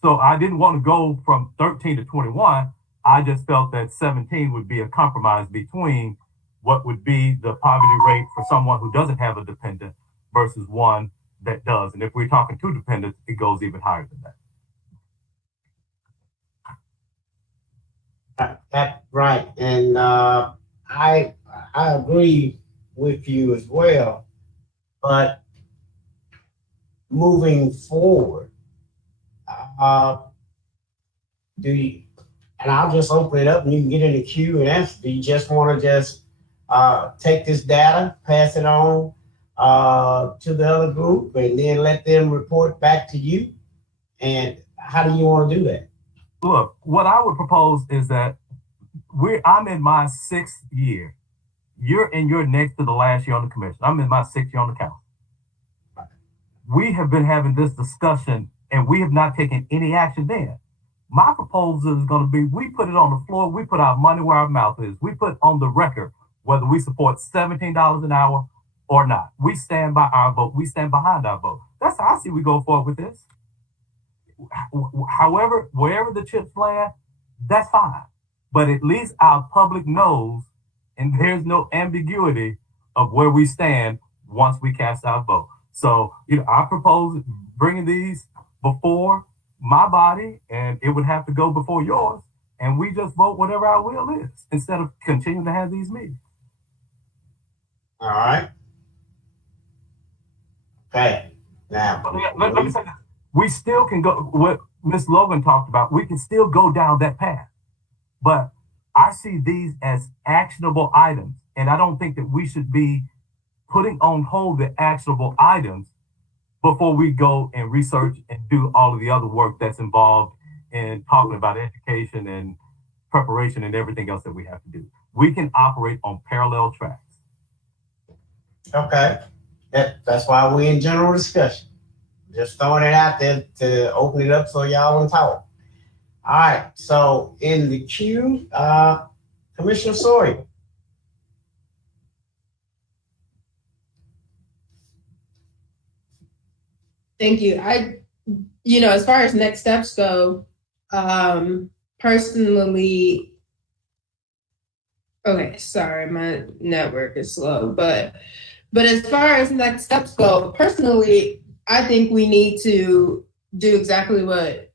So I didn't want to go from 13 to 21. I just felt that 17 would be a compromise between what would be the poverty rate for someone who doesn't have a dependent versus one that does. And if we're talking 2 dependents, it goes even higher than that. That's right. And I agree with you as well. But moving forward, and I'll just open it up and you can get in the queue and answer. Do you just want to just take this data, pass it on to the other group, and then let them report back to you? And how do you want to do that? Look, what I would propose is that I'm in my 6th year. You're next to the last year on the commission. I'm in my 6th year on the council. We have been having this discussion and we have not taken any action then. My proposal is going to be, we put it on the floor, we put our money where our mouth is. We put on the record whether we support $17 an hour or not. We stand by our vote. We stand behind our vote. That's how I see we go forward with this. However, wherever the chips land, that's fine. But at least our public knows, and there's no ambiguity of where we stand once we cast our vote. So, I propose bringing these before my body, and it would have to go before yours, and we just vote whatever our will is instead of continuing to have these meetings. All right. Okay. Now, let me say this. We still can go, what Ms. Logan talked about, we can still go down that path. But I see these as actionable items, and I don't think that we should be putting on hold the actionable items before we go and research and do all of the other work that's involved in talking about education and preparation and everything else that we have to do. We can operate on parallel tracks. okay. That's why we're in general discussion. Just throwing it out there to open it up so y'all can talk. All right. So in the queue, Commissioner Sawyer. Thank you. As far as next steps go, personally, okay, sorry, my network is slow, but as far as next steps go, personally, I think we need to do exactly what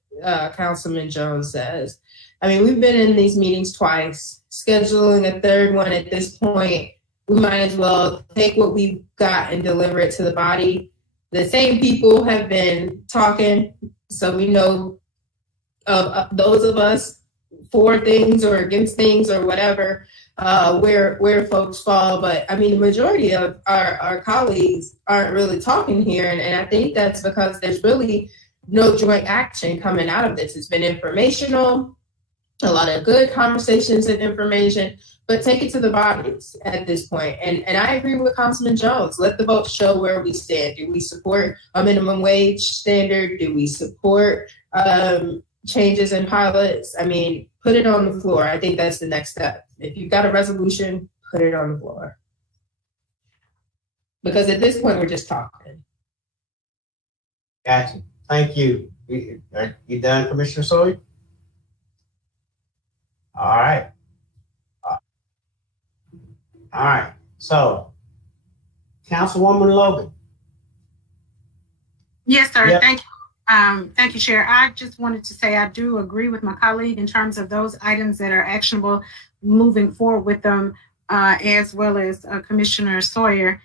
Councilman Jones says. I mean, we've been in these meetings twice, scheduling a third one at this point. We might as well take what we've got and deliver it to the body. The same people have been talking, so we know those of us for things or against things or whatever, where folks fall. But I mean, the majority of our colleagues aren't really talking here. And I think that's because there's really no joint action coming out of this. It's been informational, a lot of good conversations and information, but take it to the bodies at this point. And I agree with Councilman Jones. Let the vote show where we stand. Do we support a minimum wage standard? Do we support changes in pilots? I mean, put it on the floor. I think that's the next step. If you've got a resolution, put it on the floor. Because at this point, we're just talking. Gotcha. Thank you. You done, Commissioner Sawyer? All right. All right. So, Councilwoman Logan. Yes, sir. Yep. Thank you. Thank you, Chair. I just wanted to say I do agree with my colleague in terms of those items that are actionable, moving forward with them, as well as Commissioner Sawyer.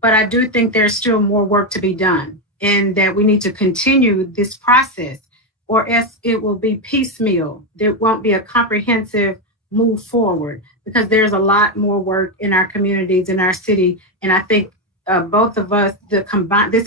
But I do think there's still more work to be done, and that we need to continue this process, or else it will be piecemeal. There won't be a comprehensive move forward, because there's a lot more work in our communities, in our city. And I think both of us, this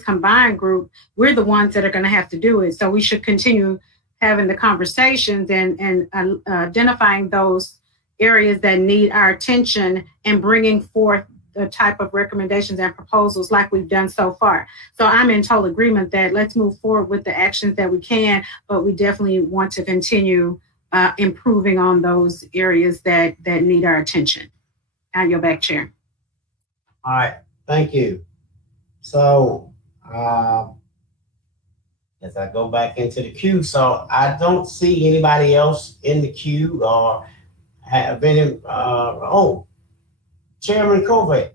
combined group, we're the ones that are going to have to do it. So we should continue having the conversations and identifying those areas that need our attention and bringing forth the type of recommendations and proposals like we've done so far. So I'm in total agreement that let's move forward with the actions that we can, but we definitely want to continue improving on those areas that need our attention. I yield back, Chair. All right. Thank you. So, as I go back into the queue, so I don't see anybody else in the queue or have been Chairman Covey,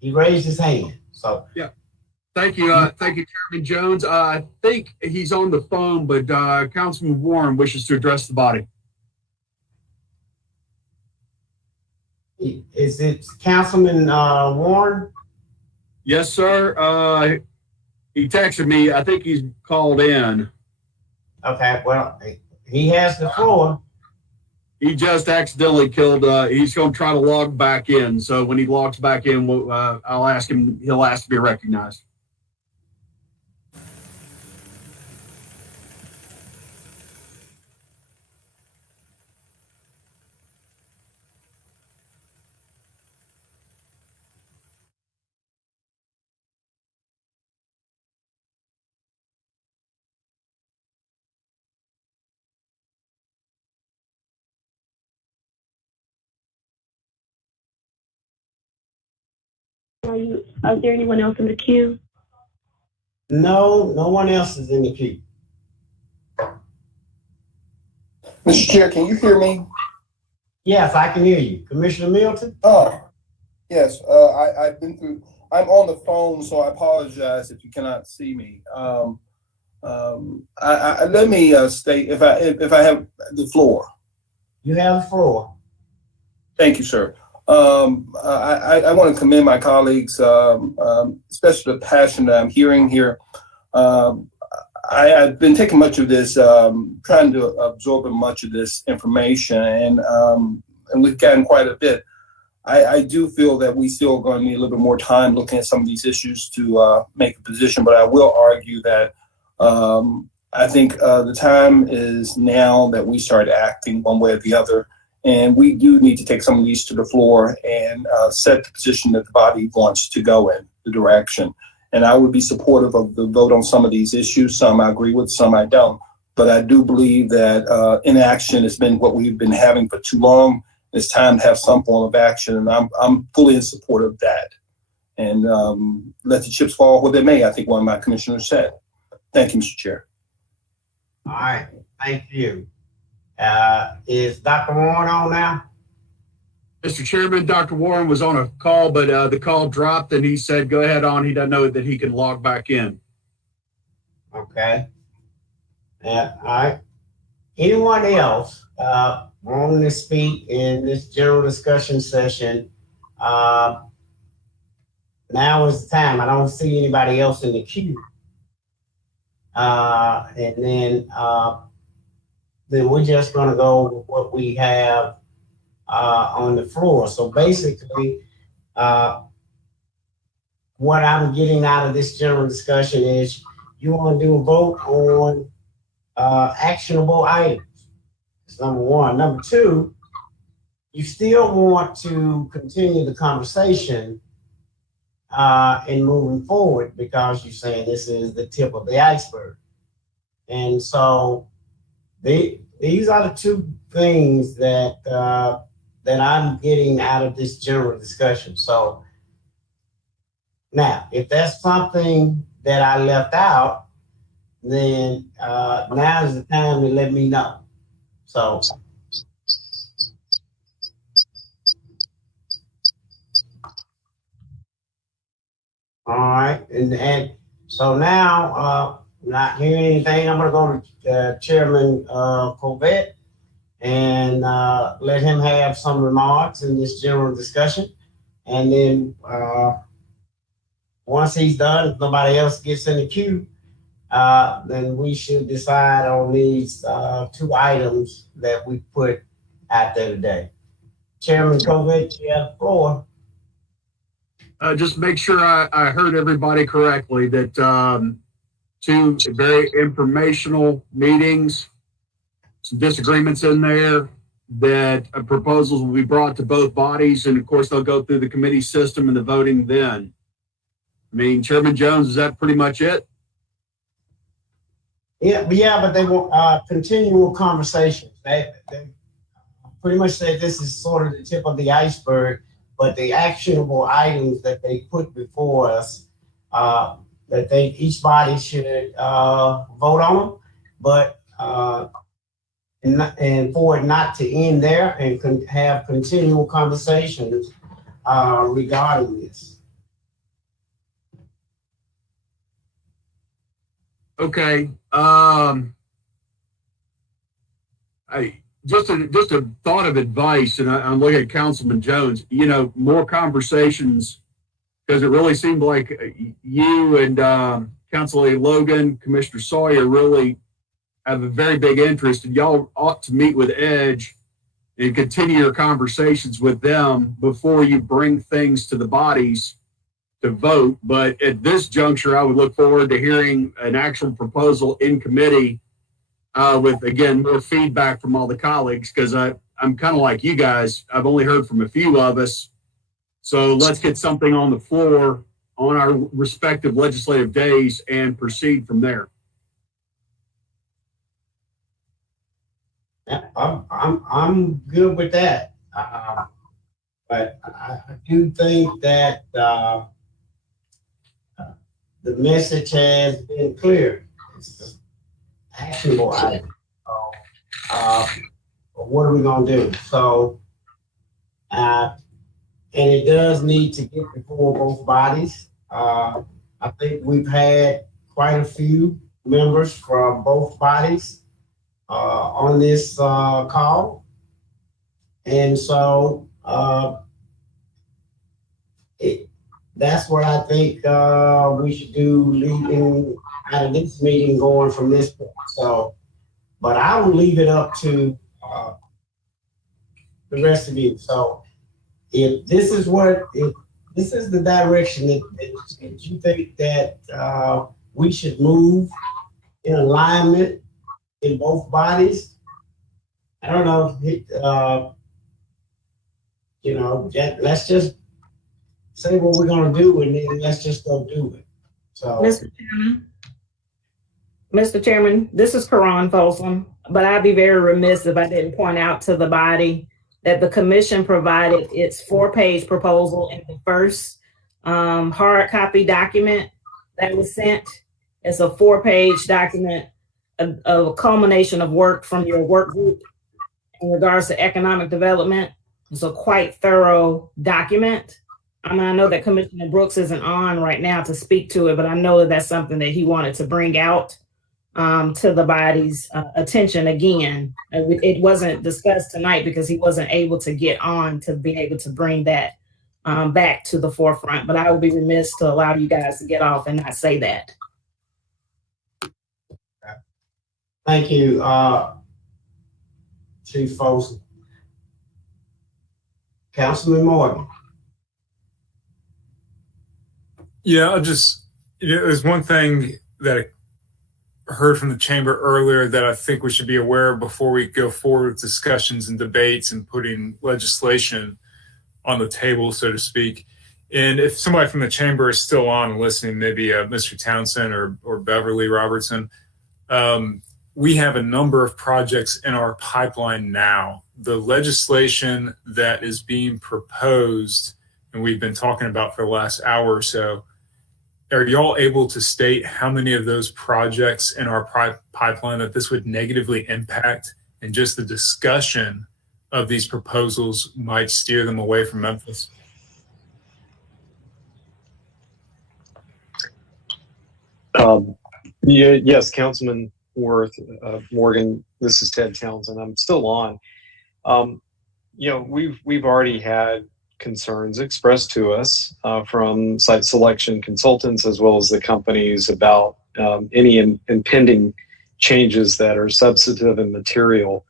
he raised his hand. So yeah, thank you, Chairman Jones. I think he's on the phone, but Councilman Warren wishes to address the body. Is it Councilman Warren? Yes, sir. He texted me. I think he's called in. Okay, well, he has the floor. He just accidentally killed. He's going to try to log back in. So when he logs back in, I'll ask him. He'll ask to be recognized. Is there anyone else in the queue? No, no one else is in the queue. Mr. Chair, can you hear me? Yes, I can hear you. Commissioner Milton? Oh, yes. I've been through. I'm on the phone, so I apologize if you cannot see me. Let me state if I have the floor. You have the floor. Thank you, sir. I want to commend my colleagues, especially the passion that I'm hearing here. I've been taking much of this, trying to absorb much of this information, and we've gotten quite a bit. I do feel that we still are going to need a little bit more time looking at some of these issues to make a position, but I will argue that I think the time is now that we start acting one way or the other, and we do need to take some of these to the floor and set the position that the body wants to go in, the direction. And I would be supportive of the vote on some of these issues. Some I agree with, some I don't. But I do believe that inaction has been what we've been having for too long. It's time to have some form of action, and I'm fully in support of that. And let the chips fall where they may, I think one of my commissioners said. Thank you, Mr. Chair. All right, thank you. Is Dr. Warren on now? Mr. Chairman, Dr. Warren was on a call, but the call dropped and he said, go ahead on. He doesn't know that he can log back in. Okay. All right. Anyone else wanting to speak in this general discussion session? Now is the time. I don't see anybody else in the queue. And then we're just going to go with what we have on the floor. So basically, what I'm getting out of this general discussion is you want to do a vote on actionable items. That's number one. Number two, you still want to continue the conversation in moving forward because you're saying this is the tip of the iceberg. And so these are the two things that that I'm getting out of this general discussion. So now, if that's something that I left out, then now is the time to let me know. So all right, and so now not hearing anything, I'm gonna go to Chairman Covet and let him have some remarks in this general discussion. And then once he's done, if nobody else gets in the queue, then we should decide on these two items that we put out there today. Chairman Covet, you have the floor. Just make sure I heard everybody correctly that two very informational meetings, some disagreements in there, that proposals will be brought to both bodies, and of course they'll go through the committee system and the voting then. I mean, Chairman Jones, is that pretty much it? Yeah, but they will continual conversations. They pretty much said this is sort of the tip of the iceberg, but the actionable items that they put before us, that each body should vote on them, but and for it not to end there and have continual conversations regarding this. Okay. Just a thought of advice, and I'm looking at Councilman Jones. You know, more conversations, because it really seemed like you and Councilor Logan, Commissioner Sawyer really have a very big interest, and y'all ought to meet with Edge and continue your conversations with them before you bring things to the bodies to vote. But at this juncture, I would look forward to hearing an actual proposal in committee with, again, more feedback from all the colleagues, because I'm kind of like you guys. I've only heard from a few of us. So let's get something on the floor on our respective legislative days and proceed from there. I'm good with that. But I do think that the message has been clear. It's an actionable item. What are we gonna do? So, and it does need to get before both bodies. I think we've had quite a few members from both bodies on this call. And so that's what I think we should do leaving out of this meeting going from this point. So, but I will leave it up to the rest of you. So if this is the direction that you think that we should move in alignment in both bodies, I don't know. Let's just say what we're gonna do, and then let's just go do it. So, Mr. Chairman, this is Karan Folsom, but I'd be very remiss if I didn't point out to the body that the commission provided its 4-page proposal in the first hard copy document that was sent. It's a 4-page document of a culmination of work from your work group in regards to economic development. It's a quite thorough document. I mean, I know that Commissioner Brooks isn't on right now to speak to it, but I know that that's something that he wanted to bring out to the body's attention again. It wasn't discussed tonight because he wasn't able to get on to be able to bring that back to the forefront. But I would be remiss to allow you guys to get off and not say that. thank you, Chief Folsom. Councilman Morgan. Yeah, there's one thing that I heard from the chamber earlier that I think we should be aware of before we go forward with discussions and debates and putting legislation on the table, so to speak. And if somebody from the chamber is still on and listening, maybe Mr. Townsend or Beverly Robertson, we have a number of projects in our pipeline now. The legislation that is being proposed, and we've been talking about for the last hour or so, are y'all able to state how many of those projects in our pipeline that this would negatively impact, and just the discussion of these proposals might steer them away from Memphis? Yes, Councilman Morgan, this is Ted Townsend. I'm still on. We've already had concerns expressed to us from site selection consultants as well as the companies about any impending changes that are substantive and material.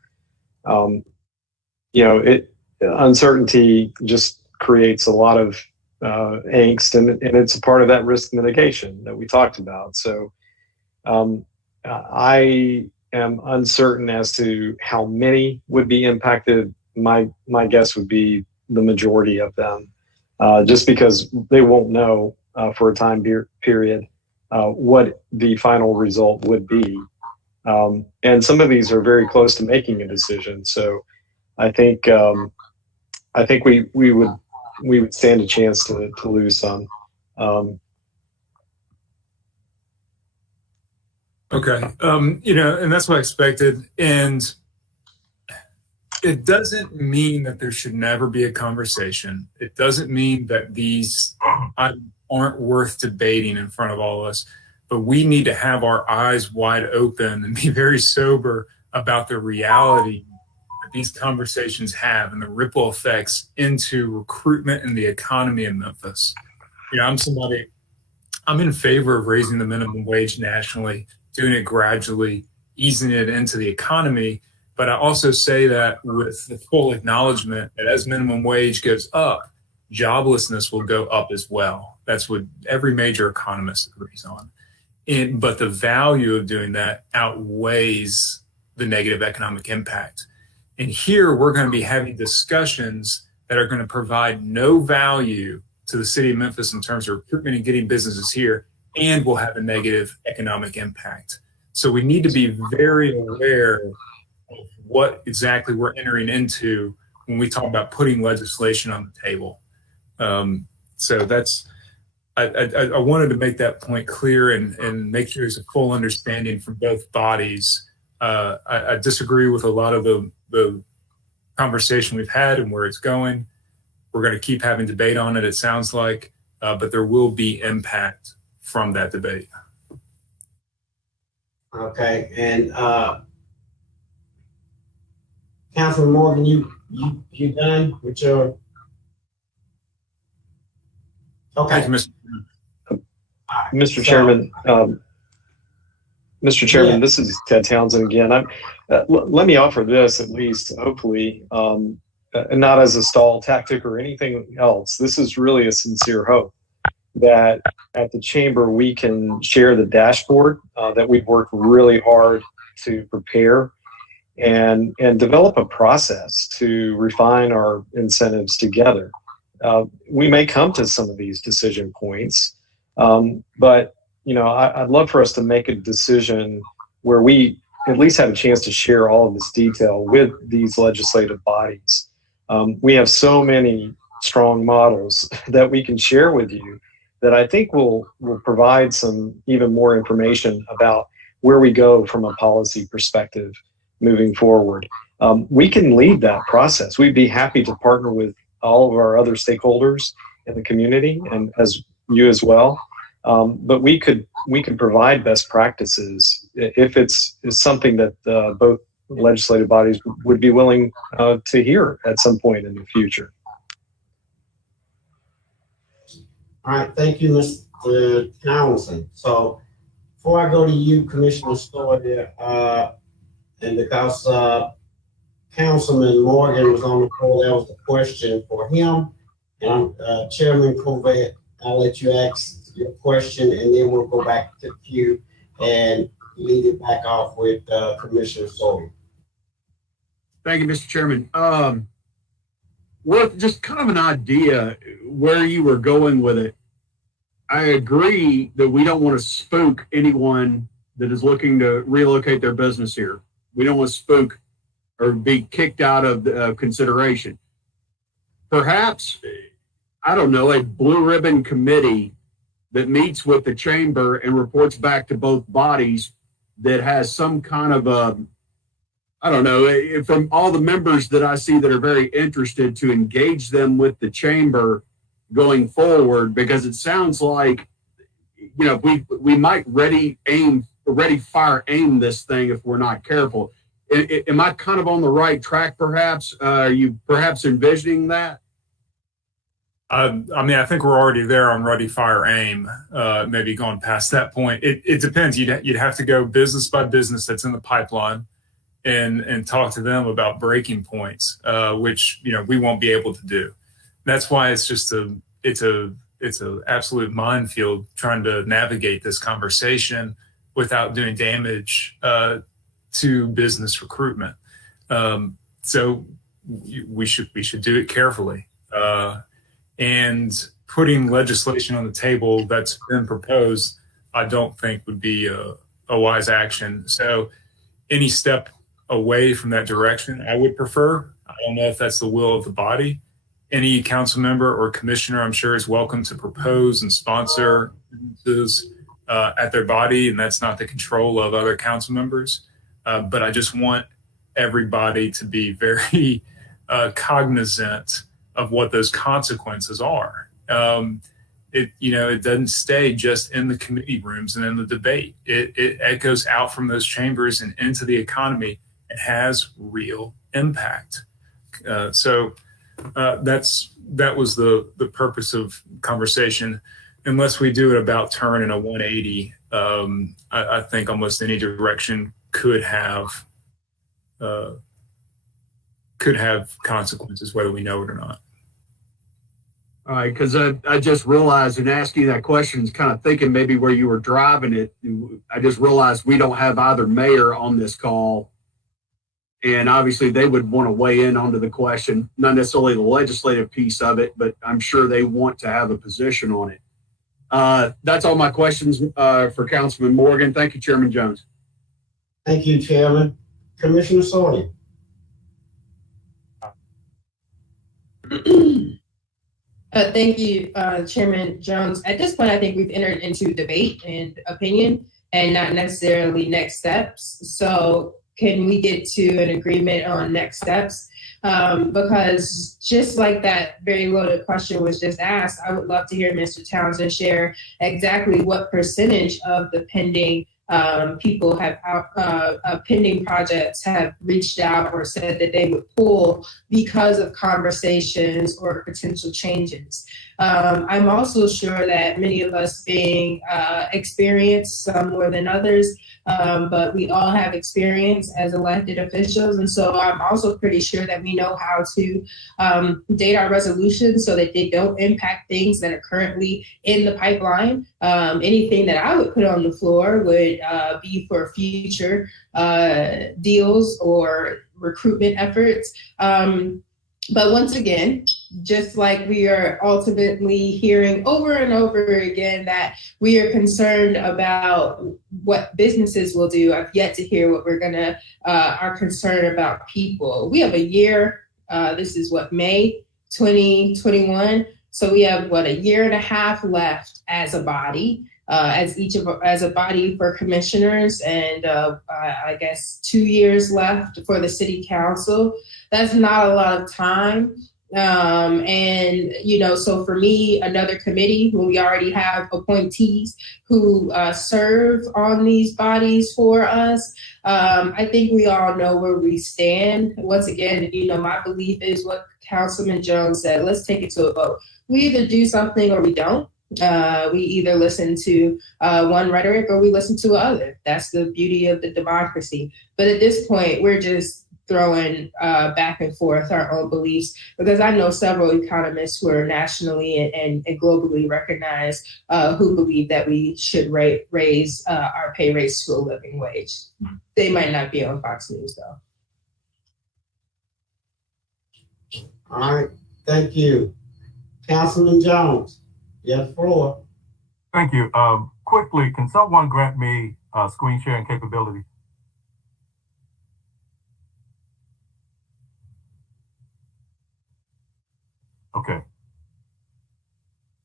Uncertainty just creates a lot of angst, and it's a part of that risk mitigation that we talked about. So I am uncertain as to how many would be impacted. My guess would be the majority of them, just because they won't know for a time period what the final result would be. And some of these are very close to making a decision. So I think we would stand a chance to lose some. Okay. And that's what I expected. And it doesn't mean that there should never be a conversation. It doesn't mean that these aren't worth debating in front of all of us, but we need to have our eyes wide open and be very sober about the reality that these conversations have and the ripple effects into recruitment and the economy in Memphis. I'm in favor of raising the minimum wage nationally, doing it gradually, easing it into the economy. But I also say that with the full acknowledgement that as minimum wage goes up, joblessness will go up as well. That's what every major economist agrees on. But the value of doing that outweighs the negative economic impact. And here we're going to be having discussions that are going to provide no value to the city of Memphis in terms of recruitment and getting businesses here, and will have a negative economic impact. So we need to be very aware of what exactly we're entering into when we talk about putting legislation on the table. So that's I wanted to make that point clear and make sure there's a full understanding from both bodies. I disagree with a lot of the conversation we've had and where it's going. We're going to keep having debate on it, it sounds like, but there will be impact from that debate. Okay, and Councilman Morgan, you done with your? Okay. Thank you, Mr. Chairman. Mr. Chairman, this is Ted Townsend again. Let me offer this at least, hopefully, and not as a stall tactic or anything else. This is really a sincere hope that at the chamber we can share the dashboard that we've worked really hard to prepare and develop a process to refine our incentives together. We may come to some of these decision points, but I'd love for us to make a decision where we at least have a chance to share all of this detail with these legislative bodies. We have so many strong models that we can share with you that I think will provide some even more information about where we go from a policy perspective moving forward. We can lead that process. We'd be happy to partner with all of our other stakeholders in the community and as you as well. But we could provide best practices if it's something that both legislative bodies would be willing to hear at some point in the future. All right, thank you, Mr. Townsend. So before I go to you, Commissioner Story, and because Councilman Morgan was on the call, that was a question for him. And Chairman Covett, I'll let you ask your question, and then we'll go back to the queue and lead it back off with Commissioner Story. Thank you, Mr. Chairman. With just kind of an idea where you were going with it, I agree that we don't want to spook anyone that is looking to relocate their business here. We don't want to spook or be kicked out of consideration. Perhaps, I don't know, a blue ribbon committee that meets with the chamber and reports back to both bodies that has some kind of I don't know, from all the members that I see that are very interested, to engage them with the chamber going forward, because it sounds like, we might ready, fire, aim this thing if we're not careful. Am I kind of on the right track, perhaps? Are you perhaps envisioning that? I think we're already there on ready, fire, aim, maybe going past that point. It depends. You'd have to go business by business that's in the pipeline and talk to them about breaking points, which, we won't be able to do. That's why it's just it's a absolute minefield trying to navigate this conversation without doing damage to business recruitment. So we should do it carefully. And putting legislation on the table that's been proposed, I don't think would be a wise action. So any step away from that direction, I would prefer. I don't know if that's the will of the body. Any council member or commissioner, I'm sure, is welcome to propose and sponsor this at their body, and that's not the control of other council members. But I just want everybody to be very cognizant of what those consequences are. It doesn't stay just in the committee rooms and in the debate. It echoes out from those chambers and into the economy. It has real impact. So that was the purpose of conversation. Unless we do it about turn in a 180, I think almost any direction could have consequences, whether we know it or not. All right, because I just realized in asking that question, kind of thinking maybe where you were driving it, I just realized we don't have either mayor on this call. And obviously they would want to weigh in onto the question, not necessarily the legislative piece of it, but I'm sure they want to have a position on it. That's all my questions for Councilman Morgan. Thank you, Chairman Jones. Thank you, Chairman. Commissioner Sawyer. Thank you, Chairman Jones. At this point, I think we've entered into debate and opinion and not necessarily next steps. So can we get to an agreement on next steps? Because just like that very loaded question was just asked, I would love to hear Mr. Townsend share exactly what percentage of the pending people have pending projects have reached out or said that they would pull because of conversations or potential changes. I'm also sure that many of us being experienced, some more than others, but we all have experience as elected officials. And so I'm also pretty sure that we know how to date our resolutions so that they don't impact things that are currently in the pipeline. Anything that I would put on the floor would be for future deals or recruitment efforts. But once again, just like we are ultimately hearing over and over again that we are concerned about what businesses will do, I've yet to hear what are concerned about people. We have a year, this is May 2021. So we have a year and a half left as a body, as a body for commissioners, and I guess 2 years left for the city council. That's not a lot of time. So for me, another committee when we already have appointees who serve on these bodies for us, I think we all know where we stand. Once again, my belief is what Councilman Jones said, let's take it to a vote. We either do something or we don't. We either listen to one rhetoric or we listen to other. That's the beauty of the democracy. But at this point, we're just throwing back and forth our own beliefs, because I know several economists who are nationally and globally recognized who believe that we should raise our pay rates to a living wage. They might not be on Fox News, though. All right, thank you. Councilman Jones, you have the floor. Thank you. Quickly, can someone grant me screen sharing capability? Okay.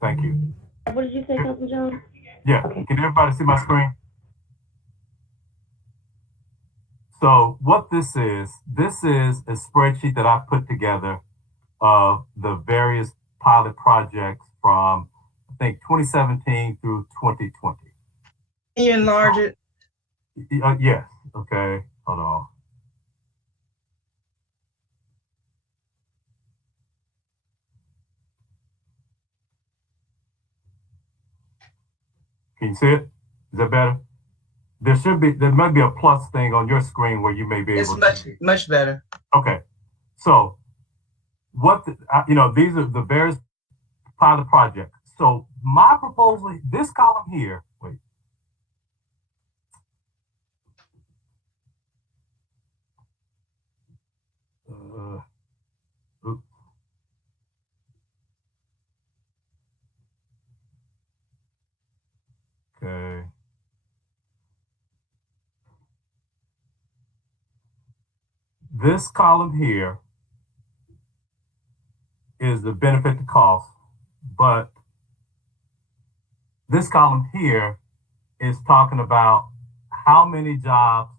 Thank you. What did you say, Councilman Jones? Yeah. Okay. Can everybody see my screen? So what this is a spreadsheet that I put together of the various pilot projects from, I think, 2017 through 2020. Can you enlarge it? Yes. Okay. Hold on. Can you see it? Is that better? There might be a plus thing on your screen where you may be able to. It's much better. Okay. So these are the various pilot projects. So my proposal, this column here, wait. Oops. Okay. This column here is the benefit to cost, but this column here is talking about how many jobs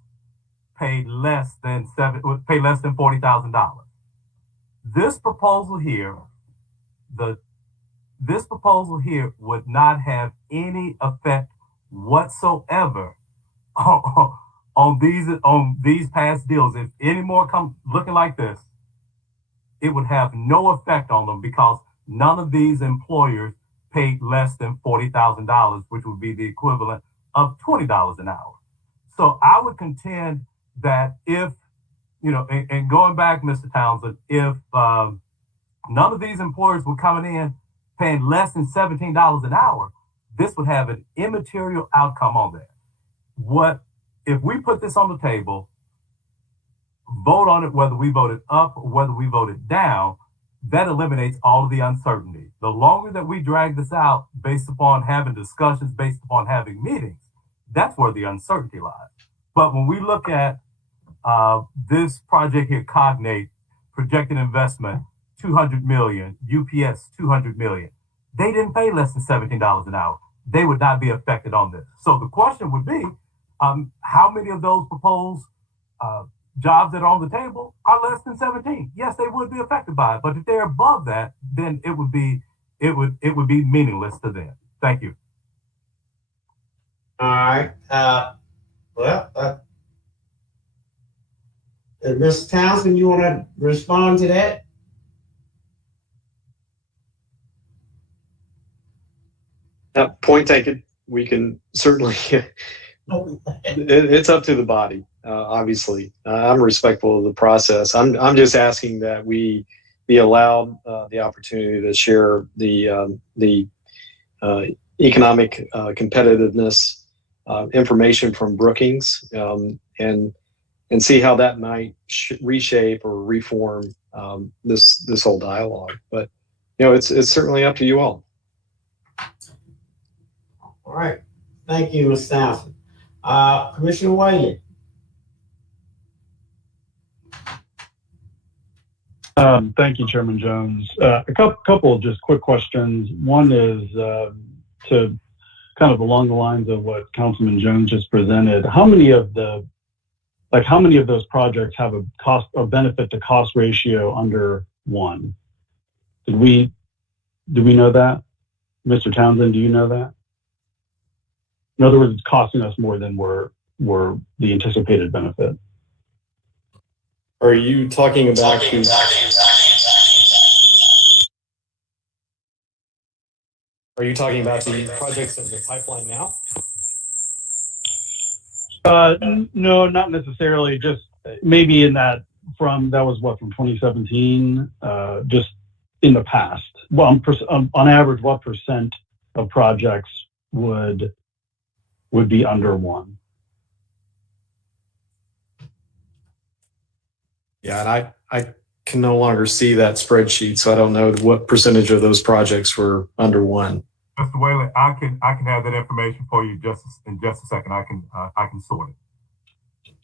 paid less than $40,000. This proposal here, would not have any effect whatsoever on these past deals. If any more come looking like this, it would have no effect on them because none of these employers paid less than $40,000, which would be the equivalent of $20 an hour. So I would contend that if, and going back, Mr. Townsend, if none of these employers were coming in paying less than $17 an hour, this would have an immaterial outcome on that. If we put this on the table, vote on it, whether we voted up or whether we voted down, that eliminates all of the uncertainty. The longer that we drag this out based upon having discussions, based upon having meetings, that's where the uncertainty lies. But when we look at this project here, Cognate, projected investment, $200 million, UPS, $200 million. They didn't pay less than $17 an hour. They would not be affected on this. So the question would be, how many of those proposed jobs that are on the table are less than 17? Yes, they would be affected by it. But if they're above that, then it would be meaningless to them. Thank you. All right. Mr. Townsend, you want to respond to that? Point taken. We can certainly. It's up to the body. Obviously, I'm respectful of the process. I'm just asking that we be allowed the opportunity to share the economic competitiveness information from Brookings and see how that might reshape or reform this whole dialogue. But it's certainly up to you all. All right. Thank you, Ms. Townsend. Commissioner Whaley. Thank you, Chairman Jones. A couple of just quick questions. One is to kind of along the lines of what Councilman Jones just presented. How many of those projects have a cost or benefit to cost ratio under 1? Do we know that? Mr. Townsend, do you know that? In other words, it's costing us more than we're the anticipated benefit. Are you talking about the projects in the pipeline now? No, not necessarily. Just maybe in that from 2017. Just in the past. Well, on average, what percent of projects would be under 1? Yeah, and I can no longer see that spreadsheet, so I don't know what percentage of those projects were under 1. Mr. Whaley, I can have that information for you in just a second. I can sort it.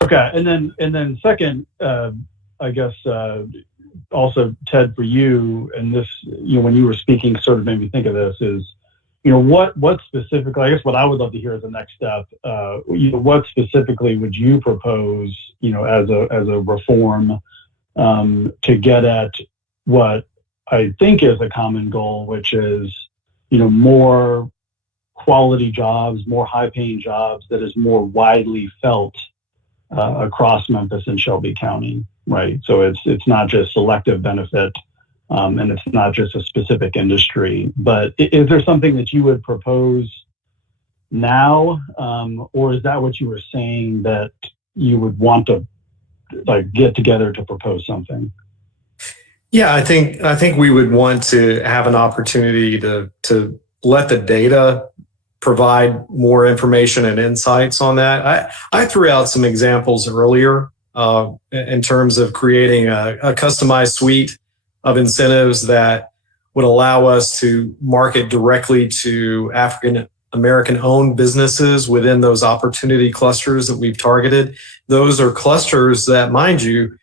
Okay, and then second, I guess also Ted, for you, and this, when you were speaking, sort of made me think of this is, what specifically, I guess what I would love to hear as a next step, what specifically would you propose, as a reform to get at what I think is a common goal, which is, more quality jobs, more high-paying jobs that is more widely felt across Memphis and Shelby County, right? So it's not just selective benefit. And it's not just a specific industry, but is there something that you would propose now, or is that what you were saying that you would want to get together to propose something? Yeah, I think we would want to have an opportunity to let the data provide more information and insights on that. I threw out some examples earlier in terms of creating a customized suite of incentives that would allow us to market directly to African American owned businesses within those opportunity clusters that we've targeted. Those are clusters that, mind you,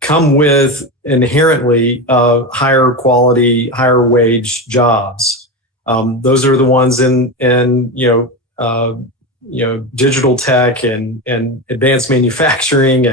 come with inherently higher quality, higher wage jobs. Those are the ones in digital tech and advanced manufacturing,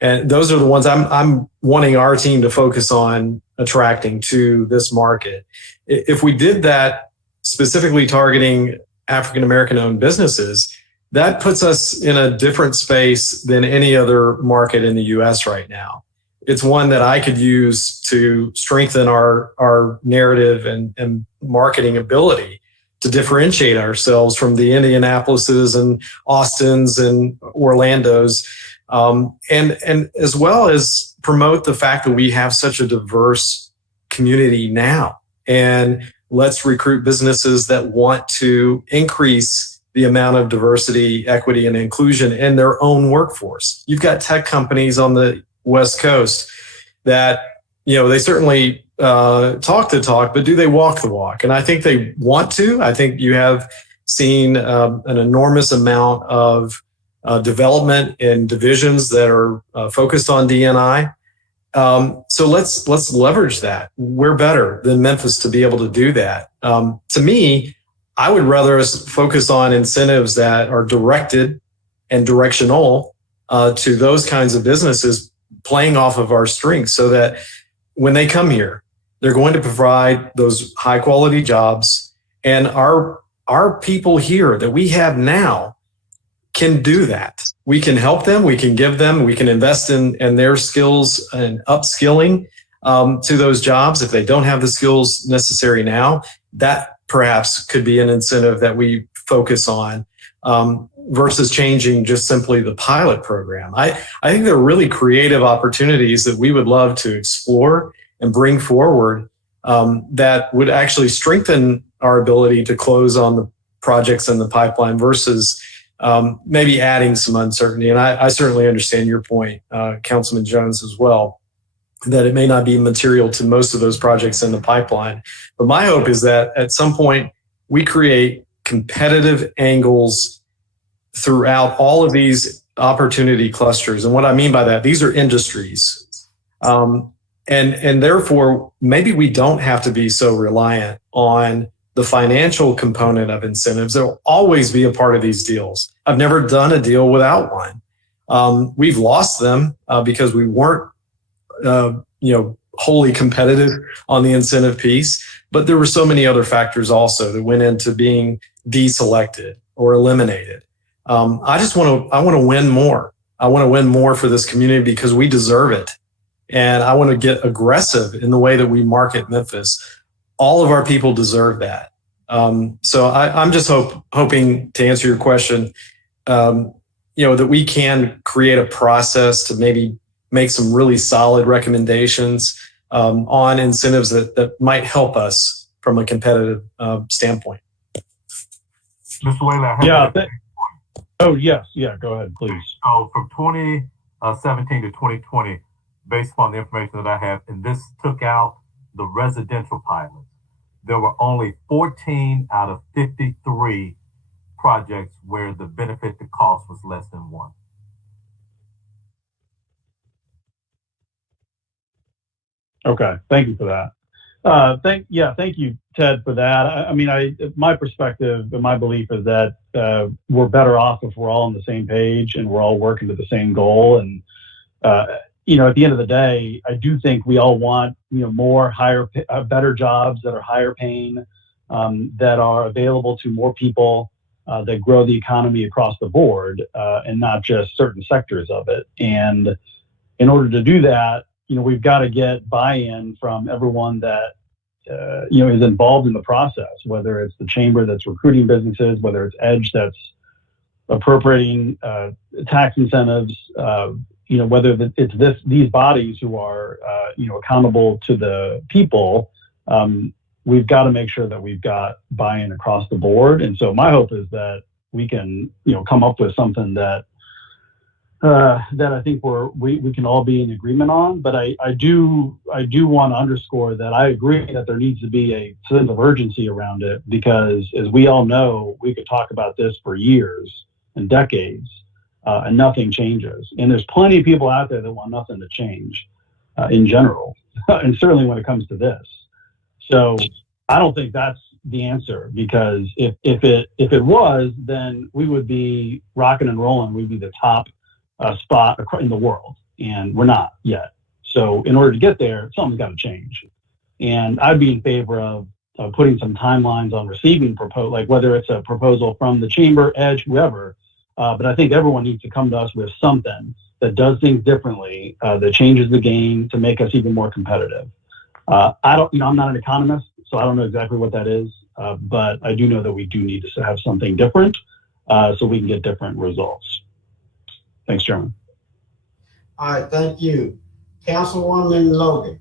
and those are the ones I'm wanting our team to focus on attracting to this market. If we did that specifically targeting African American owned businesses, that puts us in a different space than any other market in the US right now. It's one that I could use to strengthen our narrative and marketing ability to differentiate ourselves from the Indianapolises and Austins and Orlandos, and as well as promote the fact that we have such a diverse community now. And let's recruit businesses that want to increase the amount of diversity, equity, and inclusion in their own workforce. You've got tech companies on the West Coast that, they certainly talk the talk, but do they walk the walk? And I think they want to. I think you have seen an enormous amount of development in divisions that are focused on D&I. So let's leverage that. We're better than Memphis to be able to do that. To me, I would rather us focus on incentives that are directed and directional to those kinds of businesses, playing off of our strengths, so that when they come here, they're going to provide those high quality jobs, and our people here that we have now can do that. We can help them. We can give them. We can invest in their skills and upskilling to those jobs if they don't have the skills necessary now. That perhaps could be an incentive that we focus on versus changing just simply the pilot program. I think there are really creative opportunities that we would love to explore and bring forward that would actually strengthen our ability to close on the projects in the pipeline versus maybe adding some uncertainty. And I certainly understand your point, Councilman Jones, as well, that it may not be material to most of those projects in the pipeline. But my hope is that at some point we create competitive angles throughout all of these opportunity clusters. And what I mean by that, these are industries. And therefore, maybe we don't have to be so reliant on the financial component of incentives. They'll always be a part of these deals. I've never done a deal without one. We've lost them because we weren't, wholly competitive on the incentive piece. But there were so many other factors also that went into being deselected or eliminated. I want to win more. I want to win more for this community because we deserve it. And I want to get aggressive in the way that we market Memphis. All of our people deserve that. So I'm just hoping to answer your question, that we can create a process to maybe make some really solid recommendations on incentives that might help us from a competitive standpoint. Mr. Whaley, yes. Go ahead, please. So from 2017 to 2020, based upon the information that I have, and this took out the residential pilots, there were only 14 out of 53 projects where the benefit to cost was less than 1. Okay, thank you for that. Thank you, Ted, for that. My perspective and my belief is that we're better off if we're all on the same page and we're all working to the same goal. And at the end of the day, I do think we all want more better jobs that are higher paying, that are available to more people, that grow the economy across the board, and not just certain sectors of it. And in order to do that, we've got to get buy-in from everyone that is involved in the process, whether it's the chamber that's recruiting businesses, whether it's EDGE that's appropriating tax incentives, whether it's these bodies who are accountable to the people. We've got to make sure that we've got buy-in across the board. And so my hope is that we can come up with something that I think we can all be in agreement on. But I do want to underscore that I agree that there needs to be a sense of urgency around it, because as we all know, we could talk about this for years and decades, and nothing changes. And there's plenty of people out there that want nothing to change in general, and certainly when it comes to this. So I don't think that's the answer, because if it was, then we would be rocking and rolling. We'd be the top spot in the world, and we're not yet. So in order to get there, something's got to change. And I'd be in favor of putting some timelines on receiving like whether it's a proposal from the chamber, EDGE, whoever. But I think everyone needs to come to us with something that does things differently, that changes the game to make us even more competitive. I'm not an economist, so I don't know exactly what that is. But I do know that we do need to have something different, so we can get different results. Thanks, Chairman. All right, thank you. Councilwoman Logan.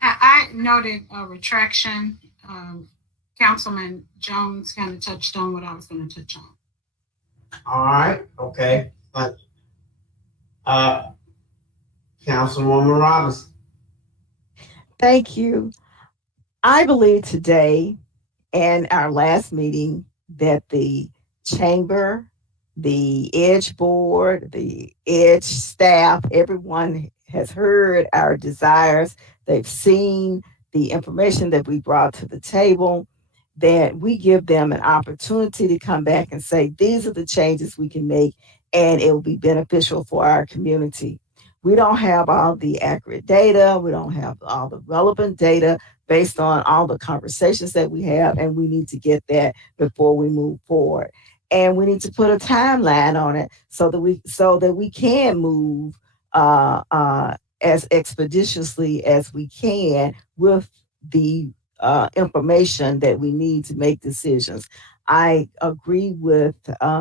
I noted a retraction. Councilman Jones kind of touched on what I was going to touch on. All right, okay. Councilwoman Robinson. Thank you. I believe today and our last meeting that the chamber the Edge board, the Edge staff, everyone has heard our desires. They've seen the information that we brought to the table, that we give them an opportunity to come back and say, these are the changes we can make, and it will be beneficial for our community. We don't have all the accurate data. We don't have all the relevant data based on all the conversations that we have, and we need to get that before we move forward. And we need to put a timeline on it so that we can move as expeditiously as we can with the information that we need to make decisions. I agree with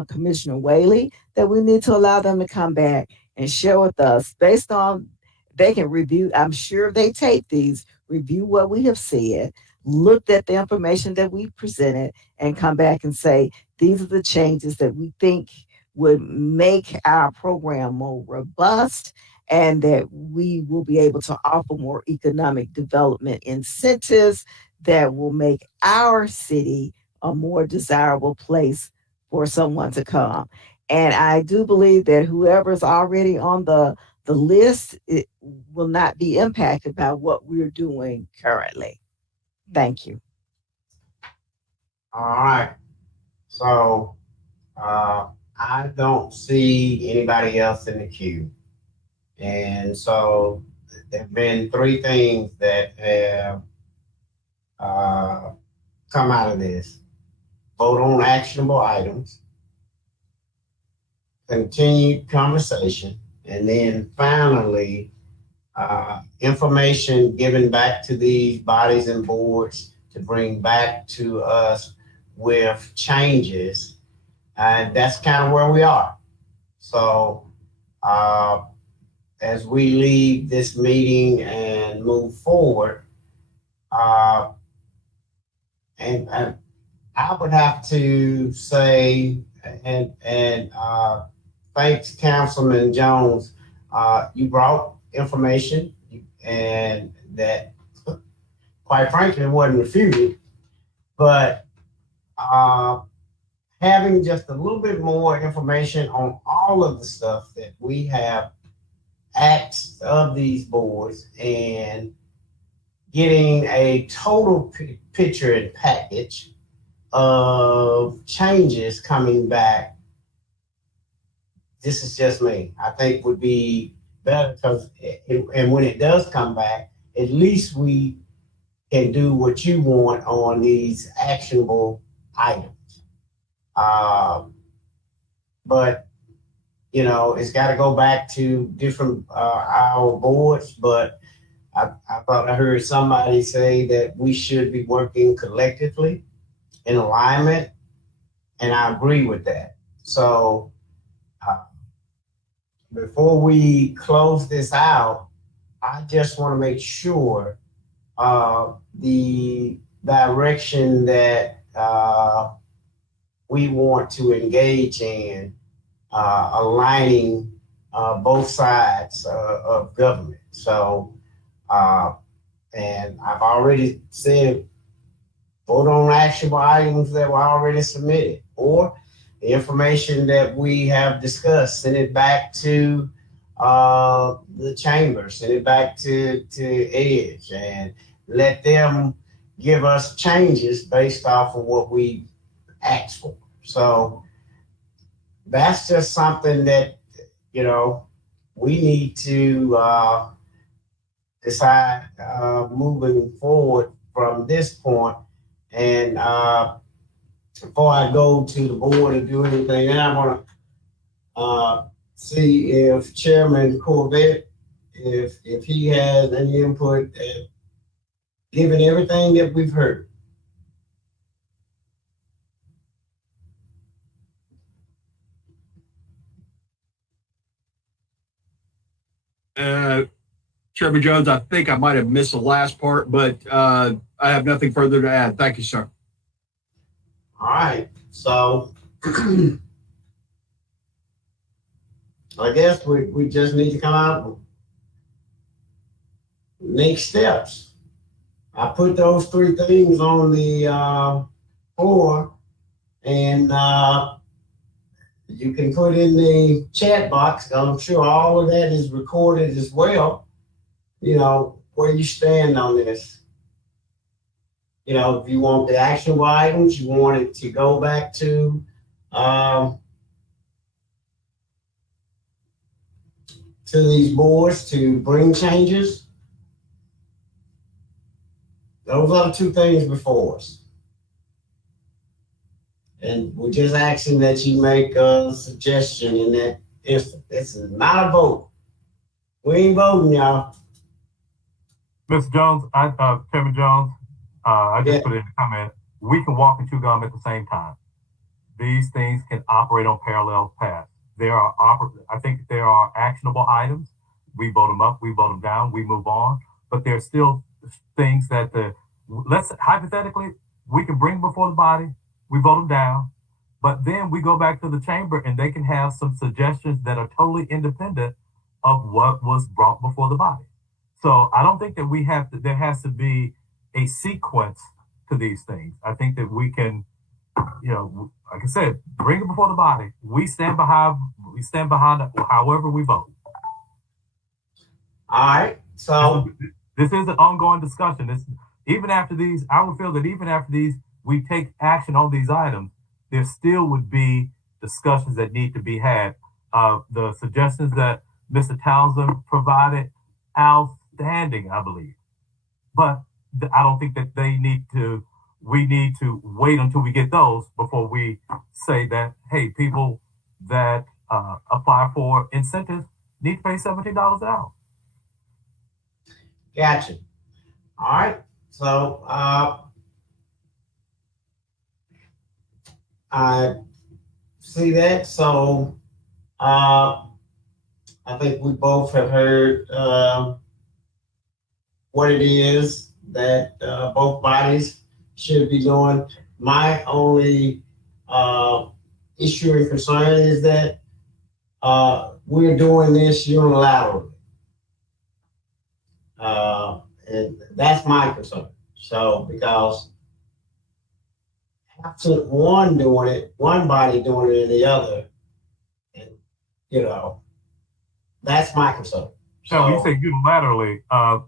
Commissioner Whaley that we need to allow them to come back and share with us based on, they can review, I'm sure they take these, review what we have said, looked at the information that we presented, and come back and say, these are the changes that we think would make our program more robust, and that we will be able to offer more economic development incentives that will make our city a more desirable place for someone to come. And I do believe that whoever's already on the list, it will not be impacted by what we're doing currently. Thank you. All right. So I don't see anybody else in the queue. And so there have been three things that have come out of this. Vote on actionable items, continued conversation, and then finally, information given back to these bodies and boards to bring back to us with changes. And that's kind of where we are. So as we leave this meeting and move forward, and I would have to say, and thanks, Councilman Jones, you brought information, and that, quite frankly, wasn't refuted, but having just a little bit more information on all of the stuff that we have asked of these boards and getting a total picture and package of changes coming back. This is just me. I think would be better because, and when it does come back, at least we can do what you want on these actionable items. But you know, it's got to go back to different our boards. But I thought I heard somebody say that we should be working collectively in alignment, and I agree with that. So before we close this out, I just want to make sure the direction that we want to engage in aligning both sides of government. So, and I've already said, vote on actionable items that were already submitted, or the information that we have discussed, send it back to the chamber, send it back to Edge, and let them give us changes based off of what we asked for. So that's just something that, you know, we need to decide moving forward from this point. And before I go to the board and do anything, and I want to see if Chairman Corvette, if he has any input, given everything that we've heard. Chairman Jones, I think I might have missed the last part, but I have nothing further to add. Thank you, sir. All right. So I guess we just need to come out with next steps. I put those three things on the floor, and You can put in the chat box. I'm sure all of that is recorded as well. You know, where you stand on this. You know, if you want the actionable items, you want it to go back to these boards to bring changes. Those are the two things before us. And we're just asking that you make a suggestion in that instant. This is not a vote. We ain't voting, y'all. Mr. Jones, Chairman Jones, I just put in a comment. We can walk and chew gum at the same time. These things can operate on parallel paths. I think there are actionable items. We vote them up, we vote them down, we move on. But there's still things that hypothetically, we can bring before the body, we vote them down, but then we go back to the chamber and they can have some suggestions that are totally independent of what was brought before the body. So I don't think that there has to be a sequence to these things. I think that we can, like I said, bring it before the body. We stand behind however we vote. All right. So this is an ongoing discussion. Even after these, I would feel that even after these, we take action on these items, there still would be discussions that need to be had. The suggestions that Mr. Townsend provided, outstanding, I believe. But I don't think that we need to wait until we get those before we say that, hey, people that apply for incentives need to pay $17 an hour. Gotcha. All right. So I see that. So I think we both have heard what it is that both bodies should be doing. My only issue and concern is that we're doing this unilaterally. And that's my concern. So, because absent one doing it, one body doing it and the other, and, that's my concern. So you say unilaterally,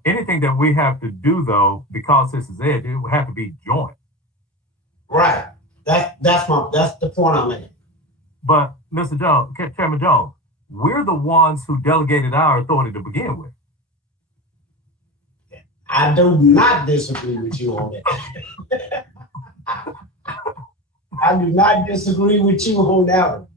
anything that we have to do though, because this is it would have to be joint. Right. That's the point I'm making. But Mr. Jones, Chairman Jones, we're the ones who delegated our authority to begin with. I do not disagree with you on that. I do not disagree with you on that one.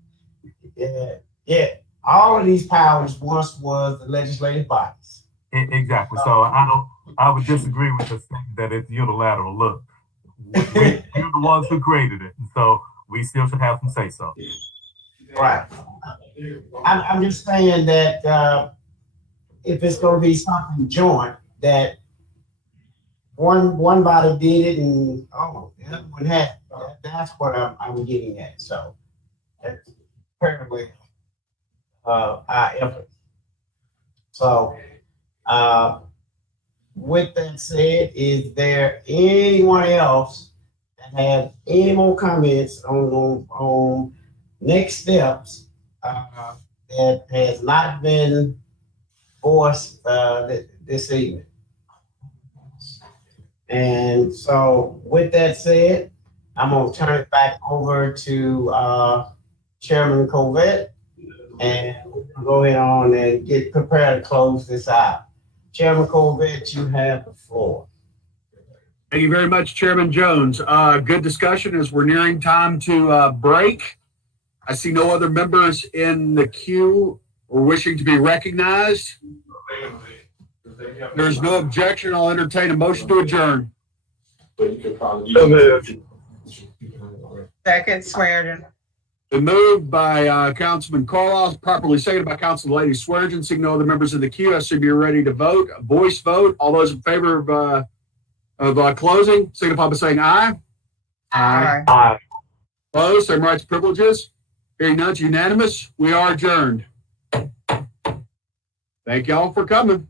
Yeah. All of these powers once was the legislative bodies. Exactly. So I would disagree with the thing that it's unilateral. Look, we're the ones who created it, and so we still should have some say so. Right. I'm just saying that if it's going to be something joint, that one body did it and the other one had. That's what I'm getting at. So that's apparently our effort. So with that said, is there anyone else that has any more comments on next steps that has not been voiced this evening? And so with that said, I'm going to turn it back over to Chairman Covett, and we'll go ahead on and get prepared to close this out. Chairman Covett, you have the floor. Thank you very much, Chairman Jones. Good discussion as we're nearing time to break. I see no other members in the queue or wishing to be recognized. There's no objection. I'll entertain a motion to adjourn. Second, Swearengin. Been moved by Councilman Carlisle, properly seconded by Councilman Swearengin. Seeing no other members in the queue, I assume you're ready to vote. A voice vote. All those in favor of closing, signify by saying aye. Aye. Aye. Opposed, same rights and privileges. Hearing none, it's unanimous. We are adjourned. Thank y'all for coming.